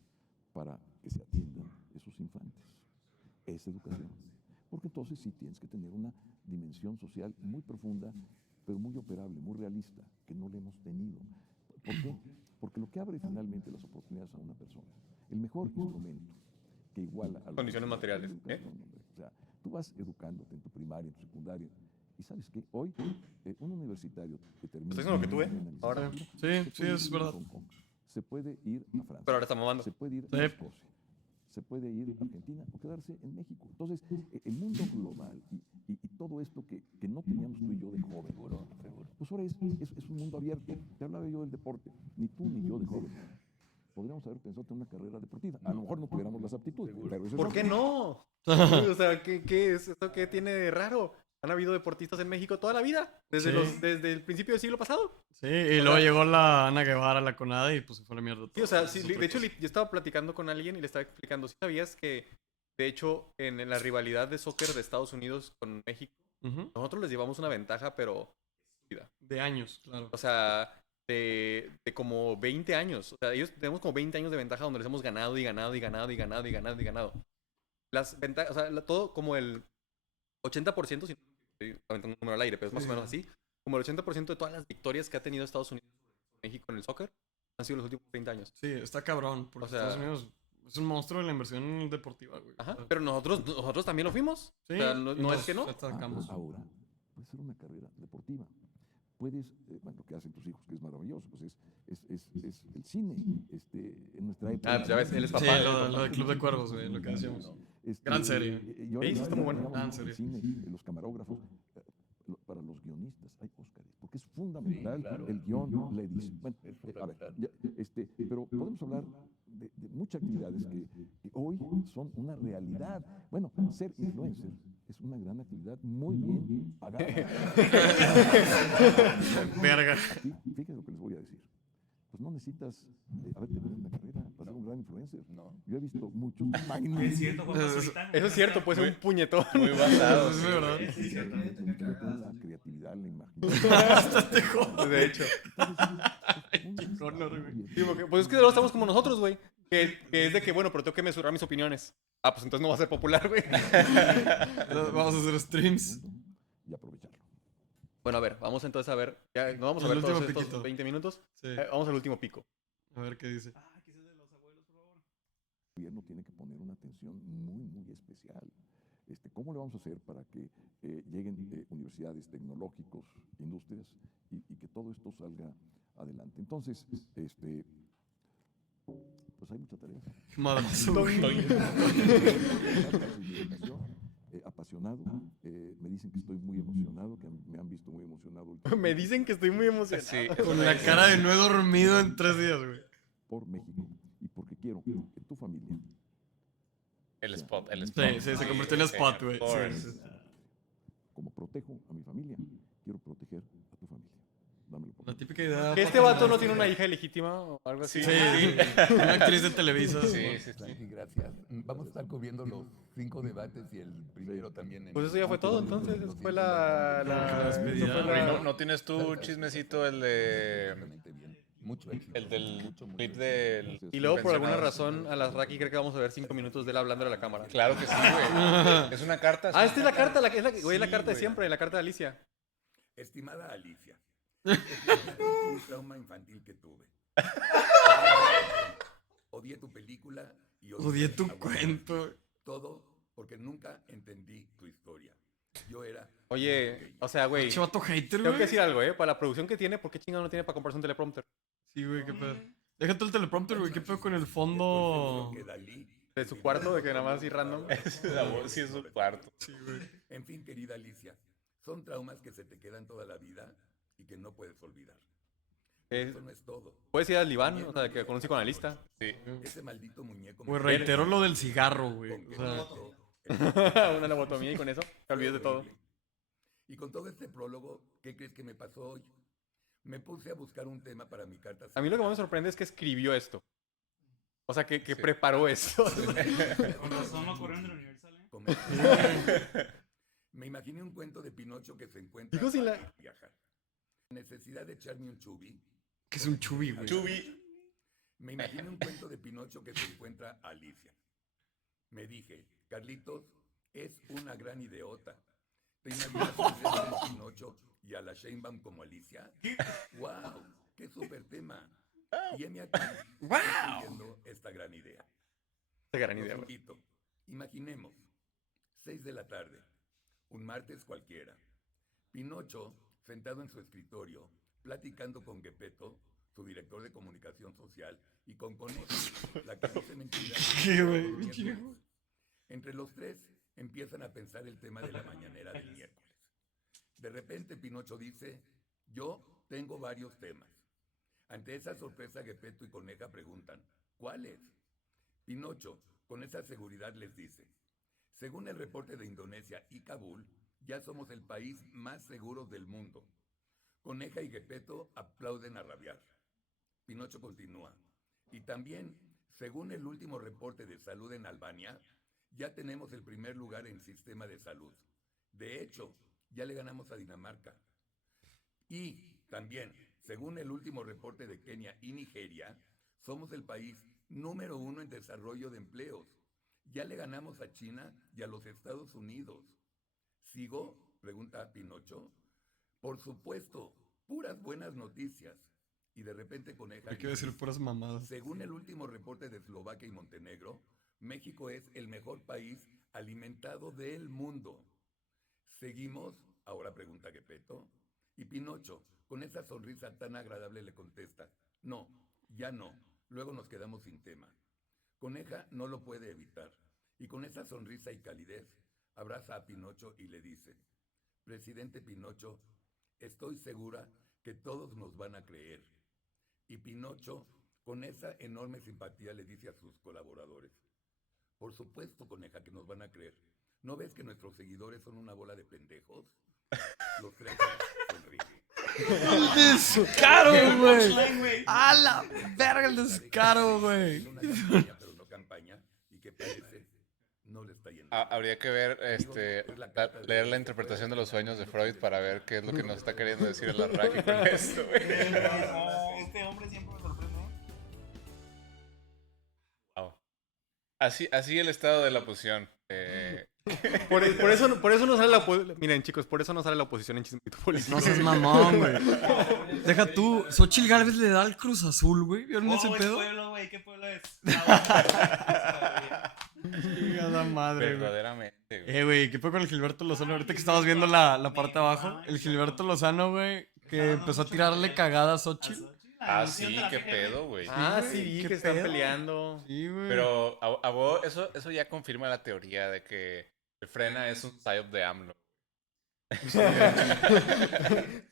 para que se atiendan esos infantes. Es educación. Porque entonces sí tienes que tener una dimensión social muy profunda, pero muy operable, muy realista, que no le hemos tenido. ¿Por qué? Porque lo que abre finalmente las oportunidades a una persona, el mejor instrumento que iguala a Condiciones materiales, la educación, hombre. O sea, tú vas educándote en tu primaria, en tu secundaria, y sabes que hoy un universitario que termina... ¿Estás diciendo lo que tú, una ahora? licenciatura, Sí, se puede es ir a verdad. Hong Kong, se puede ir a Francia, Pero ahora está mamando. se puede ir Sí. a Escocia, se puede ir a Argentina o quedarse en México. Entonces, el mundo global y todo esto que no teníamos tú y yo de joven, pues ahora es un mundo abierto. Te hablaba yo del deporte, ni tú ni yo de joven. Podríamos haber pensado en una carrera deportiva. A lo mejor no tuviéramos las aptitudes, pero eso ¿Por es qué no? O sea, ¿qué es esto que tiene de raro? Han habido deportistas en México toda la vida, desde Sí. desde el principio del siglo pasado. Sí, y luego llegó la Ana Guevara a la CONADE y pues se fue a la mierda. Sí, o sea, sí, de hecho yo estaba platicando con alguien y le estaba explicando, ¿sí sabías que, de hecho, en la rivalidad de soccer de Estados Unidos con México, nosotros les llevamos una ventaja, pero de años, claro. o sea, de como 20 años. O sea, ellos tenemos como 20 años de ventaja donde les hemos ganado y ganado y ganado y ganado y ganado y ganado. Las ventajas, o sea, todo como el 80%, si no estoy aventando un número al aire, pero es más o menos así, como el 80% de todas las victorias que ha tenido Estados Unidos sobre México en el soccer han sido los últimos 30 años. Sí, está cabrón, porque O sea- Estados Unidos es un monstruo de la inversión deportiva, güey. Ajá, O sea, pero nosotros también lo fuimos. sí, O sea, no, y no es nos que no. atacamos. Ahora, puede ser una carrera deportiva. Puedes, bueno, lo que hacen tus hijos, que es maravilloso, pues es el cine. En nuestra época. Ah, pues ya ves, él es Sí, papá. lo del Club de Cuervos, güey, lo que decíamos. Gran serie. Y ahora Sí, sí, está muy buena. digamos, Gran el serie. cine, los camarógrafos, para los guionistas hay Óscares, porque es fundamental el guión, la edición. Bueno, a ver, pero podemos hablar de muchas actividades que hoy son una realidad. Bueno, ser influencer es una gran actividad muy bien pagada. Verga. Aquí, fíjense lo que les voy a decir. Pues no necesitas haber tenido una carrera para ser un gran influencer. No. Yo he visto muchos Es magníficos. cierto, Juan Pazurita. Eso es cierto, puede ser un puñetón. Muy basado. Es verdad. Sí, es cierto. La creatividad, la imaginación. De hecho. Sí, porque, pues es que no estamos como nosotros, güey. Que es de que, bueno, pero tengo que mesurar mis opiniones. Ah, pues entonces no va a ser popular, güey. Vamos a hacer streams. Y aprovecharlo. Bueno, a ver, vamos entonces a ver. Ya, no vamos a El ver todos último estos piquito. 20 minutos. Sí. Vamos al último pico. A ver qué dice. Ah, que es el de los abuelos, por favor. El gobierno tiene que poner una atención muy, muy especial. ¿Cómo le vamos a hacer para que lleguen universidades, tecnológicos, industrias y que todo esto salga adelante? Entonces, pues hay mucha tarea. Madrazo, güey. Apasionado. Me dicen que estoy muy emocionado, que me han visto muy emocionado Me dicen que estoy muy emocionado. Sí. Con la cara de no he dormido en 3 días, güey. por México y porque quiero que tu familia, El spot. Sí, se convirtió en spot, güey. Por- Sí, sí. como protejo a mi familia, quiero proteger a tu familia. Dámelo por La favor. típica idea. ¿Que este vato no tiene una hija ilegítima o algo así? Sí, una actriz de Televisa. Sí, sí, sí. Sí, gracias. Vamos a estar cubriendo los 5 debates y el primero también. Pues eso ya fue todo, entonces. Eso fue la despedida. eso fue Oye, la- ¿no tienes tú chismecito el de Exactamente bien. Mucho éxito. El del mucho clip éxito. del... Gracias. Y luego, por alguna Pensionados. razón, a las Raki creo que vamos a ver 5 minutos de él hablando a la cámara. Claro que sí, güey. Es una carta. Ah, esta es la carta, güey, la Sí, carta de güey. siempre, la carta de Alicia. Estimada Alicia, te platico un trauma infantil que tuve. Odié tu película y Odié tu a Woody cuento. Allen. Todo porque nunca entendí tu historia. Yo era... Oye, o sea, güey, Chivato hater, tengo güey. que decir algo, Para la producción que tiene, ¿por qué chingado no tiene para comprarse un teleprompter? Sí, güey, qué pedo. Déjate el teleprompter, güey. ¿Qué pedo con el fondo? Estoy seguro que Dalí De su cuarto, de que nada más así random. La voz sí es su cuarto. Sí, güey. En fin, querida Alicia, son traumas que se te quedan toda la vida y que no puedes olvidar. Eso no es todo. Puedes ir al diván, o sea, que con un psicoanalista. Sí. Ese maldito muñeco... Güey, me- reitero lo del cigarro, güey. con O que sea, todo el- Una lobotomía y con eso te olvides de todo. horrible. Y con todo este prólogo, ¿qué crees que me pasó hoy? Me puse a buscar un tema para mi carta. A mí lo que más me sorprende es que escribió esto. O sea, que Sí. preparó esto. Con razón lo corrieron de la Universal, ¿eh? Me imaginé un cuento de Pinocho que se encuentra Digo, sin la- para viajar. Necesidad de echarme un chubi. que es un chubi, güey. Chubi. Me imaginé un cuento de Pinocho que se encuentra Alicia. Me dije, Carlitos, es una gran idiota. ¿Te imaginas a Pinocho y a la Sheinbaum como Alicia? ¡Wow! ¡Qué súper tema! Y heme aquí escribiendo esta gran idea. Qué gran Los idea, güey. invito. Imaginemos, 6 de la tarde, un martes cualquiera. Pinocho, sentado en su escritorio, platicando con Gepetto, su director de comunicación social, y con Conejo, la que dice mentiras. ¿Qué, güey? los Pinche miércoles. viejo. Entre los tres empiezan a pensar el tema de la mañanera del miércoles. De repente Pinocho dice, yo tengo varios temas. Ante esa sorpresa, Gepetto y Coneja preguntan, ¿cuáles? Pinocho, con esa seguridad, les dice, según el reporte de Indonesia y Kabul, ya somos el país más seguro del mundo. Coneja y Gepetto aplauden a rabiar. Pinocho continúa, y también, según el último reporte de salud en Albania, ya tenemos el primer lugar en sistema de salud. De hecho, ya le ganamos a Dinamarca. Y también, según el último reporte de Kenia y Nigeria, somos el país número 1 en desarrollo de empleos. Ya le ganamos a China y a los Estados Unidos. ¿Sigo? Pregunta Pinocho. Por supuesto, puras buenas noticias. Y de repente Coneja Hay que decir dice, puras mamadas. según el último reporte de Eslovaquia y Montenegro, México es el mejor país alimentado del mundo. ¿Seguimos? Ahora pregunta Gepetto. Y Pinocho, con esa sonrisa tan agradable, le contesta, no, ya no, luego nos quedamos sin tema. Coneja no lo puede evitar, y con esa sonrisa y calidez, abraza a Pinocho y le dice, presidente Pinocho, estoy segura que todos nos van a creer. Y Pinocho, con esa enorme simpatía, le dice a sus colaboradores, por supuesto, Coneja, que nos van a creer. ¿No ves que nuestros seguidores son una bola de pendejos? Los tres sonríen. ¡Descaro, güey! Punchline, güey. ¡A la verga el descaro, En güey! una campaña, pero no campaña, y que parece no le está yendo. Habría que ver, leer la interpretación de los sueños de Freud para ver qué es lo que nos está queriendo decir el Arraki con esto, güey. Este hombre siempre me sorprende, ¿eh? Wow. Así el estado de la oposición. Por eso no sale la oposición. Miren, chicos, por eso no sale la oposición en Chismito Político. No seas mamón, güey. Deja tú. Xochitl Gálvez le da al Cruz Azul, güey. ¿Vieron ese Oh, es pedo? pueblo, güey. ¿Qué pueblo es? Chingada madre, güey. Verdaderamente, güey. Güey, ¿qué fue con el Gilberto Lozano? Ahorita que estabas viendo la parte de abajo. El Gilberto Lozano, güey, que empezó a tirarle cagada a Xochitl. Ah, sí, qué pedo, güey. Ah, güey, sí, vi ¿qué que están pedo? peleando. Sí, güey. Pero a vos, eso ya confirma la teoría de que el Frena es un psyop de AMLO.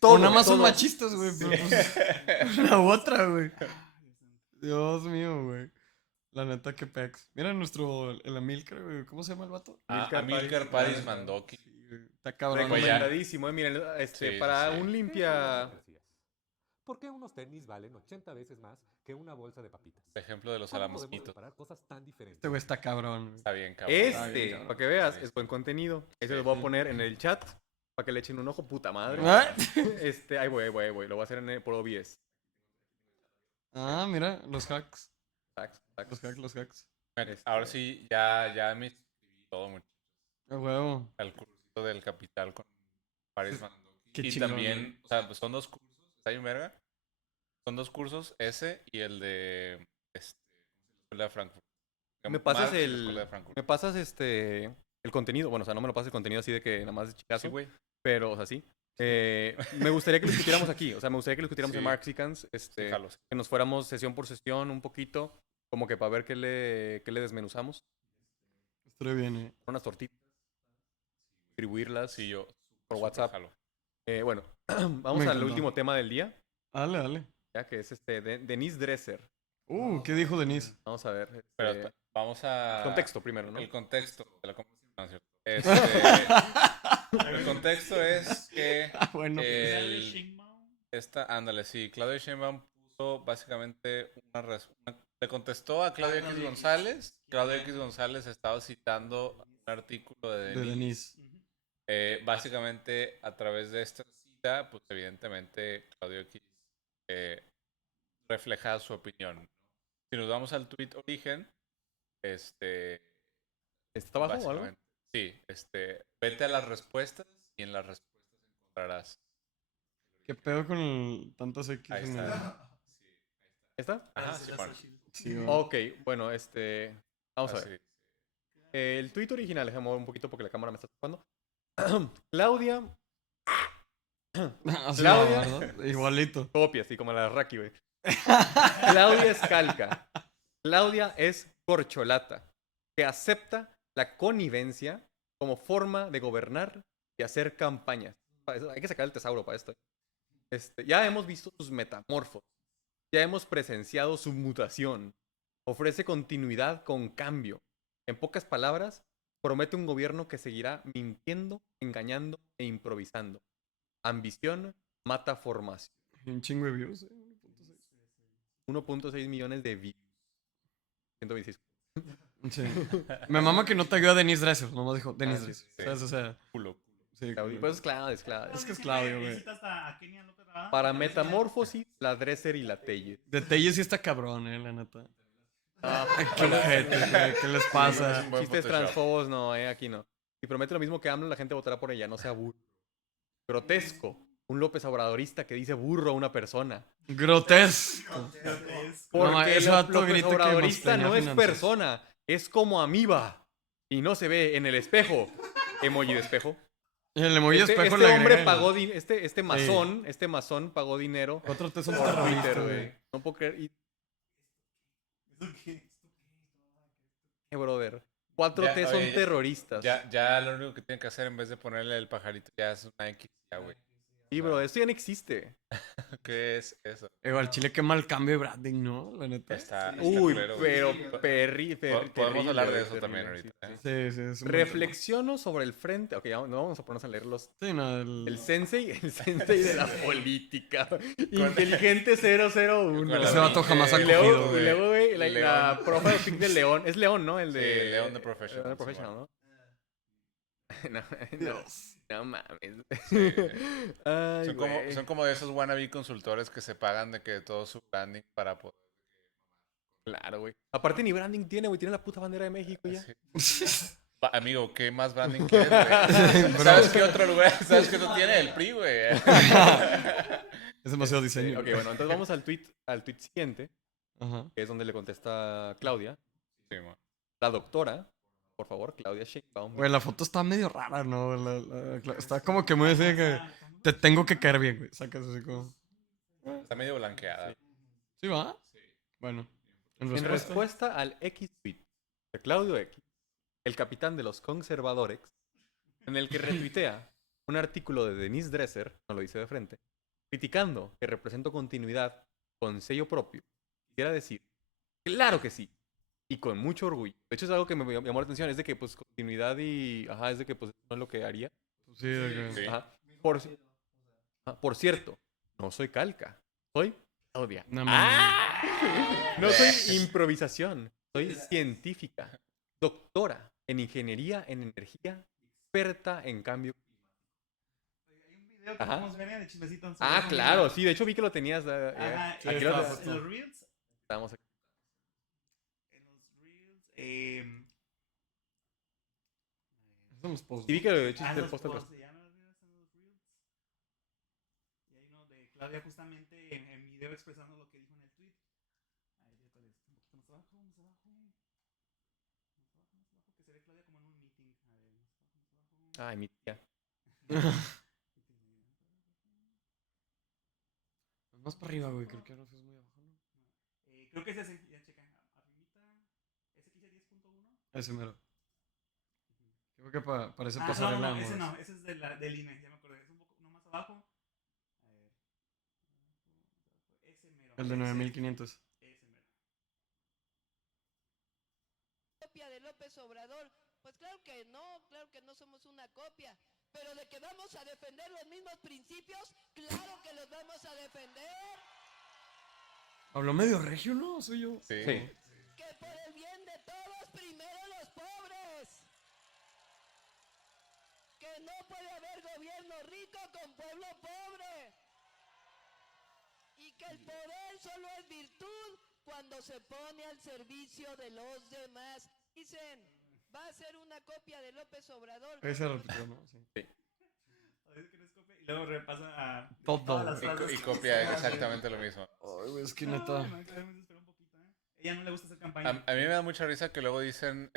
O nada más son machistas, güey. Pero pues, una u otra, güey. Dios mío, güey. La neta, que pex. Mira el Amilcar, güey. ¿Cómo se llama el vato? Amilcar Paris Mandoki. Sí, güey. Está cabrón. Güey, ya. Recomendadísimo, miren, Sí, para sí, sí. un limpia... ¿Por qué unos tenis valen 80 veces más que una bolsa de papitas? Ejemplo de los ¿Cómo podemos alamosquitos. separar cosas tan diferentes? Este güey está cabrón, güey. Está bien, cabrón. Este, cabrón. para que veas, es buen contenido. Ese lo voy a poner en el chat para que le echen un ojo, puta madre. ¿Ah? Ahí voy. Lo voy a hacer por OBS. Ah, mira, los hacks. Tax, tax. Los hacks. Ahora sí, ya me inscribí todo mucho. A huevo. Al curso del capital con Paris Mandoki. Qué Y chingón, también, o sea, pues son 2 cursos, está bien verga. Son 2 cursos, ese y el de la Escuela de Frankfurt. Me pasas Marx y la Escuela de Frankfurt. me pasas el contenido, bueno, o sea, no me lo pases el contenido así de que nada más de Sí, chicazo, güey. pero, o sea, sí. Me gustaría que lo discutiéramos aquí, o sea, me gustaría que lo discutiéramos en Sí. Marxicans, Sí, jalo, sí. que nos fuéramos sesión por sesión un poquito, como que para ver qué le desmenuzamos, Estaría bien, unas tortitas, distribuirlas Sí, yo. por súper WhatsApp. jalo. Bueno, vamos Me al encantó. último tema del día, Dale, dale. ya que es Denise Dresser. ¿Qué dijo Denise? Vamos a ver. Pero vamos a. Contexto primero, ¿no? El contexto de la conversación. ¿No es cierto? El contexto es que Bueno. ándale, sí, Claudia Sheinbaum puso básicamente le contestó a Claudia X González. Claudia X González estaba citando un artículo de De Denis. Denise. Básicamente a través de esta cita, pues evidentemente Claudia X refleja su opinión. Si nos vamos al tweet origen, ¿Está abajo o algo? básicamente, sí, vete a las respuestas y en las respuestas encontrarás. ¿Qué pedo con tantas X Ahí en el... está. ¿Está? Ajá, sí, bueno. Sí, va. Ok, bueno, vamos a Así. ver. El tweet original, déjame mover un poquito porque la cámara me está tapando. Claudia, Así Claudia. va, ¿verdad? Igualito. copia, así como la Raki, güey. Claudia es calca. Claudia es corcholata, que acepta la connivencia como forma de gobernar y hacer campañas. Hay que sacar el tesauro para esto. Ya hemos visto sus metamorfos. Ya hemos presenciado su mutación. Ofrece continuidad con cambio. En pocas palabras, promete un gobierno que seguirá mintiendo, engañando e improvisando. Ambición mata formación. Un chingo de views, 1.6 millones de views. 126. Sí. Me mama que no te ayuda Denise Dresser, nomás dijo Denise sí, Dresser. sí. ¿Sabes? O sea, Culo. sí, Claudia. Pues es Claudia, es Claudia. Es que es Claudio, güey. Para metamorfosis, la Dresser y la Telle. De Telle sí está cabrón, la neta. Ah, Qué ojete, güey, ¿qué les pasa? Buen Chistes Photoshop. transfobos, no, aquí no. Si promete lo mismo que AMLO, la gente votará por ella, no sea burro. Grotesco. Un López Obradorista que dice burro a una persona. Grotesco. Porque No, ese el vato López grita que Obradorista mansplainea no es finanzas. persona, es como amiba. Y no se ve en el espejo. Emoji de espejo. Y el emoji de espejo Este le hombre agrega el- pagó este masón pagó dinero 4T son por Twitter, terroristas, güey. güey. No puedo creer. Brother. 4T son oye, terroristas. Ya lo único que tienen que hacer en vez de ponerle el pajarito ya es una X, ya, güey. Sí, bro, esto ya no existe. ¿Qué es eso? Al chile qué mal cambio de branding, ¿no? La neta. Está Uy, culero, güey. pero Podemos terrible, hablar de güey, eso terrible, también sí, ahorita. sí, ¿eh? Sí, sí, es un- Reflexiono sobre el frente. Ok, no vamos a ponernos a leer los. Sí, no, El sensei de la política. Inteligente 001. Con la Ese vato jamás ha Y cogido, luego, güey. güey, la León. profile pic de León. Es León, ¿no? El de. Sí, León de Professional, León de Professional, ¿no? No, no mames. Sí. Ay, Son güey. como de esos wannabe consultores que se pagan de que todo su branding para poder. Claro, güey. Aparte ni branding tiene, güey. Tiene la puta bandera de México ya. Sí. Amigo, ¿qué más branding quieres, güey? ¿Sabes qué otro lugar? ¿Sabes qué no tiene? El PRI, güey. Es demasiado diseño. Ok, bueno, entonces vamos al tweet siguiente, Ajá. que es donde le contesta Claudia. Sí, man. La doctora, por favor, Claudia Sheinbaum. Güey, la foto está medio rara, ¿no? Está como que muy así de que te tengo que caer bien, güey. Sacas así como... Está medio blanqueada. ¿Sí va? Bueno. En En respuesta. respuesta al X tweet de Claudio X, el capitán de los conservadores, en el que retuitea un artículo de Denise Dresser, no lo dice de frente, criticando que represento continuidad con sello propio, quisiera decir, claro que sí, y con mucho orgullo. De hecho es algo que me llamó la atención, es de que pues continuidad y, ajá, es de que pues no es lo que haría. Sí, de que... Sí. Ajá. Por cierto, no soy calca, soy Claudia. No, No soy improvisación, soy científica, doctora en ingeniería en energía, experta en cambio. video que Ajá. podemos ver de chismecito. sobre Ah, eso claro, mismo. sí, de hecho vi que lo tenías. Ajá, Sí, aquí está lo puesto. en los Reels. estamos aquí. En los Reels. Son los posts, Sí, vi ¿no? que de hecho hiciste el Los post al posts, respecto. se llaman los Reels, en los Reels. Y hay uno de Claudia justamente en video expresando lo que dijo en el tweet. Ahí ya tal vez, un poquito más abajo, más abajo. Más abajo, más abajo, que se ve Claudia como en un meeting. A ver, más abajo, más abajo. Ay, mi tía. Más para arriba, güey. Creo que ahora sí es muy abajo, ¿no? Creo que es ese, ya checa. Arribita. Ese que dice 10.1. Ese mero. Creo que parece Ah, pasarela. no, ese amores. no, ese es del INE, ya me acordé. Es un poco no más abajo. A ver. Ese mero. El de 9500. Ese mero. Copia de López Obrador. Pues claro que no somos una copia. Pero de que vamos a defender los mismos principios, claro que los vamos a defender. Habló medio regio, ¿no? Soy yo. Sí. Sí. Que por el bien de todos, primero los pobres. Que no puede haber gobierno rico con pueblo pobre. Y que el poder solo es virtud cuando se pone al servicio de los demás. Dicen, va a ser una copia de López Obrador. Ahí se repitió, ¿no? Sí. A ver que no es copia. Y luego repasa a Todo. todas las Y, frases y que copia dice. exactamente lo mismo. Ay, güey, es que No, neta. no, Claudia me desesperó un poquito, Ella no le gusta hacer A campaña. mí me da mucha risa que luego dicen,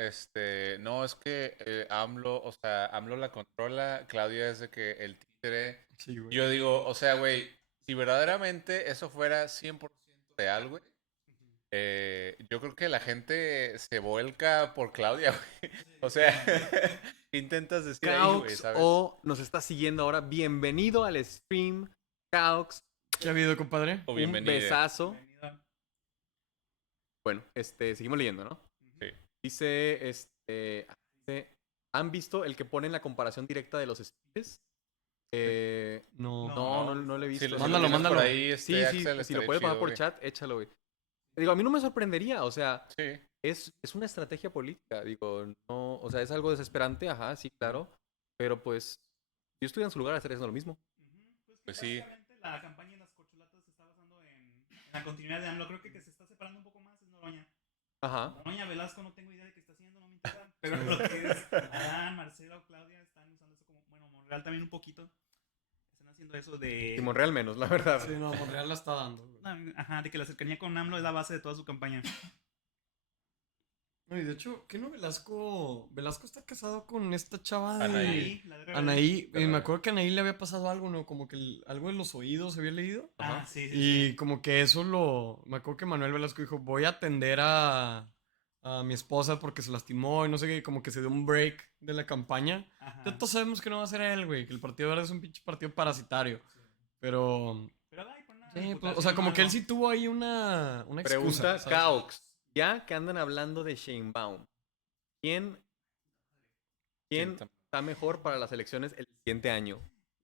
no, es que AMLO, o sea, AMLO la controla, Claudia es de que el títere. Sí, güey. Yo digo, o sea, güey, si verdaderamente eso fuera 100% real, güey, yo creo que la gente se vuelca por Claudia, güey. O sea, ¿qué intentas decir ahí, güey, Caux sabes? o nos está siguiendo ahora. Bienvenido al stream, Caux. ¿Qué ha habido, compadre? O Un bienvenida. besazo. Bienvenido. Bueno, seguimos leyendo, ¿no? Sí. Dice, ¿han visto el que pone la comparación directa de los speeches? No. No lo he visto. Si lo Mándalo, tienes mándalo. por ahí, Sí, sí, Axel, si lo estaría puedes pasar chido, por güey. chat, échalo, güey. Digo, a mí no me sorprendería, o sea, Sí. es una estrategia política, digo, no, o sea, es algo desesperante, ajá, sí, claro, pero pues, yo estuviera en su lugar, estaría haciendo lo mismo. Pues sí. Básicamente la campaña en las corcholatas se está basando en la continuidad de AMLO. Creo que se está separando un poco más es Noroña. Ajá. Noroña Velasco no tengo idea de qué está haciendo, no me interesa. Pero lo que es Adán, Marcelo, Claudia están usando eso como, bueno, Monreal también un poquito. Están haciendo eso de... Y Monreal menos, la verdad. Sí, no, Monreal la está dando, güey. Ajá, de que la cercanía con AMLO es la base de toda su campaña. No, y de hecho, ¿qué no Velasco? Velasco está casado con esta chava de... Anaí. La de Rebelde. Anaí. Pero- Me acuerdo que a Anaí le había pasado algo, ¿no? Como que algo de los oídos se había leído. Ah, sí, sí, Y sí. como que eso me acuerdo que Manuel Velasco dijo, voy a atender a mi esposa porque se lastimó y no sé qué, como que se dio un break de la campaña. Ajá. Ya todos sabemos que no va a ser él, güey, que el Partido Verde es un pinche partido parasitario. Pero, Pero ay, por una sí, pues, o reputación sea, como que él algo. sí tuvo ahí una excusa. Pregunta, ¿sabes? Caux, ya que andan hablando de Sheinbaum, ¿quién está mejor para las elecciones el siguiente año?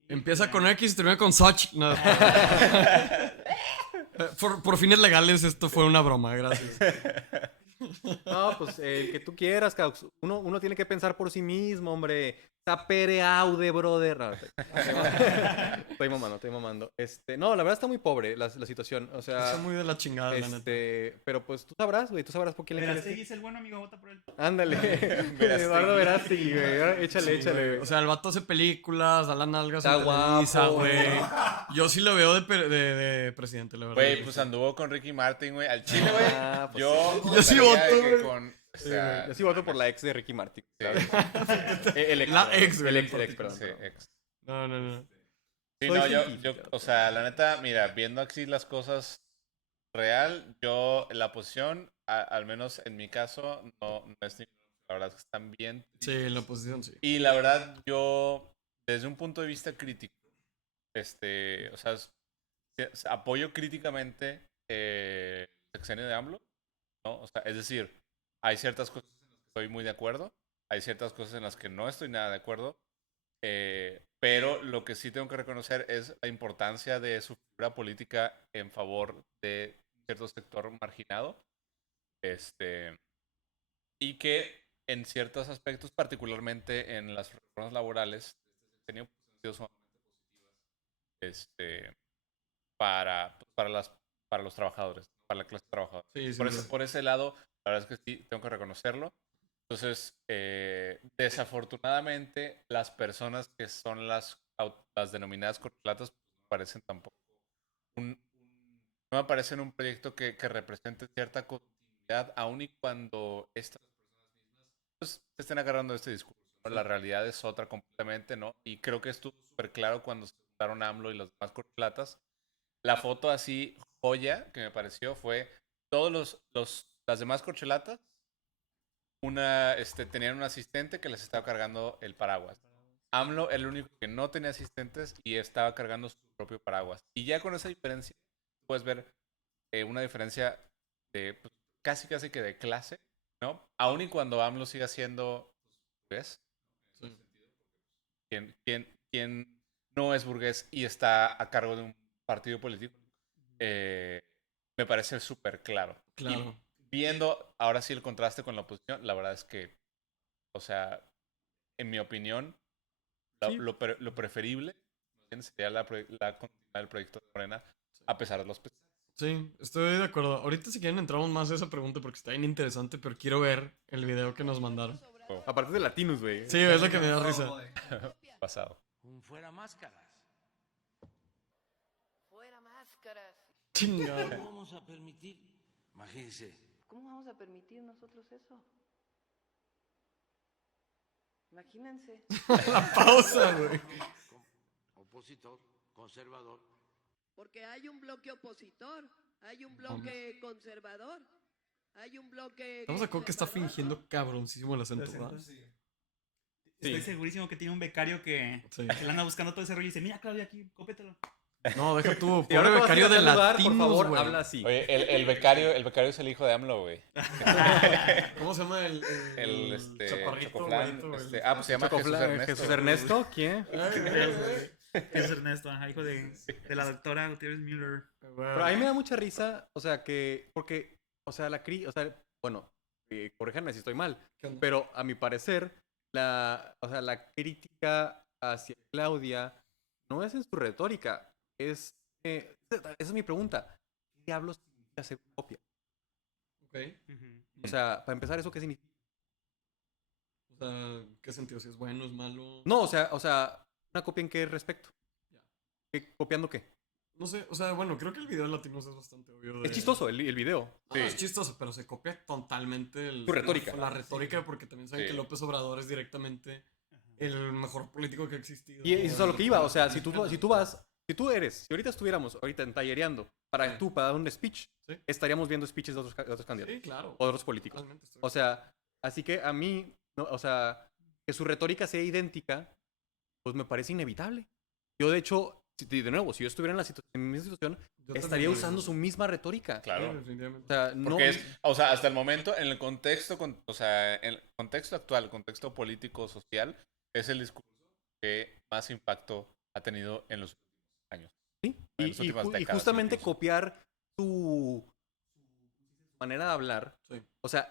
Empieza con X y termina con Soch. No, por fines legales esto fue una broma, gracias. No, pues el que tú quieras, Caux. Uno tiene que pensar por sí mismo, hombre. Sapere aude, brother. No, estoy mamando. No, la verdad está muy pobre la situación. O sea, Está muy de la chingada, la neta. pero pues tú sabrás, güey. Tú sabrás por quién le quieres. Verástegui es el buen amigo, vota por él. Ándale. Verástegui. Eduardo Verástegui, güey. Échale, Sí, échale, güey. güey. O sea, el vato hace películas, da la nalga Está en Televisa, guapo. güey. Yo sí lo veo de presidente, la verdad. Güey, pues anduvo con Ricky Martin, güey. Al chile, güey. Ah, pues Yo sí votaría de voto, que güey. con, o sea, Yo sí voto por la ex de Ricky Martin. sí, El ex. La ex, güey, El ex, en perdón. sí, ex. No. Sí, Soy no, yo, científica. o sea, la neta, mira, viendo aquí las cosas real, la posición, al menos en mi caso, no es ni, la verdad es que están bien. Sí, la oposición sí. Y la verdad, yo, desde un punto de vista crítico, o sea, apoyo críticamente el sexenio de AMLO, ¿no? O sea, es decir, hay ciertas cosas en las que estoy muy de acuerdo, hay ciertas cosas en las que no estoy nada de acuerdo, pero lo que sí tengo que reconocer es la importancia de su figura política en favor de cierto sector marginado, y que en ciertos aspectos, particularmente en las reformas laborales, de este sexenio, pues, han sido sumamente positivas este, para los trabajadores, para la clase trabajadora. Sí, Por, sin duda. por ese lado, la verdad es que sí, tengo que reconocerlo. Entonces, desafortunadamente, las personas que son las denominadas corcholatas pues, no parecen tampoco no me parecen un proyecto que represente cierta continuidad, aun y cuando estas personas mismas pues, se estén agarrando de este discurso. ¿No? La realidad es otra completamente, ¿no? Y creo que estuvo súper claro cuando se juntaron AMLO y los demás corcholatas. La foto así, joya, que me pareció fue todos las demás corcholatas tenían un asistente que les estaba cargando el paraguas. AMLO era el único que no tenía asistentes y estaba cargando su propio paraguas. Y ya con esa diferencia, puedes ver una diferencia de pues, casi que de clase, ¿no? Aún y cuando AMLO siga siendo burgués, Sí. quien no es burgués y está a cargo de un partido político, me parece súper claro. Claro. Y viendo ahora sí el contraste con la oposición, la verdad es que, o sea, en mi opinión, Sí. lo preferible sería la continuidad del proyecto de Morena, a pesar de los pesares. Sí, estoy de acuerdo. Ahorita si quieren entramos más a esa pregunta porque está bien interesante, pero quiero ver el video que nos mandaron. Aparte de Latinos, güey. Sí, es lo que me da risa. Pasado. Fuera máscaras. Fuera máscaras. Chingado. ¿Cómo vamos a permitir? Imagínense. ¿Cómo vamos a permitir nosotros eso? Imagínense. La pausa, güey. Opositor, conservador. Porque hay un bloque opositor, hay un bloque conservador, hay un bloque. Estamos de acuerdo que está fingiendo cabroncísimo el acento, ¿verdad? Estoy segurísimo que tiene un becario que le anda buscando todo ese rollo y dice, mira, Claudia, aquí, cópetelo. No, deja tú, Si ahora pobre que vas a becario ir a de tal lugar, Latinos, por favor, güey. habla así. Oye, el becario es el hijo de AMLO, güey. ¿Cómo se llama el chaparrito, Chocoflan, güeyito, güey? pues se llama Jesús Ernesto, ¿quién? Es Ernesto, ajá, hijo de la doctora Gutiérrez Müller. Pero a mí me da mucha risa, o sea, porque, o sea, bueno, corríjanme si estoy mal, pero a mi parecer, la crítica hacia Claudia no es en su retórica, esa es mi pregunta. ¿Qué diablos significa hacer copia? Ok. O sea, para empezar, ¿eso qué significa? O sea, ¿qué sentido? ¿Si es bueno, es malo? No, o sea, ¿una copia en qué respecto? ¿Copiando qué? No sé, o sea, bueno, creo que el video de Latinos es bastante obvio. Es chistoso el video. No, es chistoso, pero se copia totalmente Tu retórica. la retórica, porque también saben Sí. que López Obrador es directamente el mejor político que ha existido. Y eso es a lo que iba, o sea, si ahorita estuviéramos en tallereando para dar un speech, Sí. estaríamos viendo speeches de otros candidatos. Sí, claro. O de otros políticos. Totalmente, estoy- O sea, así que a mí, no, o sea, que su retórica sea idéntica, pues me parece inevitable. Yo, de hecho, de nuevo, si yo estuviera en mi misma situación, Yo también estaría lo usando digo. su misma retórica. Claro. Sí, definitivamente. O sea, no. Porque hasta el momento, en el contexto, en el contexto actual, el contexto político, social, es el discurso que más impacto ha tenido en los últimos años. Sí, en las últimas y décadas justamente incluso. copiar su manera de hablar, Sí. o sea,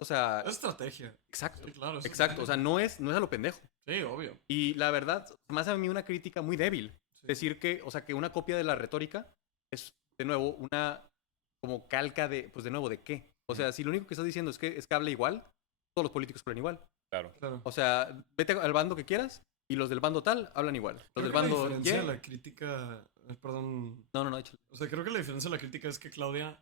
o sea, Es estrategia. exacto, Sí, claro. es exacto, o sea, estrategia. no es a lo pendejo. Sí, obvio. Y la verdad, más a mí una crítica muy débil. Sí. Decir que, o sea, que una copia de la retórica es, de nuevo, una como calca de, pues de nuevo, ¿de qué? O sea, si lo único que estás diciendo es que habla igual, todos los políticos hablan igual. Claro. Claro. O sea, vete al bando que quieras y los del bando tal hablan igual. Los Creo del que la bando diferencia de Y. la crítica... perdón. No, échale. O sea, creo que la diferencia de la crítica es que Claudia,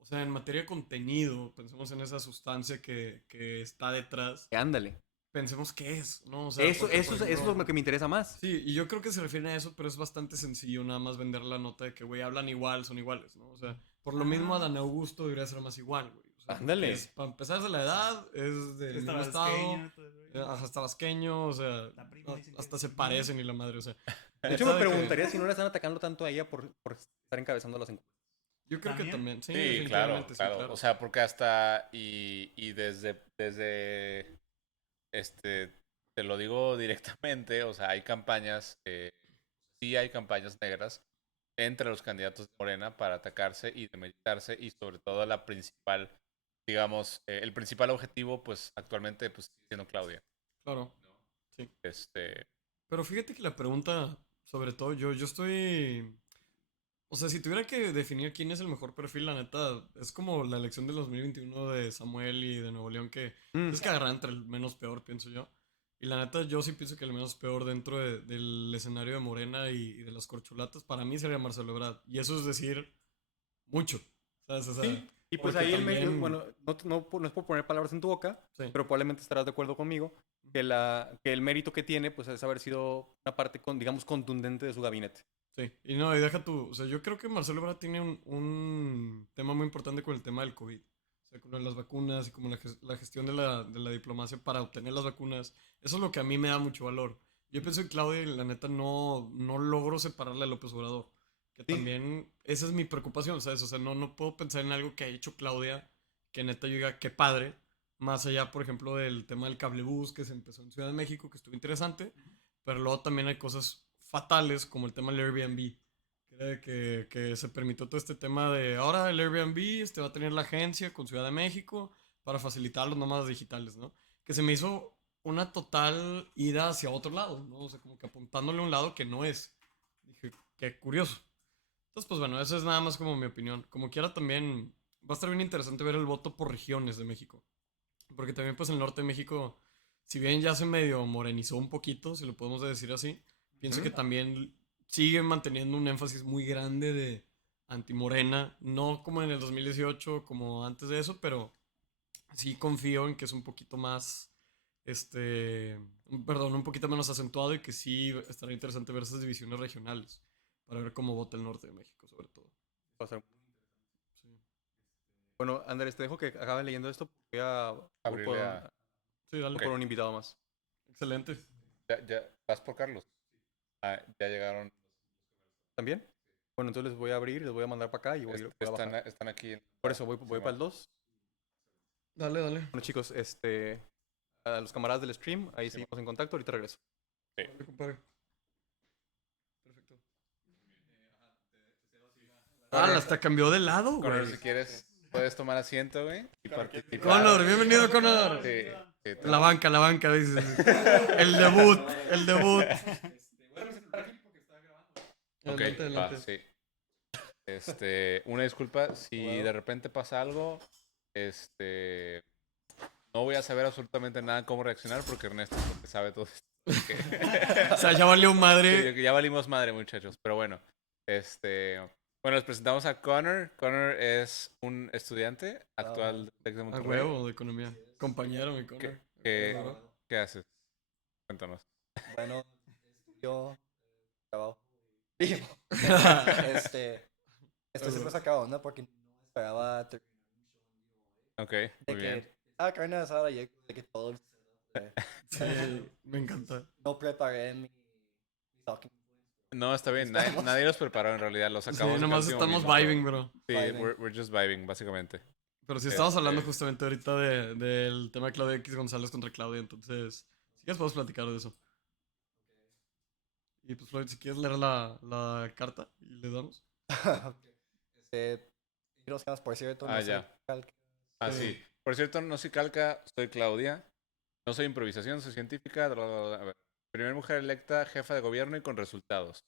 o sea, en materia de contenido, pensemos en esa sustancia que está detrás, Ándale. pensemos qué es, ¿no? O sea, Eso porque, es por ejemplo, lo que me interesa más. Sí, y yo creo que se refiere a eso, pero es bastante sencillo nada más vender la nota de que, güey, hablan igual, son iguales, ¿no? O sea, por lo mismo Adán Augusto debería ser más igual, güey. O sea, Ándale. para empezar es de la edad, es del Es mismo tabasqueño, estado, todo el rollo. hasta tabasqueño, o sea, La prima dicen que hasta es se prima. parecen y la madre, o sea. De hecho, neta me de que- preguntaría si no la están atacando tanto a ella por estar encabezando las encuestas. Yo creo que ¿También? también, sí, Sí, claro, definitivamente, sí, claro. claro. O sea, porque hasta y desde te lo digo directamente, o sea, hay campañas, sí hay campañas negras entre los candidatos de Morena para atacarse y demeritarse y sobre todo la principal, digamos, el principal objetivo, pues actualmente, pues sigue siendo Claudia. Claro, sí. Este, Pero fíjate que la pregunta Sobre todo, yo estoy... O sea, si tuviera que definir quién es el mejor perfil, la neta, es como la elección del 2021 de Samuel y de Nuevo León, que es que agarrar entre el menos peor, pienso yo. Y la neta, yo sí pienso que el menos peor dentro del escenario de Morena y de las corcholatas, para mí sería Marcelo Ebrard. Y eso es decir mucho, ¿sabes? O sea, Sí, y pues porque ahí el mérito, también- bueno, no es por poner palabras en tu boca, Sí. pero probablemente estarás de acuerdo conmigo que, que el mérito que tiene pues es haber sido una parte, digamos, contundente de su gabinete. Sí, y no, y deja tú, o sea, yo creo que Marcelo Ebrard tiene un tema muy importante con el tema del COVID. O sea, con lo de las vacunas y como la gestión de la diplomacia para obtener las vacunas. Eso es lo que a mí me da mucho valor. Yo pienso que Claudia, la neta, no logro separarle a López Obrador. Que Sí. también, esa es mi preocupación, ¿sabes? O sea, no puedo pensar en algo que ha hecho Claudia que neta yo diga, qué padre. Más allá, por ejemplo, del tema del cablebús que se empezó en Ciudad de México, que estuvo interesante. Pero luego también hay cosas fatales como el tema del Airbnb. Que se permitió todo este tema de ahora el Airbnb va a tener la agencia con Ciudad de México para facilitar los nómadas digitales, ¿no? Que se me hizo una total ida hacia otro lado, ¿no? O sea, como que apuntándole a un lado que no es. Dije, qué curioso. Entonces, pues bueno, eso es nada más como mi opinión. Como quiera también va a estar bien interesante ver el voto por regiones de México. Porque también pues el norte de México, si bien ya se medio morenizó un poquito, si lo podemos decir así, pienso que también sigue manteniendo un énfasis muy grande de antimorena, no como en el 2018, como antes de eso, pero sí confío en que es un poquito más, perdón, un poquito menos acentuado y que sí estará interesante ver esas divisiones regionales para ver cómo vota el norte de México, sobre todo. Va a ser- Sí, Bueno, Andrés, te dejo que acabe leyendo esto porque voy a Abrirle a... sí, dale. por un invitado más. Excelente. Ya, vas por Carlos. Ya llegaron. ¿También? Bueno, entonces les voy a abrir, les voy a mandar para acá y voy a bajar. Están aquí. Por eso voy para el 2. Dale. Bueno, chicos, a los camaradas del stream, ahí seguimos en contacto, ahorita regreso. Dale, compadre. Perfecto. Hasta cambió de lado, Connor, güey. si quieres, puedes tomar asiento, güey. Y participar. Connor, bienvenido, Connor. Sí, La banca, dices. El debut. Ok, Adelante. va, sí. Una disculpa, si de repente pasa algo, no voy a saber absolutamente nada cómo reaccionar porque Ernesto es el que sabe todo esto. O sea, ya valió madre. Sí, ya valimos madre, muchachos, pero bueno. Bueno, les presentamos a Connor. Connor es un estudiante actual del TEC de A Monterrey. huevo de economía. Compañero, mi Connor. ¿Qué haces? Cuéntanos. Bueno, yo trabajo. Estoy súper sacado, ¿no? Porque no esperaba terminar Ok, de muy bien. que carne asada ayer, de que todo Sí, me encanta. no preparé mi talking. No, está bien. Nadie los preparó en realidad. Los Sí, sacamos. en nomás el último estamos minuto. vibing, bro. Sí, Vibing. we're just vibing, básicamente. Pero sí estamos hablando justamente ahorita del tema de Claudia X González contra Claudia, entonces, si quieres podemos platicar de eso. Y pues, Floyd, si quieres leer la carta y le damos. Los temas, por cierto, Ah, no sé ya. calca. Ah, sí. Por cierto, no soy Calca, soy Claudia. No soy improvisación, soy científica. Bla, bla, bla. A ver. Primera mujer electa, jefa de gobierno y con resultados.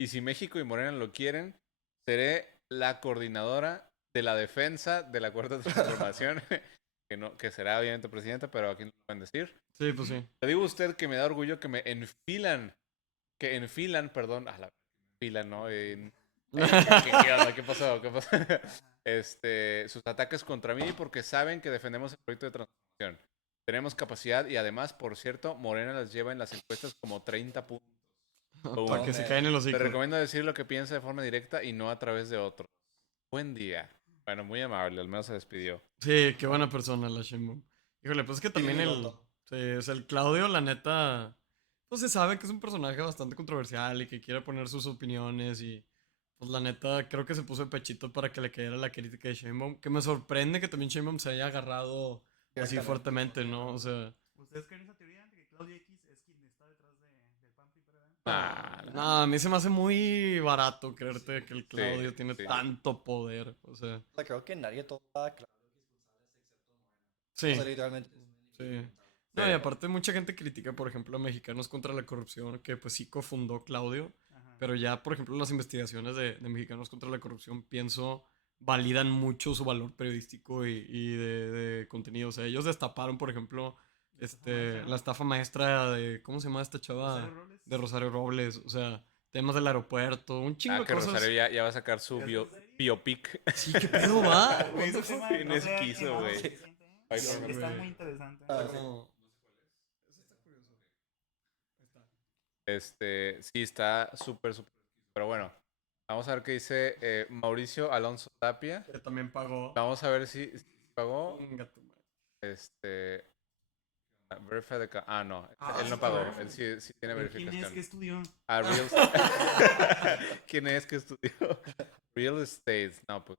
Y si México y Morena lo quieren, seré la coordinadora de la defensa de la Cuarta Transformación. que será obviamente presidenta, pero aquí no lo pueden decir. Sí, pues sí. Le digo a usted que me da orgullo que me enfilan, perdón, la enfilan, ¿no? ¿Qué onda? ¿Qué pasó? Sus ataques contra mí porque saben que defendemos el proyecto de transformación. Tenemos capacidad y además, por cierto, Morena las lleva en las encuestas como 30 puntos. Para que se caen en los Te hijos. recomiendo decir lo que piensa de forma directa y no a través de otro. Buen día. Bueno, muy amable, al menos se despidió. Sí, qué buena persona la Sheinbaum. Híjole, pues es que también el Claudio, la neta, pues se sabe que es un personaje bastante controversial y que quiere poner sus opiniones y pues la neta creo que se puso de pechito para que le cayera la crítica de Sheinbaum, que me sorprende que también Sheinbaum se haya agarrado así fuertemente, ¿no? O sea... ¿Ustedes creen esa teoría de que Claudia X es quien está detrás del PAN PRI PRD? No, a mí se me hace muy barato creerte que el Claudio tiene sí. tanto poder, o sea... Creo que nadie topa a Claudia Sí. O sea, literalmente. Sí. No, y aparte mucha gente critica, por ejemplo, a Mexicanos contra la Corrupción, que pues sí cofundó Claudio. Ajá. Pero ya, por ejemplo, las investigaciones de Mexicanos contra la Corrupción, pienso, validan mucho su valor periodístico y de contenido. O sea, ellos destaparon, por ejemplo, la estafa maestra de, ¿cómo se llama esta chava? Rosario Robles. De Rosario Robles. O sea, temas del aeropuerto, un chingo de que cosas. Rosario ya va a sacar su biopic. Sí, ¿qué pedo va? Güey, ese What the tema fuck? En no ese sé quiso, qué güey. más se siente, Ay, Sí, no, Está güey. muy interesante. No. Sí, está súper. Pero bueno, vamos a ver qué dice Mauricio Alonso Tapia. Que también pagó. Vamos a ver si pagó. Chinga tu madre. Verify the no, Ah, él no sí, pagó, verify. él sí tiene Pero ¿quién es verificación. que estudió? ¿Quién es que estudió? Real Estate. No, pues.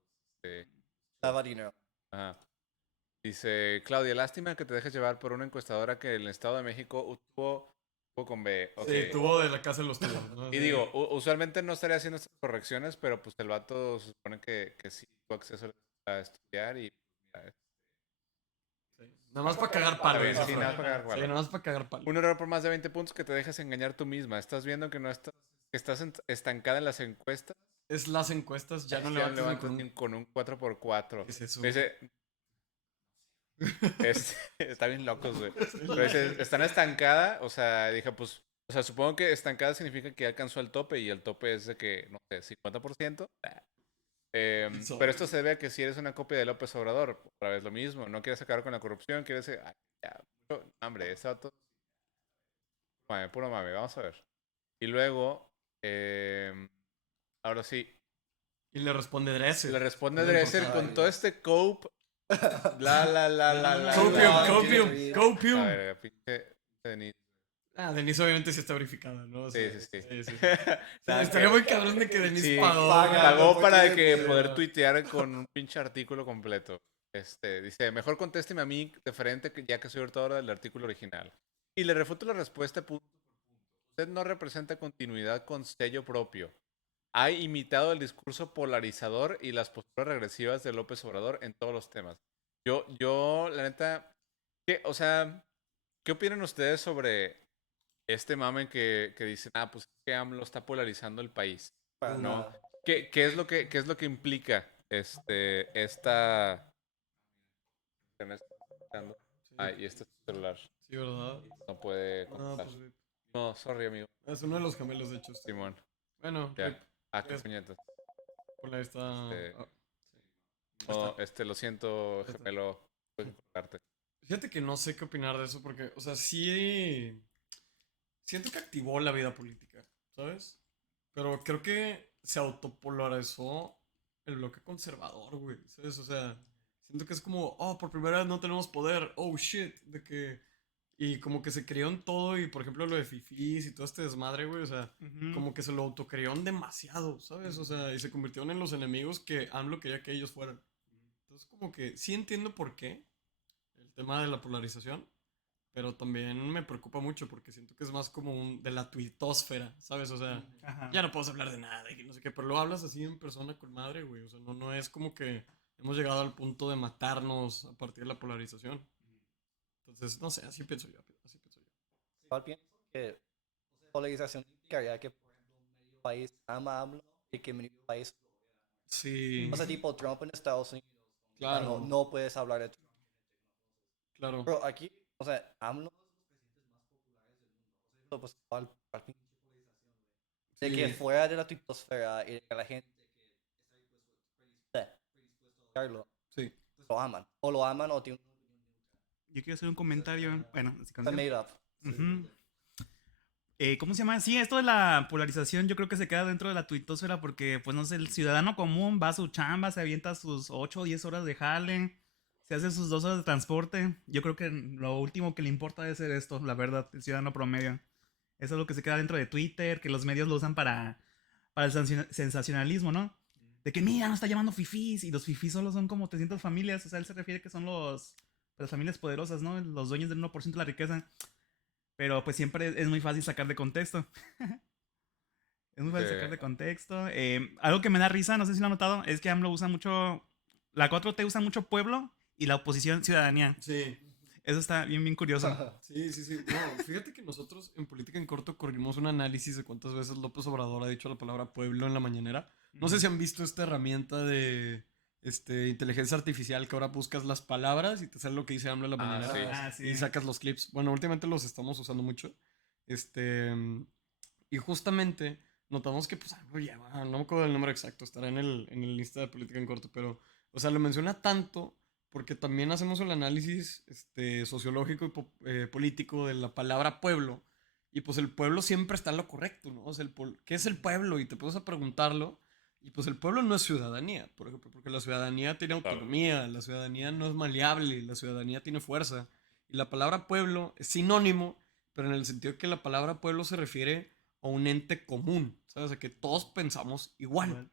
Daba dinero. Ajá. Dice Claudia, lástima que te dejes llevar por una encuestadora que el Estado de México tuvo con B. Ok. Sí, tuvo de la casa de los tuyos, ¿no? Y Sí. digo, usualmente no estaría haciendo estas correcciones, pero pues el vato se supone que sí tuvo acceso a estudiar y mira, Nada más para cagar palo. Sí, esa nada más frase. para cagar palo. Sí, nada más para cagar palo. un error por más de 20 puntos que te dejas engañar tú misma. Estás viendo que no estás, que estás estancada en las encuestas. Es las encuestas, ya no Ya levantas ni con un... ni con un 4x4. ¿Qué es eso? Dice, está bien locos, güey. Pero dice, están estancada, o sea, dije, pues, o sea, supongo que estancada significa que ya alcanzó el tope y el tope es de que, no sé, 50%. Pero esto se debe a que si eres una copia de López Obrador, otra vez lo mismo, no quieres acabar con la corrupción, quieres... Ay, ya, hombre, ese vato... Mame, puro mame, vamos a ver. Y luego, ahora sí. Y le responde Dresser. Le responde Es lo Dresser importante. con todo este cope. La. Copium. A ver, pinche Denis. Denise obviamente sí está verificada, ¿no? O sea, Sí. Estaría muy cabrón de que Denise Sí, pagó. pagó para que Sí, poder no. tuitear con un pinche artículo completo. Dice, mejor contésteme a mí de frente, ya que soy autor del artículo original. Y le refuto la respuesta punto por punto. Usted no representa continuidad con sello propio. Ha imitado el discurso polarizador y las posturas regresivas de López Obrador en todos los temas. Yo la neta, o sea, ¿qué opinan ustedes sobre este mame que dicen, pues es que AMLO está polarizando el país? Para ¿No? nada. ¿Qué es lo que implica esta... y este es tu celular. Sí, ¿verdad? No puede No, contestar. pues, No, sorry, amigo. es uno de los gemelos, de hecho. Simón. Bueno, Ya. Qué puñetas. por ahí está. No, lo siento, gemelo. Puedes cortarte. Fíjate que no sé qué opinar de eso porque, o sea, sí. Siento que activó la vida política, ¿sabes? Pero creo que se autopolarizó el bloque conservador, güey, ¿sabes? O sea, siento que es como, por primera vez no tenemos poder, shit, de que... Y como que se creó en todo y, por ejemplo, lo de fifís y todo este desmadre, güey, o sea, como que se lo autocreyeron demasiado, ¿sabes? O sea, y se convirtieron en los enemigos que AMLO quería que ellos fueran. Entonces, como que sí entiendo por qué el tema de la polarización, pero también me preocupa mucho porque siento que es más como de la tuitosfera, ¿sabes? O sea, ya no puedes hablar de nada y no sé qué, pero lo hablas así en persona con madre, güey. O sea, no es como que hemos llegado al punto de matarnos a partir de la polarización. Entonces, no sé, así pienso yo. Igual pienso que polarización significaría que, por ejemplo, medio país ama a AMLO y que medio país... Sí. O sea, tipo Trump en Estados Unidos. Claro. No puedes hablar de Trump. Claro. Pero aquí, o sea, AMLO es uno de los presidentes más populares del mundo. O sea, pues, al pinche polarización, güey. De que fuera de la tuitosfera y de que la gente que está predispuesto a odiarlo, sí, lo aman. O lo aman o tienen una opinión neutral. Yo quiero hacer un comentario. Bueno, así Está made up. ¿Cómo se llama? Sí, esto de la polarización yo creo que se queda dentro de la tuitosfera porque, pues no sé, el ciudadano común va a su chamba, se avienta sus 8 o 10 horas de jale, se hace sus 2 horas de transporte. Yo creo que lo último que le importa es ser esto, la verdad, el ciudadano promedio. Eso es lo que se queda dentro de Twitter, que los medios lo usan para el sensacionalismo, ¿no? De que, mira, no está llamando fifís, y los fifís solo son como 300 familias, o sea, él se refiere que son las familias poderosas, ¿no? Los dueños del 1% de la riqueza. Pero pues siempre es muy fácil sacar de contexto. Es muy fácil sacar de contexto. Algo que me da risa, no sé si lo han notado, es que AMLO usa mucho... La 4T usa mucho pueblo y la oposición ciudadanía. Sí. Eso está bien curioso. Sí. No, fíjate que nosotros en Política en Corto corrimos un análisis de cuántas veces López Obrador ha dicho la palabra pueblo en la mañanera. No sé si han visto esta herramienta de inteligencia artificial que ahora buscas las palabras y te sale lo que dice AMLO en la mañanera sí. y sacas los clips. Bueno, últimamente los estamos usando mucho. Y justamente notamos que pues algo lleva, no me acuerdo del número exacto, estará en el lista de Política en Corto, pero, o sea, lo menciona tanto porque también hacemos el análisis sociológico y político de la palabra pueblo, y pues el pueblo siempre está en lo correcto, ¿no? O sea, ¿qué es el pueblo? Y te puedes a preguntarlo, y pues el pueblo no es ciudadanía, por ejemplo, porque la ciudadanía tiene autonomía, la ciudadanía no es maleable, la ciudadanía tiene fuerza, y la palabra pueblo es sinónimo, pero en el sentido que la palabra pueblo se refiere a un ente común, ¿sabes? O sea, que todos pensamos igual.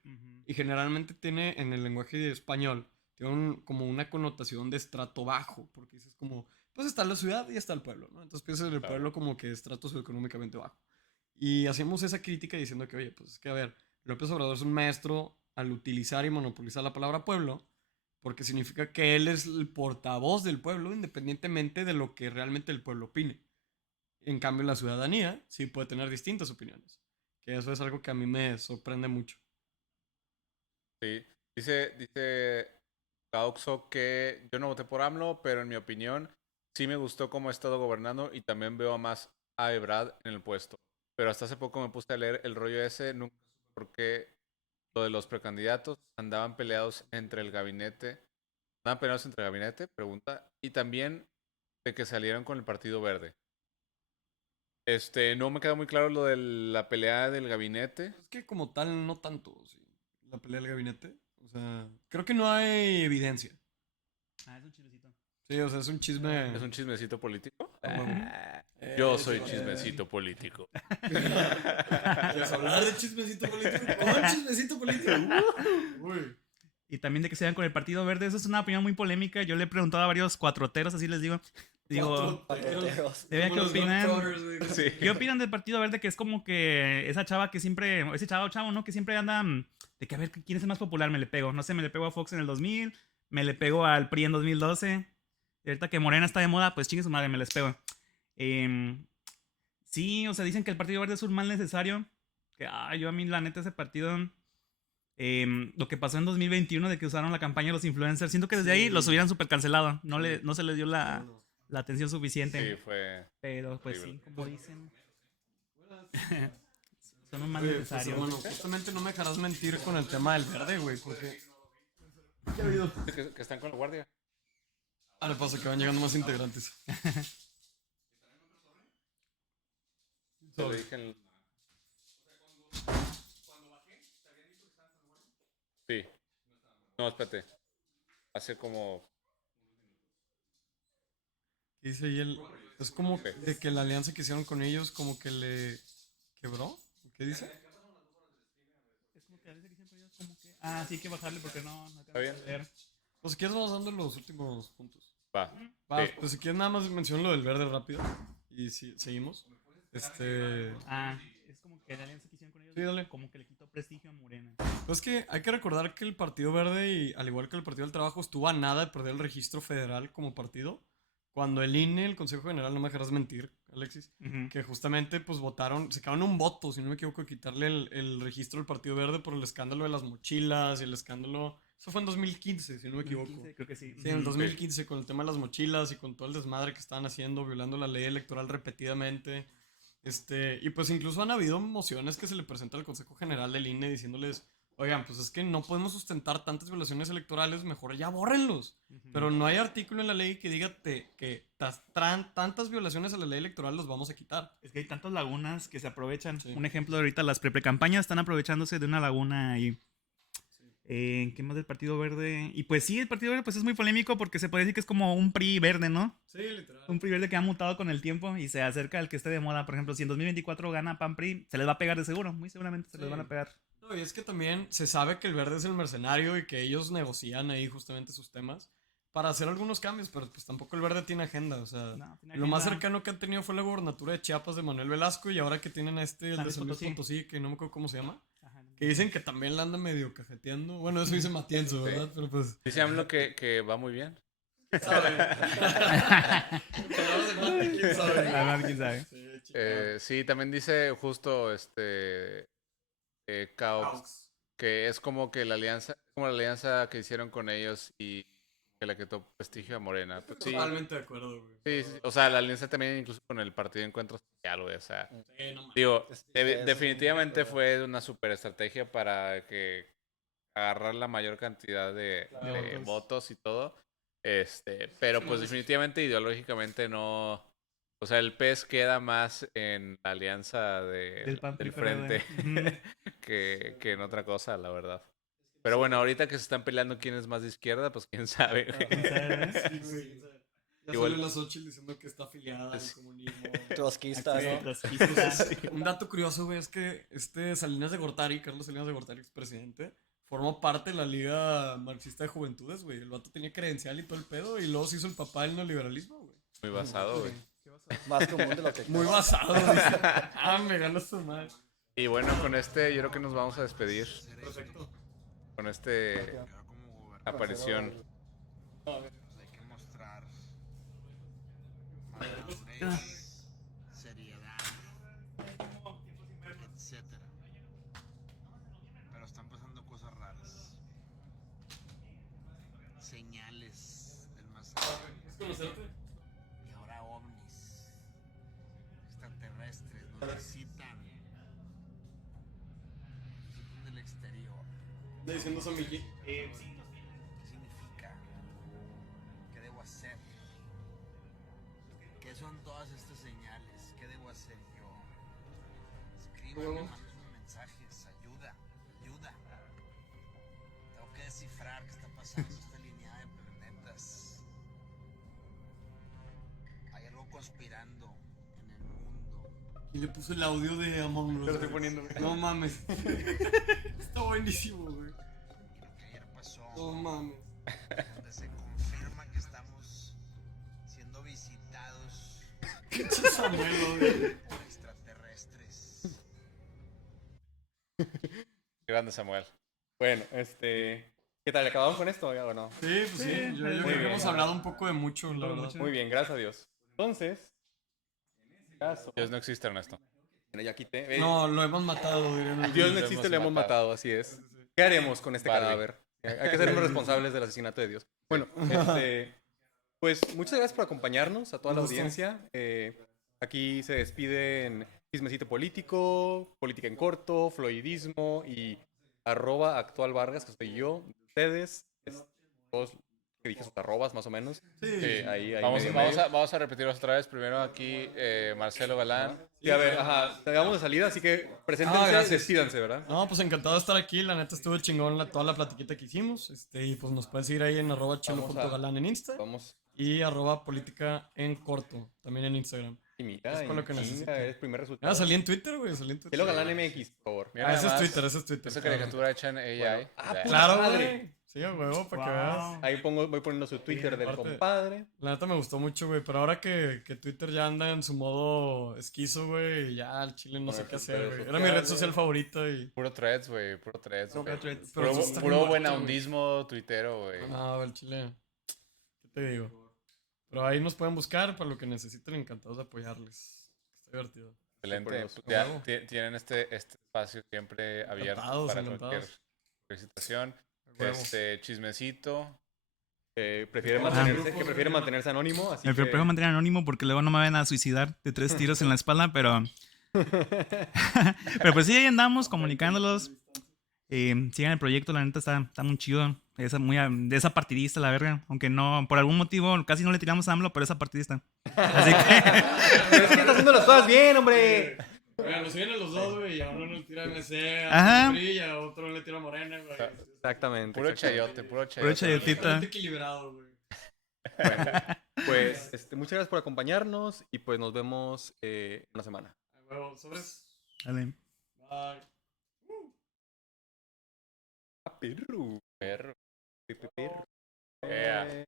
Y generalmente tiene, en el lenguaje español, tiene como una connotación de estrato bajo, porque dices como, pues está la ciudad y está el pueblo, ¿no? Entonces piensas en el pueblo como que estrato socioeconómicamente bajo. Y hacemos esa crítica diciendo que, oye, pues es que, a ver, López Obrador es un maestro al utilizar y monopolizar la palabra pueblo, porque significa que él es el portavoz del pueblo, independientemente de lo que realmente el pueblo opine. En cambio, la ciudadanía sí puede tener distintas opiniones, que eso es algo que a mí me sorprende mucho. Sí, dice Cauxo que yo no voté por AMLO, pero en mi opinión sí me gustó cómo ha estado gobernando y también veo más a Ebrard en el puesto. Pero hasta hace poco me puse a leer el rollo ese, nunca supe por qué lo de los precandidatos andaban peleados entre el gabinete. ¿Andaban peleados entre el gabinete? Pregunta. Y también de que salieron con el Partido Verde. No me queda muy claro lo de la pelea del gabinete. Es que como tal, no tanto, sí. La pelea del gabinete. O sea, creo que no hay evidencia. Es un chismecito. Sí, o sea, es un chisme. ¿Es un chismecito político? Yo soy chismecito político. ¿Quieres hablar de chismecito político? ¿Con chismecito político? Uy. Y también de que se vayan con el Partido Verde. Eso es una opinión muy polémica. Yo le he preguntado a varios cuatroteros, así les digo. Cuatroteros. ¿Qué opinan? Sí. ¿Qué opinan del Partido Verde? Que es como que esa chava que siempre, ese chavo, ¿no? Que siempre anda de que a ver quién es el más popular, me le pego. No sé, me le pego a Fox en el 2000, me le pego al PRI en 2012. Y ahorita que Morena está de moda, pues chingue su madre, me les pego. Sí, o sea, dicen que el Partido Verde es un mal necesario. Que, yo a mí, la neta, ese partido... lo que pasó en 2021 de que usaron la campaña de los influencers, siento que desde ahí los hubieran súper cancelado. No se les dio la atención suficiente. Sí, fue... Pero pues horrible. sí, como dicen. Son un mal necesario. Bueno, justamente no me dejarás mentir con el tema del verde, güey, porque... ¿Qué ha habido? Que están con la guardia. Le pasa que van llegando más integrantes. Se lo dije en... Sí. No, espérate. Hace como... ¿Qué dice ahí el...? Es como de que la alianza que hicieron con ellos como que le quebró. ¿Qué dice? Es como que a veces dicen ellos como que... sí, hay que bajarle porque no ¿Está bien? Pues si quieres vamos dando los últimos puntos. Va. Va, Sí. pues si quieres nada más menciono lo del verde rápido. Y si seguimos. es como que la alianza que hicieron con ellos, Sí, dale. como que le quitó prestigio a Morena. Pues que hay que recordar que el Partido Verde, y al igual que el Partido del Trabajo, estuvo a nada de perder el registro federal como partido. Cuando el INE, el Consejo General, no me dejarás mentir, Alexis, que justamente pues votaron, se quedaron un voto, si no me equivoco, de quitarle el registro del Partido Verde por el escándalo de las mochilas y el escándalo... Eso fue en 2015, si no me equivoco. 2015, creo que sí. Sí, en el 2015 con el tema de las mochilas y con todo el desmadre que estaban haciendo, violando la ley electoral repetidamente. Y pues incluso han habido mociones que se le presentan al Consejo General del INE diciéndoles, oigan, pues es que no podemos sustentar tantas violaciones electorales, mejor ya bórrenlos. Pero no hay artículo en la ley que diga que tantas violaciones a la ley electoral los vamos a quitar. Es que hay tantas lagunas que se aprovechan. Sí. Un ejemplo de ahorita, las precampañas están aprovechándose de una laguna ahí. ¿Qué más del Partido Verde? Y pues sí, el Partido Verde pues es muy polémico porque se puede decir que es como un PRI verde, ¿no? Sí, literal. Un PRI verde que ha mutado con el tiempo y se acerca al que esté de moda. Por ejemplo, si en 2024 gana PAN-PRI, se les va a pegar de seguro. Muy seguramente se les van a pegar. No, y es que también se sabe que el verde es el mercenario y que ellos negocian ahí justamente sus temas para hacer algunos cambios, pero pues tampoco el verde tiene agenda. O sea, lo más cercano que han tenido fue la gobernatura de Chiapas de Manuel Velasco y ahora que tienen a el de San Luis Potosí, que no me acuerdo cómo se llama. Que dicen que también la anda medio cajeteando. Bueno, eso dice Matienzo, ¿verdad? Pero pues... Dice AMLO que va muy bien. Además, quién sabe. Sí, también dice justo Caux, que es como que la alianza que hicieron con ellos y que le quitó prestigio a Morena. Pues sí, Totalmente de acuerdo, güey. sí, sí, o sea, la alianza también incluso con el Partido Encuentro Social, güey, o sea, No mames. digo, es definitivamente un- fue una super estrategia para que agarrar la mayor cantidad de votos. votos y todo, pero pues definitivamente ideológicamente no, o sea, el PES queda más en la alianza Del PAN, del PRI, PRD. frente que en otra cosa, la verdad. Pero bueno, ahorita que se están peleando quién es más de izquierda, pues quién sabe, güey. Sí, güey. Ya Igual- sale la Xochitl diciendo que está afiliada al comunismo. Trotskista, Sí, ¿no? trotskista. Un dato curioso, güey, es que Salinas de Gortari, Carlos Salinas de Gortari, expresidente, formó parte de la Liga Marxista de Juventudes, güey. El vato tenía credencial y todo el pedo, y luego se hizo el papá del neoliberalismo, güey. Muy basado, güey. Más común de lo que Muy basado, dice. Me ganas tu madre. Y bueno, con yo creo que nos vamos a despedir. Perfecto. Con aparición. Hay que mostrar madurez, seriedad, etcétera. Pero están pasando cosas raras. Señales del más allá. ¿Es conocerte? Y ahora ovnis, extraterrestres, nos visitan del exterior. ¿Está diciendo eso, Miki? ¿Qué significa? ¿Qué debo hacer? ¿Qué son todas estas señales? ¿Qué debo hacer yo? Escríbanme, mándenme mensajes, ayuda. Tengo que descifrar qué está pasando en esta línea de planetas. Hay algo conspirando en el mundo. Y le puse el audio de Among Us. Lo estoy poniendo, güey. No mames. Está buenísimo, güey. Lo que ayer pasó. No mames. Donde se confirma que estamos siendo visitados Qué chisamuelo, güey. por extraterrestres. Grande Samuel. Bueno, ¿qué tal? ¿Acabamos con esto o no? Sí, pues sí. Yo muy creo que bien. hemos hablado un poco de mucho, la verdad. Muy bien, gracias a Dios. Entonces, en ese caso, Dios no existe, Ernesto. mira, ya quité. No, lo hemos matado, dirían los Dios no gringos. existe, lo hemos matado, así es. ¿Qué haremos con este Barbie. cadáver? Hay que ser responsables del asesinato de Dios. Bueno, pues muchas gracias por acompañarnos a toda la Un gusto. audiencia. Aquí se despiden Chismecito Político, Política en Corto, Floydismo y @actualvargas, que soy yo, ustedes, todos que dije sus arrobas más o menos. Sí. Ahí Vamos, medio, vamos, medio. a, vamos a repetirlos otra vez. Primero aquí Marcelo Galán. Sí, a ver, vamos de salida, así que preséntense, gracias. despídanse, ¿verdad? No, pues encantado de estar aquí. La neta estuvo chingón toda la platiquita que hicimos. Y pues nos pueden seguir ahí en @chelo.galán en Insta. Vamos. Y @política en corto, también en Instagram. Y mira, Es con lo que chinga, necesito. es primer resultado. Ah, salí en Twitter, güey. Salí en Twitter. Chelo Galán MX, por favor. Mira Ah, ese nada es más Twitter, ese es Twitter. Esa claro. caricatura hecha en AI. Bueno. Ya. Claro, madre. güey. Sí, a huevo, para que veas. Ahí voy poniendo su Twitter del aparte- compadre. La neta me gustó mucho, güey. Pero ahora que Twitter ya anda en su modo esquizo, güey, ya al chile no sé Poner qué sus hacer, redes güey. Era mi red sociales. social favorita y. Puro threads, güey. Puro threads. Puro güey. threads. Pero Puro, eso está puro bien buen muerto, güey. hundismo tuitero, güey. No, al chile. ¿Qué te digo? Pero ahí nos pueden buscar para lo que necesiten. Encantados de apoyarles. Está divertido. Excelente. Supernos. Pues ya Huevo. tienen este espacio siempre abierto Encantados, para encantados. cualquier situación. A huevo. Chismecito. Prefiere Ah. mantenerse, que prefiere mantenerse anónimo, así Me que... prefiero mantener anónimo porque luego no me van a suicidar de 3 tiros en la espalda, pero... Pero pues sí, ahí andamos comunicándolos. Sigan el proyecto, la neta está muy chido. De esa partidista, la verga. Aunque no, por algún motivo, casi no le tiramos a AMLO, pero esa partidista. Así que... Pero es que está haciendo las cosas bien, hombre. Bueno, nos siguen a los dos, güey. Y a uno le tira MC, Ajá. a PRI, y a otro le tira Morena, güey. Exactamente. Puro exactamente. chayote, puro chayote. Puro chayotita. Totalmente equilibrado, güey. Pues muchas gracias por acompañarnos y pues nos vemos en una semana. A huevo, sobres. Dale. Bye. Perro. Perro. Perro. Yeah.